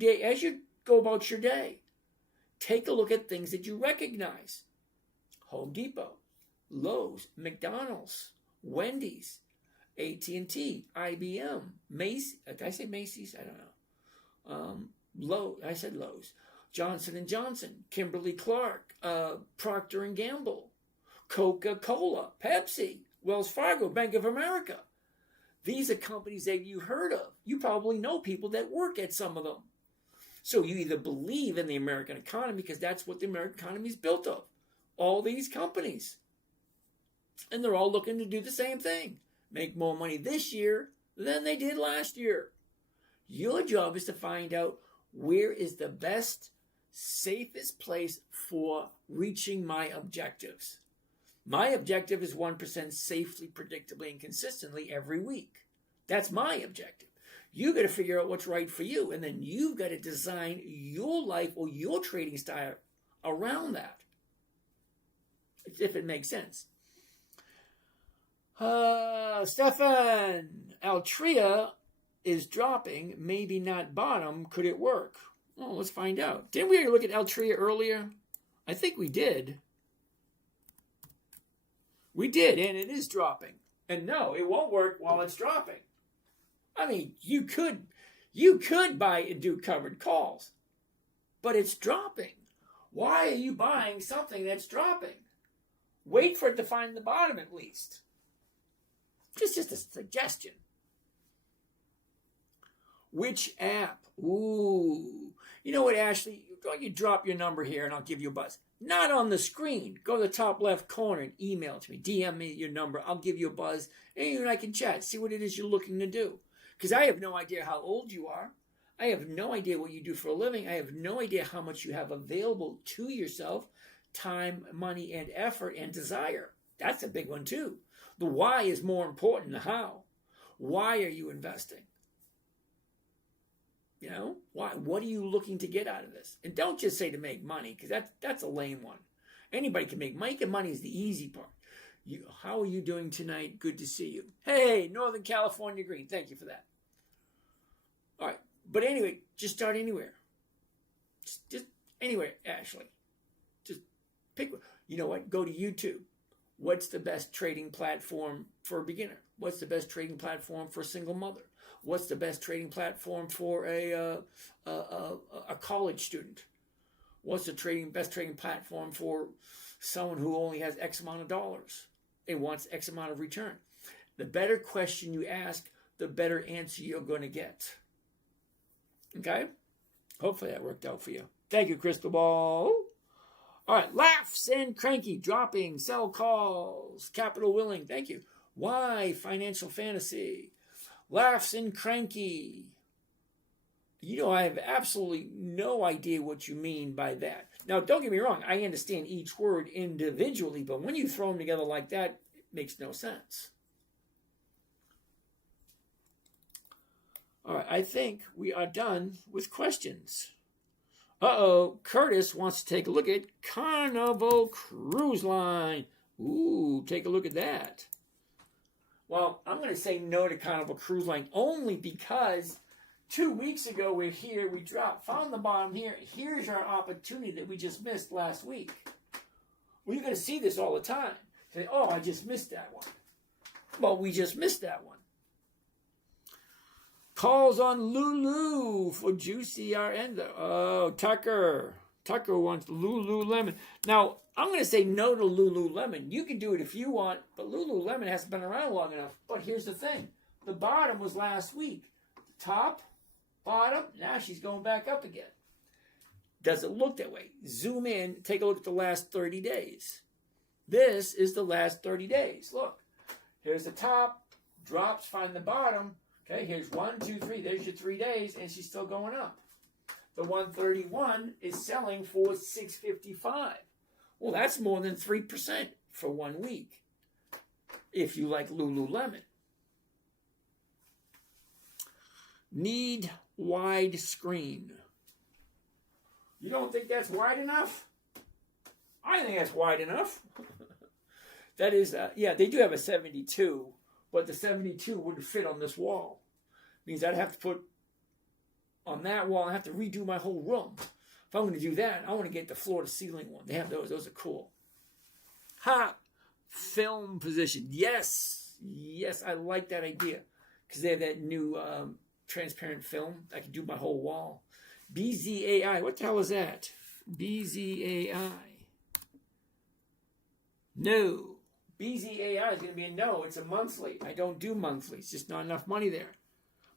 go about your day. Take a look at things that you recognize. Home Depot, Lowe's, McDonald's, Wendy's, AT&T, IBM, Macy's. Did I say Macy's? I don't know. I said Lowe's. Johnson & Johnson, Kimberly-Clark, Procter & Gamble, Coca-Cola, Pepsi, Wells Fargo, Bank of America. These are companies that you heard of. You probably know people that work at some of them. So you either believe in the American economy because that's what the American economy is built of. All these companies. And they're all looking to do the same thing. Make more money this year than they did last year. Your job is to find out where is the best, safest place for reaching my objectives. My objective is 1% safely, predictably, and consistently every week. That's my objective. You got to figure out what's right for you, and then you've got to design your life or your trading style around that, if it makes sense. Stefan, Altria is dropping, maybe not bottom. Could it work? Well, let's find out. Didn't we look at Altria earlier? I think we did. We did, and it is dropping. And no, it won't work while it's dropping. I mean, you could buy and do covered calls, but it's dropping. Why are you buying something that's dropping? Wait for it to find the bottom at least. Just a suggestion. Which app? Ooh. You know what, Ashley? You drop your number here and I'll give you a buzz. Not on the screen. Go to the top left corner and email it to me. DM me your number. I'll give you a buzz. And you and I can chat. See what it is you're looking to do. Because I have no idea how old you are. I have no idea what you do for a living. I have no idea how much you have available to yourself. Time, money, and effort, and desire. That's a big one too. The why is more important than how. Why are you investing? You know, why? What are you looking to get out of this? And don't just say to make money, because that's a lame one. Anybody can make money. Making money is the easy part. How are you doing tonight? Good to see you. Hey, Northern California Green. Thank you for that. All right. But anyway, just start anywhere. Just anywhere, Ashley. Just pick one. You know what? Go to YouTube. What's the best trading platform for a beginner? What's the best trading platform for a single mother? What's the best trading platform for a college student? What's the best trading platform for someone who only has X amount of dollars and wants X amount of return? The better question you ask, the better answer you're going to get. Okay? Hopefully that worked out for you. Thank you, Crystal Ball. All right, Laughs and Cranky, dropping, sell calls, Capital Willing, thank you. Why Financial Fantasy? Laughs and Cranky. You know, I have absolutely no idea what you mean by that. Now, don't get me wrong, I understand each word individually, but when you throw them together like that, it makes no sense. All right, I think we are done with questions. Curtis wants to take a look at Carnival Cruise Line. Ooh, take a look at that. Well, I'm going to say no to Carnival Cruise Line only because 2 weeks ago we're here, we found the bottom here. Here's our opportunity that we just missed last week. Well, you're going to see this all the time. Say, oh, I just missed that one. Well, we just missed that one. Calls on Lulu for Juicy our ender. Oh, Tucker. Tucker wants Lululemon. Now, I'm going to say no to Lululemon. You can do it if you want, but Lululemon hasn't been around long enough. But here's the thing. The bottom was last week. The top, bottom, now she's going back up again. Does it look that way? Zoom in, take a look at the last 30 days. This is the last 30 days. Look, here's the top, drops, find the bottom. Okay, here's 1, 2, 3. There's your 3 days, and she's still going up. The 131 is selling for $655. Well, that's more than 3% for 1 week. if you like Lululemon. Need wide screen. You don't think that's wide enough? I think that's wide enough. That is, yeah, they do have a 72, but the 72 wouldn't fit on this wall. Means I'd have to put on that wall, I have to redo my whole room. If I'm going to do that, I want to get the floor to ceiling one. They have those. Those are cool. Ha! Film position. Yes. Yes, I like that idea. Because they have that new transparent film. I can do my whole wall. BZAI. What the hell is that? BZAI. No. BZAI is going to be a no. It's a monthly. I don't do monthly. It's just not enough money there.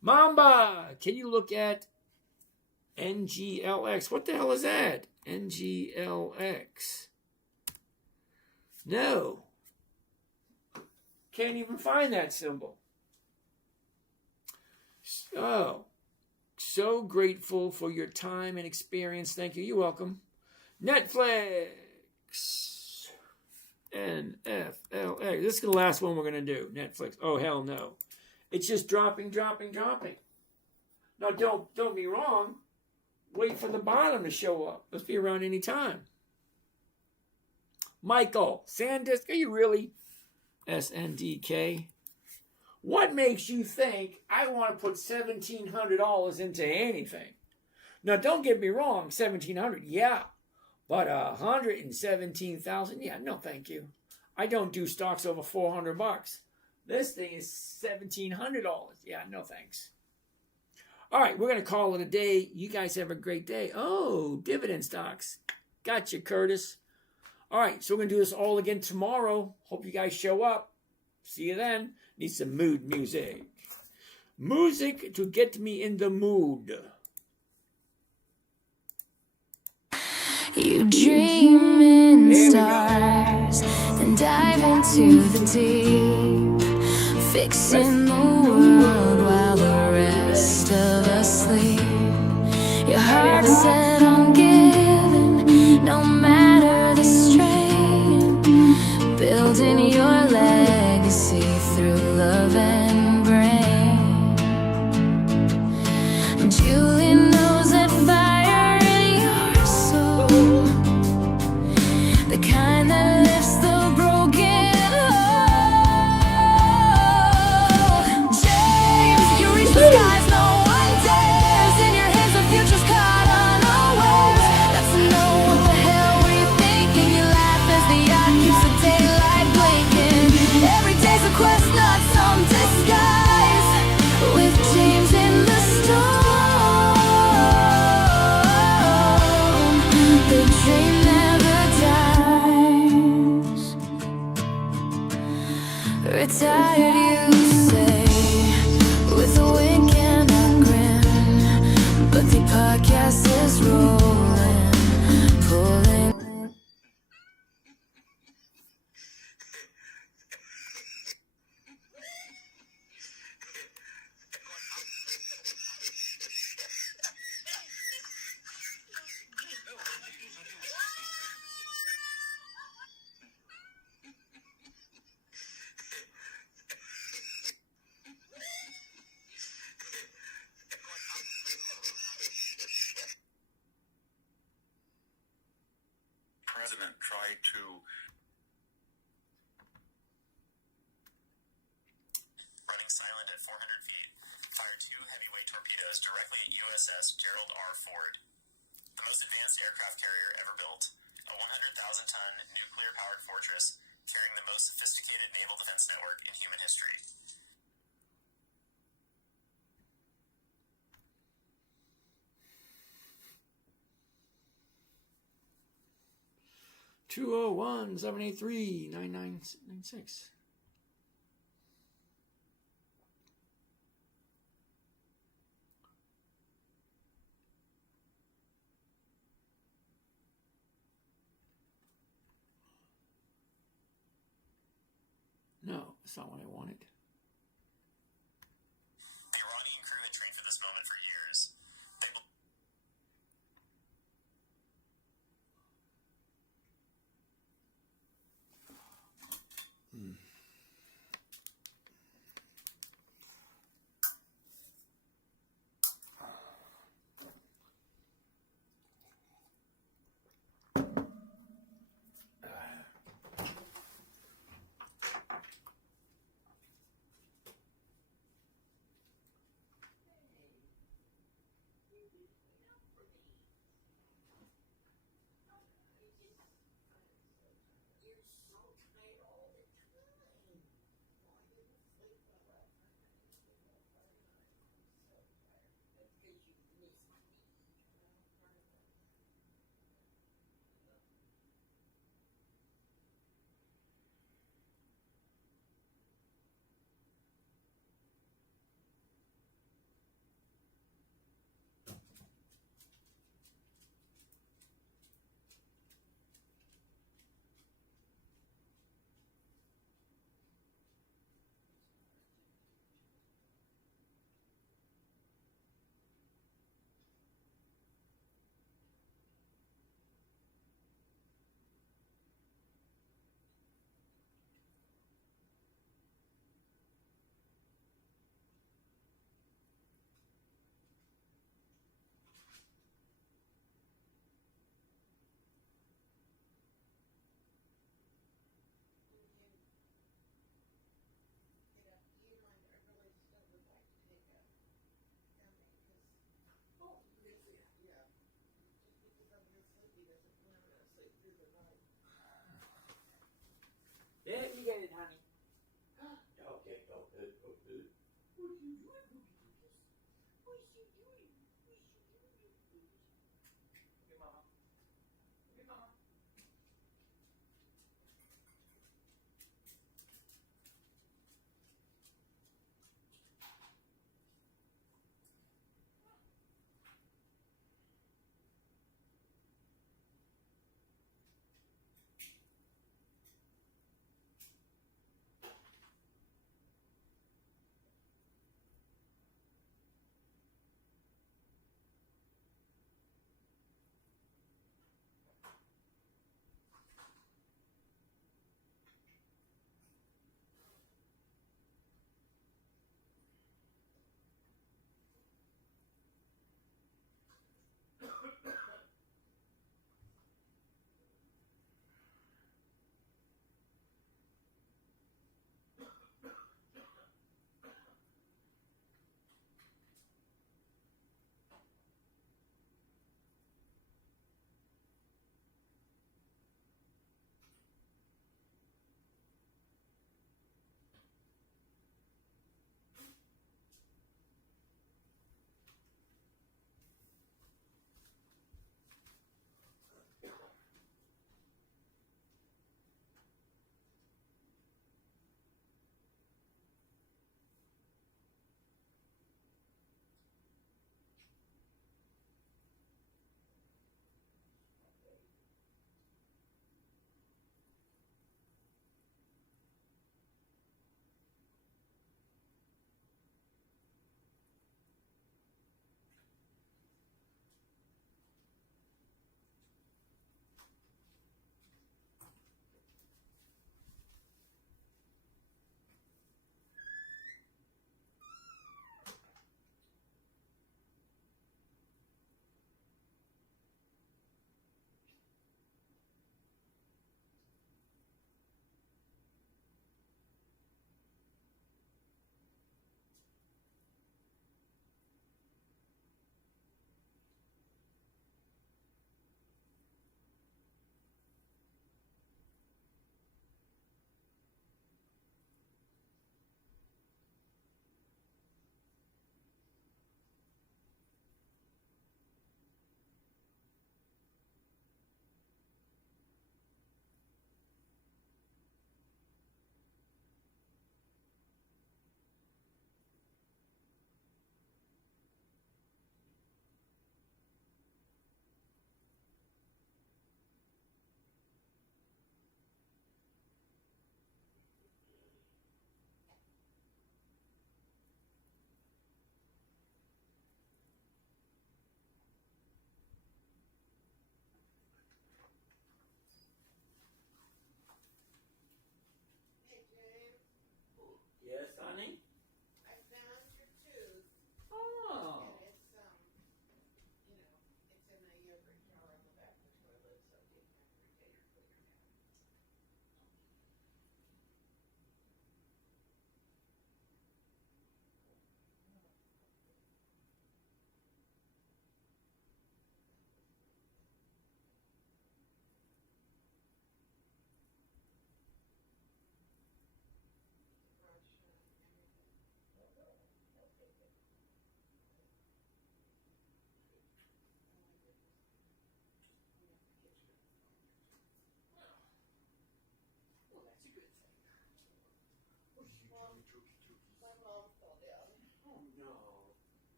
Mamba, can you look at NGLX? What the hell is that? NGLX. No. Can't even find that symbol. So grateful for your time and experience. Thank you. You're welcome. Netflix. NFLX. This is the last one we're going to do. Netflix. Oh, hell no. It's just dropping. Now, don't be wrong. Wait for the bottom to show up. Let's be around any time. Michael, SanDisk, are you really? SNDK. What makes you think I want to put $1,700 into anything? Now, don't get me wrong. $1,700, yeah. But $117,000, yeah, no, thank you. I don't do stocks over $400. This thing is $1,700. Yeah, no thanks. All right, we're going to call it a day. You guys have a great day. Oh, dividend stocks. Gotcha, Curtis. All right, so we're going to do this all again tomorrow. Hope you guys show up. See you then. Need some mood music. Music to get me in the mood. You dream in stars and dive into the deep, fixing the world while the rest of us sleep. Your heart set on giving, no matter the strain, building your legacy through love and brain. Julie knows that fire in your soul, the kind that lifts the broken whole. James, you reach the skies, no one dares. In your hands, the future's caught unawares. That's to know what the hell were you thinking. You laugh as the yacht keeps the daylight blinking. Every day's a quest, not some disguise. With James in the storm, the dream never dies. Retired, you say, with a wink and a grin, but the podcast is rolling, pulling. President tried to running silent at 400 feet, fired 2 heavyweight torpedoes directly at USS Gerald R. Ford, the most advanced aircraft carrier ever built, a 100,000-ton nuclear-powered fortress carrying the most sophisticated naval defense network in human history. 201-783-9996. No, that's not what I wanted. The Iranian crew had trained for this moment for years. They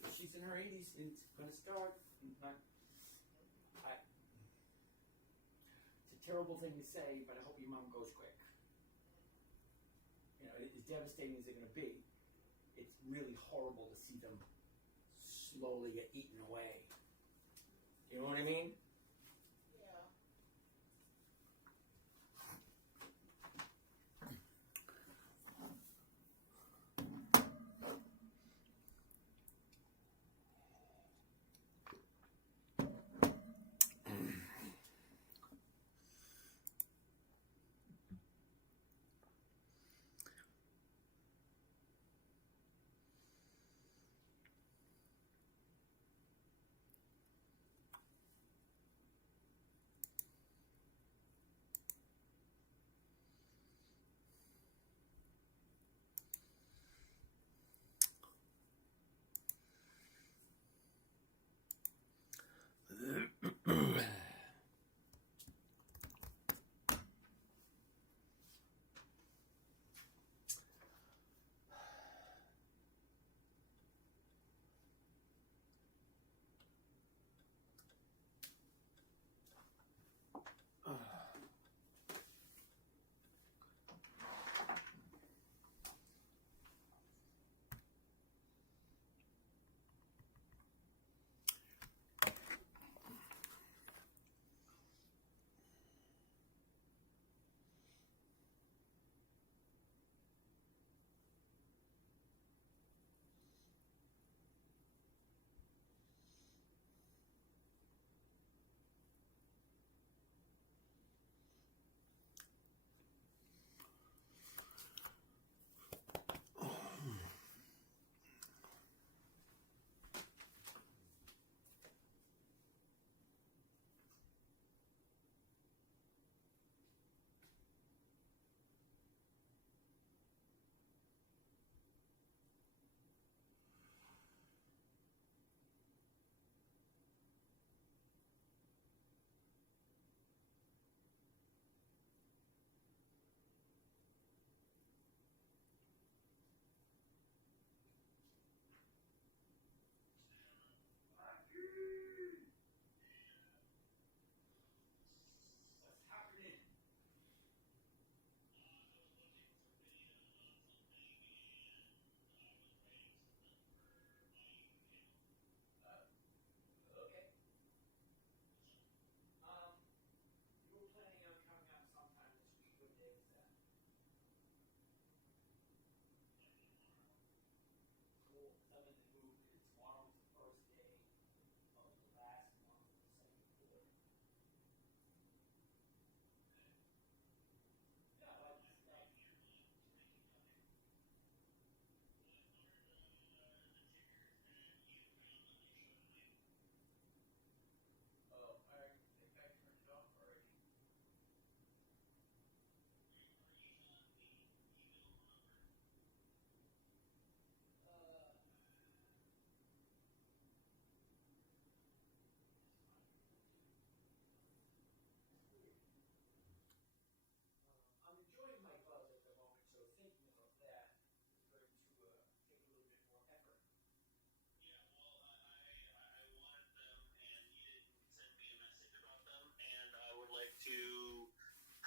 80s. She's in her 80s. It's going to start. It's a terrible thing to say, but I hope your mom goes quick. You know, as devastating as they're going to be, it's really horrible to see them slowly get eaten away. You know what I mean?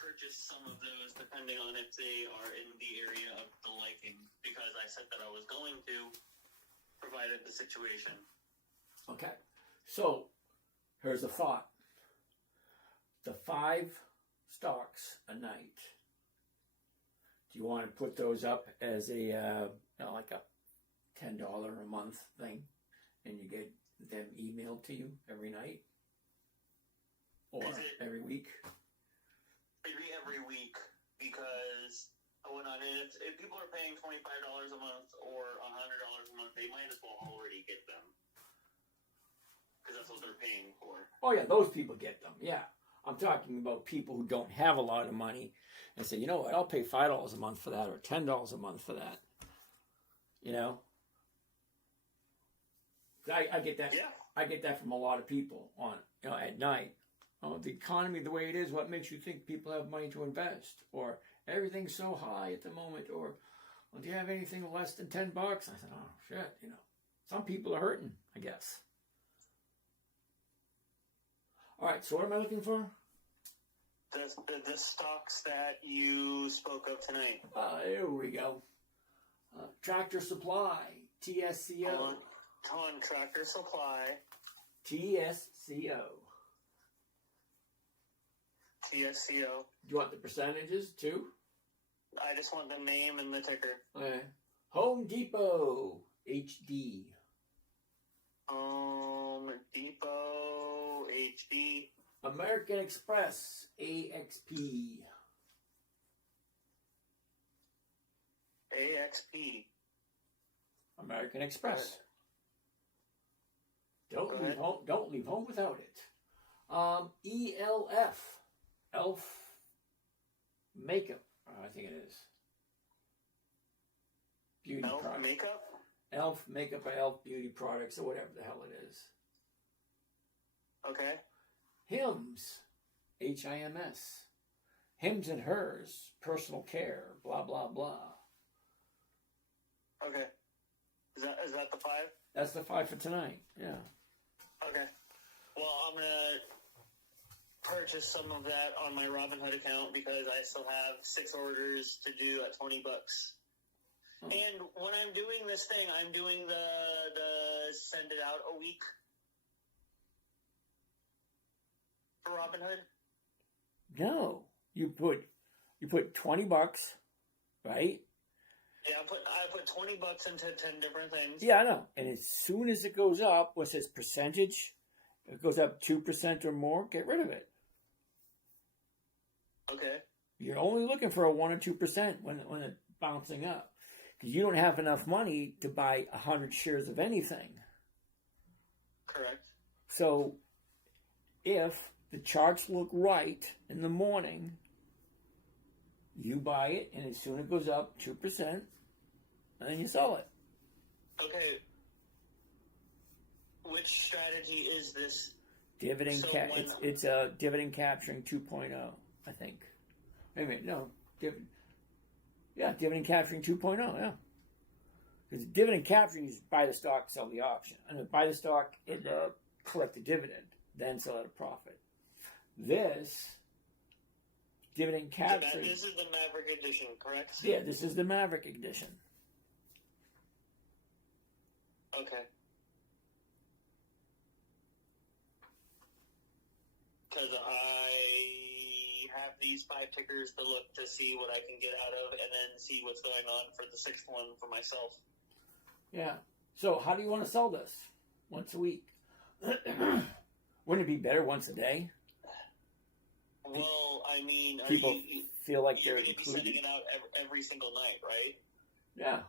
Purchase some of those depending on if they are in the area of the liking, because I said that I was going to, provided the situation. Okay, so here's a thought. The 5 stocks a night. Do you want to put those up as a like a $10 a month thing, and you get them emailed to you every night or every week? Maybe every week, because I went on it. If people are paying $25 a month or $100 a month, they might as well already get them, because that's what they're paying for. Oh yeah, those people get them. Yeah, I'm talking about people who don't have a lot of money and say, you know what, I'll pay $5 a month for that or $10 a month for that. You know, I get that. Yeah. I get that from a lot of people on at night. Oh, the economy the way it is, what makes you think people have money to invest? Or everything's so high at the moment. Or, well, do you have anything less than $10? I said, oh, shit, some people are hurting, I guess. All right, so what am I looking for? The stocks that you spoke of tonight. There we go. Tractor Supply, TSCO. On Tractor Supply. TSCO. TSCO. Do you want the percentages too? I just want the name and the ticker. Okay. Home Depot, HD. Home Depot, HD. American Express, AXP. AXP. American Express. Go ahead. Don't leave home without it. ELF. Elf Makeup. I think it is. Beauty Elf product. Makeup? Elf Makeup or Elf Beauty Products or whatever the hell it is. Okay. Hims. HIMS. Hims and Hers. Personal care. Blah, blah, blah. Okay. Is that the 5? That's the 5 for tonight. Yeah. Okay. Well, I'm going to purchase some of that on my Robinhood account because I still have 6 orders to do at $20. Oh. And when I'm doing this thing, I'm doing the send it out a week for Robinhood. No. You put $20, right? Yeah, I put $20 into 10 different things. Yeah, I know. And as soon as it goes up, what says percentage? If it goes up 2% or more, get rid of it. Okay. You're only looking for a 1 or 2% when it's bouncing up. Because you don't have enough money to buy 100 shares of anything. Correct. So if the charts look right in the morning, you buy it, and as soon as it goes up 2%, and then you sell it. Okay. Which strategy is this? Dividend So it's a dividend capturing 2.0, I think. Wait a minute, no. Dividend capturing 2.0, yeah. Because dividend capturing is buy the stock, sell the option. I mean, buy the stock and collect the dividend, then sell at a profit. This dividend capturing. This is the Maverick edition, correct? Yeah, this is the Maverick edition. Okay. Because I have these 5 tickers to look to see what I can get out of and then see what's going on for the 6th one for myself. Yeah. So how do you want to sell this? Once a week? Wouldn't it be better once a day? Well, I mean, People feel like you're they're going to be sending included. it out every single night, right? Yeah.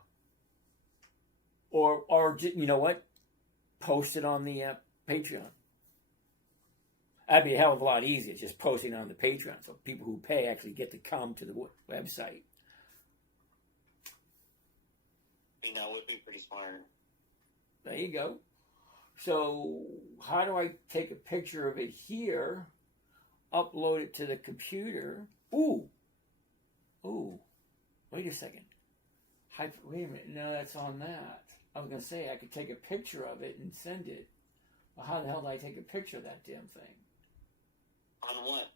Or you know what? Post it on the Patreon. That'd be a hell of a lot easier, just posting on the Patreon, so people who pay actually get to come to the website. I mean, that would be pretty smart. There you go. So how do I take a picture of it here, upload it to the computer? Ooh. Wait a second. Wait a minute. No, that's on that. I was going to say I could take a picture of it and send it. Well, how the hell do I take a picture of that damn thing? On what?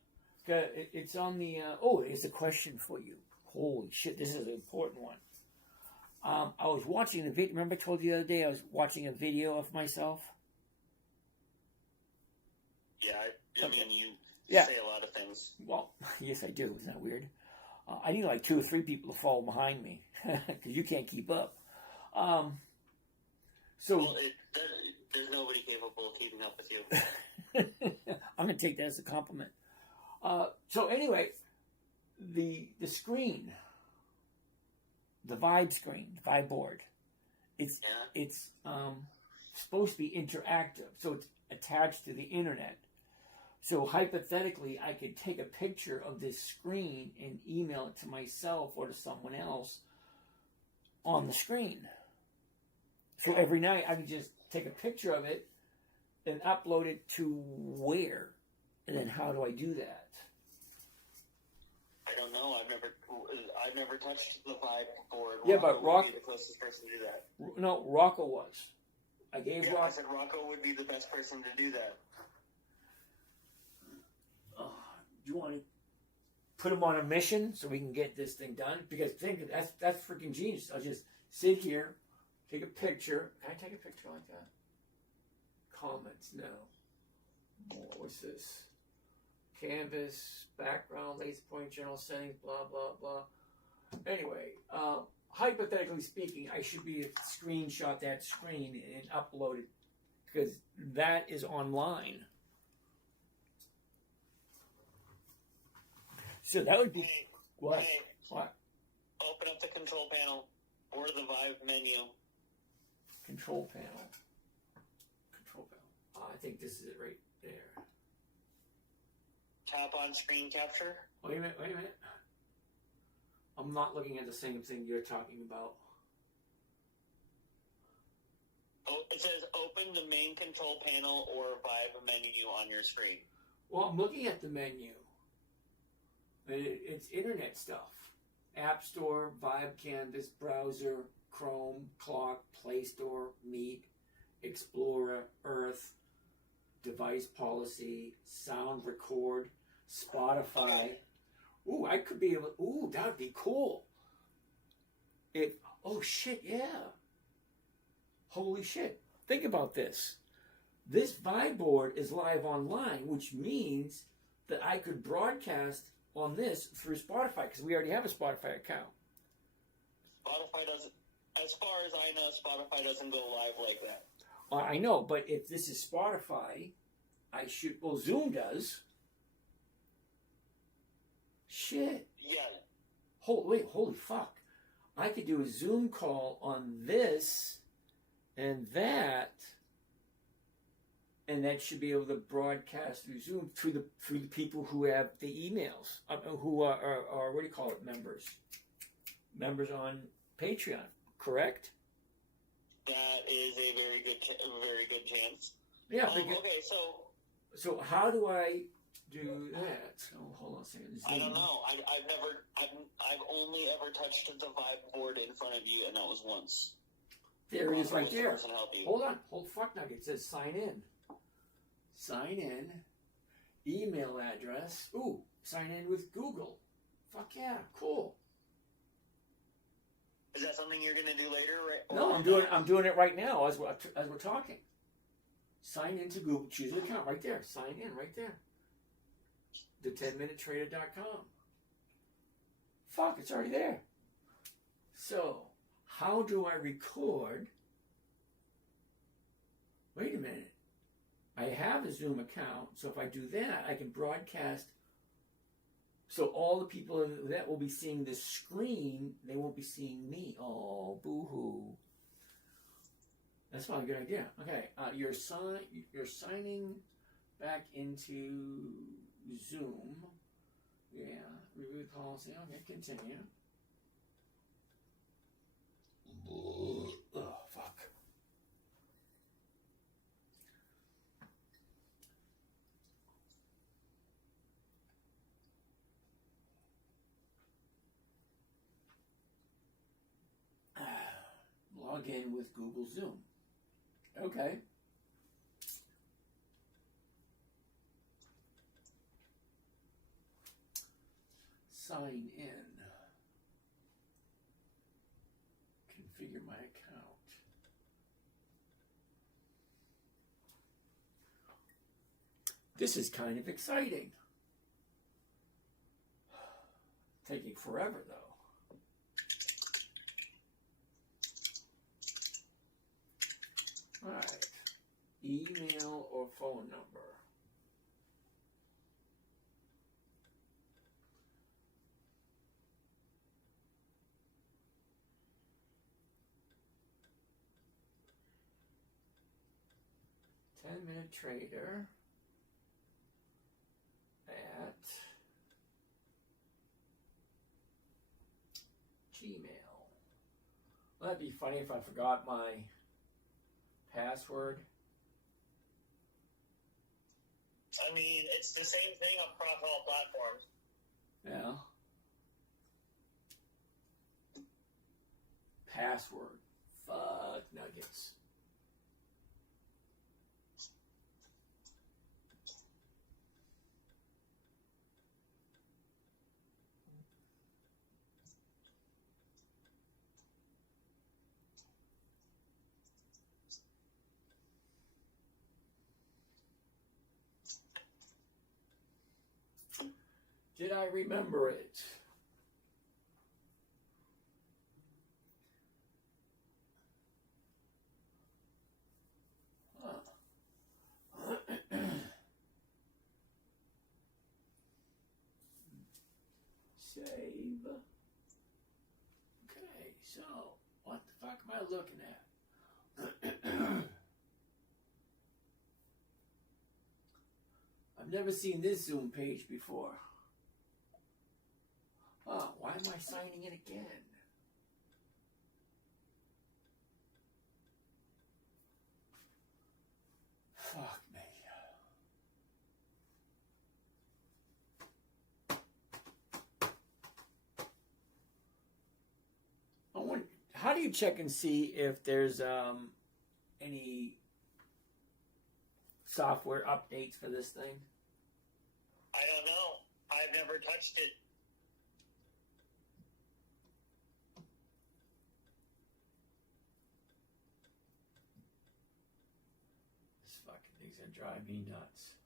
It's on the... it's a question for you. Holy shit, this is an important one. I was watching the video. Remember I told you the other day I was watching a video of myself? Yeah, I mean, you Yeah. say a lot of things. Well, yes, I do. Isn't that weird? I need like 2 or 3 people to follow behind me because you can't keep up. Well, there's nobody capable of keeping up with you. I'm going to take that as a compliment. So anyway, the screen, the Vibe screen, Vibe board, it's supposed to be interactive, so it's attached to the internet. So hypothetically, I could take a picture of this screen and email it to myself or to someone else on the screen. So every night I could just take a picture of it and upload it to where? And then how do I do that? I don't know. I've never touched the Vibe board. Yeah, but would be the closest person to do that. No, Rocco was. I gave Yeah, I Rock. said Rocco would be the best person to do that. Do you want to put him on a mission so we can get this thing done? Because think that's freaking genius. I'll just sit here, take a picture. Can I take a picture like that? Comments, no. What's this? Canvas, background, laser point, general settings, blah, blah, blah. Anyway, hypothetically speaking, I should be able to screenshot that screen and upload it because that is online. So that would be Hey, what? hey, What? open up the control panel or the Vive menu. Control panel. Control panel. I think this is it right there. Tap on screen capture. Wait a minute. I'm not looking at the same thing you're talking about. Oh, it says open the main control panel or Vive menu on your screen. Well, I'm looking at the menu. It's internet stuff. App Store, Vibe Canvas, Browser, Chrome, Clock, Play Store, Meet, Explorer, Earth, Device Policy, Sound Record, Spotify. Okay. Ooh, I could be able. Ooh, that would be cool. Oh shit, yeah. Holy shit! Think about this. This Vibe board is live online, which means that I could broadcast on this through Spotify because we already have a Spotify account. Spotify doesn't, as far as I know, Spotify doesn't go live like that. I know, but if this is Spotify, I should. Well, Zoom does. Shit. Yeah. Holy fuck. I could do a Zoom call on this and that should be able to broadcast through Zoom through the people who have the emails, who are what do you call it, members on Patreon, correct? That is a very good chance. Yeah. Okay, So how do I do that? Oh, hold on a second. Zoom. I don't know. I've only ever touched the Vibe board in front of you, and that was once. There it is, right Was the there. person help you? Hold on. Fuck nugget. It says sign in. Sign in. Email address. Ooh, sign in with Google. Fuck yeah, cool. Is that something you're gonna do later? Right? No, I'm doing it right now as we're talking. Sign into Google. Choose an account right there. Sign in right there. The10minutetrader.com. Fuck, it's already there. So, how do I record? Wait a minute. I have a Zoom account, so if I do that, I can broadcast. So all the people that will be seeing this screen, they won't be seeing me. Oh, boo-hoo. That's not a good idea. Okay, you're signing back into Zoom. Yeah, review policy. Okay, continue. Oh, fuck. Log in with Google Zoom. Okay. Sign in. Configure my account. This is kind of exciting. Taking forever though. All right. Email or phone number. $10-minute trader at Gmail. Well, that'd be funny if I forgot my password. I mean, it's the same thing across all platforms. Yeah. Password. Fuck nuggets. Did I remember it? Save. Okay, so what the fuck am I looking at? I've never seen this Zoom page before. Oh, why am I signing in again? Fuck me. How do you check and see if there's any software updates for this thing? I don't know. I've never touched it. This fucking thing's gonna drive me nuts.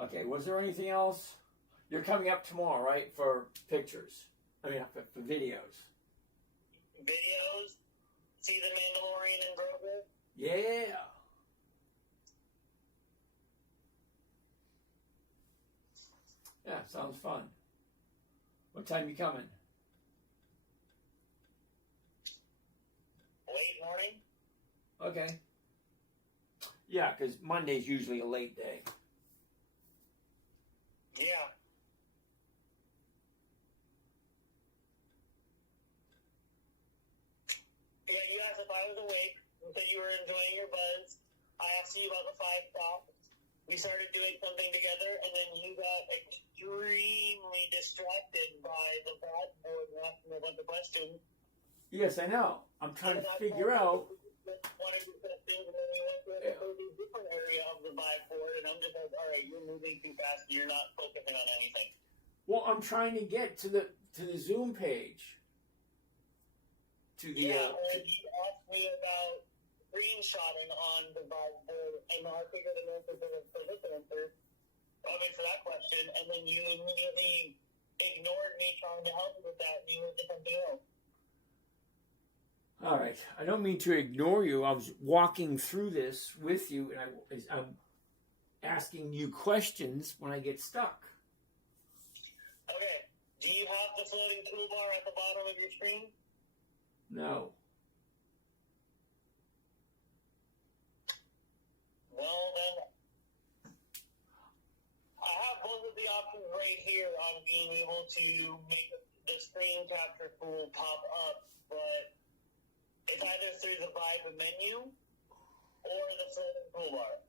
Okay, was there anything else? You're coming up tomorrow, right, for pictures? I mean, for videos. Videos? See the Mandalorian and Grogu? Yeah. Yeah, sounds fun. What time you coming? Late morning? Okay. Yeah, because Monday's usually a late day. Yeah. Yeah, you asked if I was awake. You said you were enjoying your buzz. I asked you about the 5 stops. We started doing something together, and then you got extremely distracted by the bad board and asking a bunch of questions. Yes, I know. I'm trying to figure out. One of your questions, and then we went to a totally different area of the vibe board, and I'm just like, all right, you're moving too fast, and you're not focusing on anything. Well, I'm trying to get to the Zoom page. To the Yeah, and you asked me about screenshotting on the vibe board, and I figured an answer for this answer. I mean, for that question, and then you immediately ignored me trying to help you with that, and you went to something else. All right. I don't mean to ignore you. I was walking through this with you, and I'm asking you questions when I get stuck. Okay. Do you have the floating toolbar at the bottom of your screen? No. Well, then, I have both of the options right here on being able to make the screen capture tool pop up, but it's either through the Vibe menu or the floating toolbar.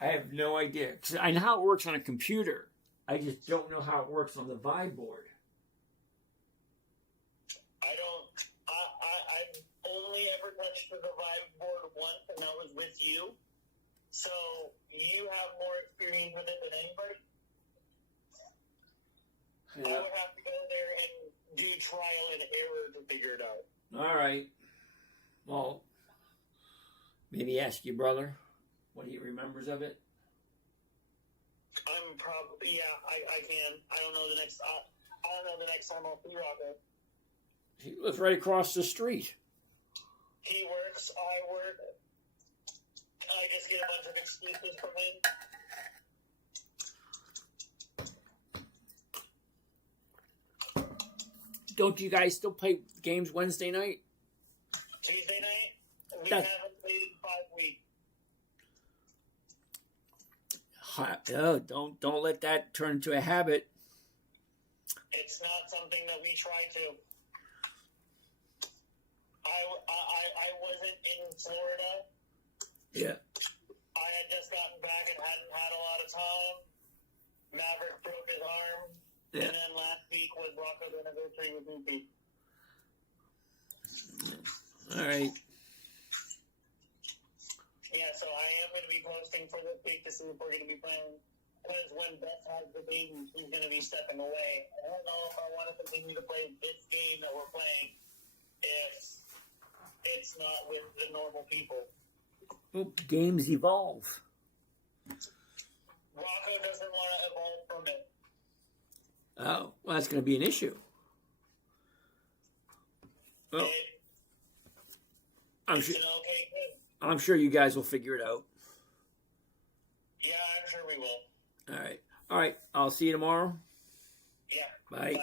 I have no idea. 'Cause I know how it works on a computer. I just don't know how it works on the Vibe board. I've only ever touched the Vibe board once, and that was with you. So you have more experience with it than anybody. Yeah. I would have to go there and do trial and error to figure it out. All right. Well, maybe ask your brother what he remembers of it. I'm probably I can. I don't know the next time I'll see Rocco. He lives right across the street. He works, I work. I just get a bunch of excuses from him. Don't you guys still play games Wednesday night? Tuesday night, we That- haven't played in 5 weeks. Oh, don't let that turn into a habit. It's not something that we try to. I wasn't in Florida. Yeah. I had just gotten back and hadn't had a lot of time. Maverick broke his arm. Yeah. And then last week was Rocco's anniversary with Goofy. All right. Yeah, so I am going to be posting for this week to see if we're going to be playing. Because when Beth has the baby, she's going to be stepping away. I don't know if I want to continue to play this game that we're playing if it's not with the normal people. Well, games evolve. Rocco doesn't want to evolve from it. Oh, well, that's going to be an issue. Well, It's an okay game. I'm sure you guys will figure it out. Yeah, I'm sure we will. All right. All right. I'll see you tomorrow. Yeah. Bye. Bye.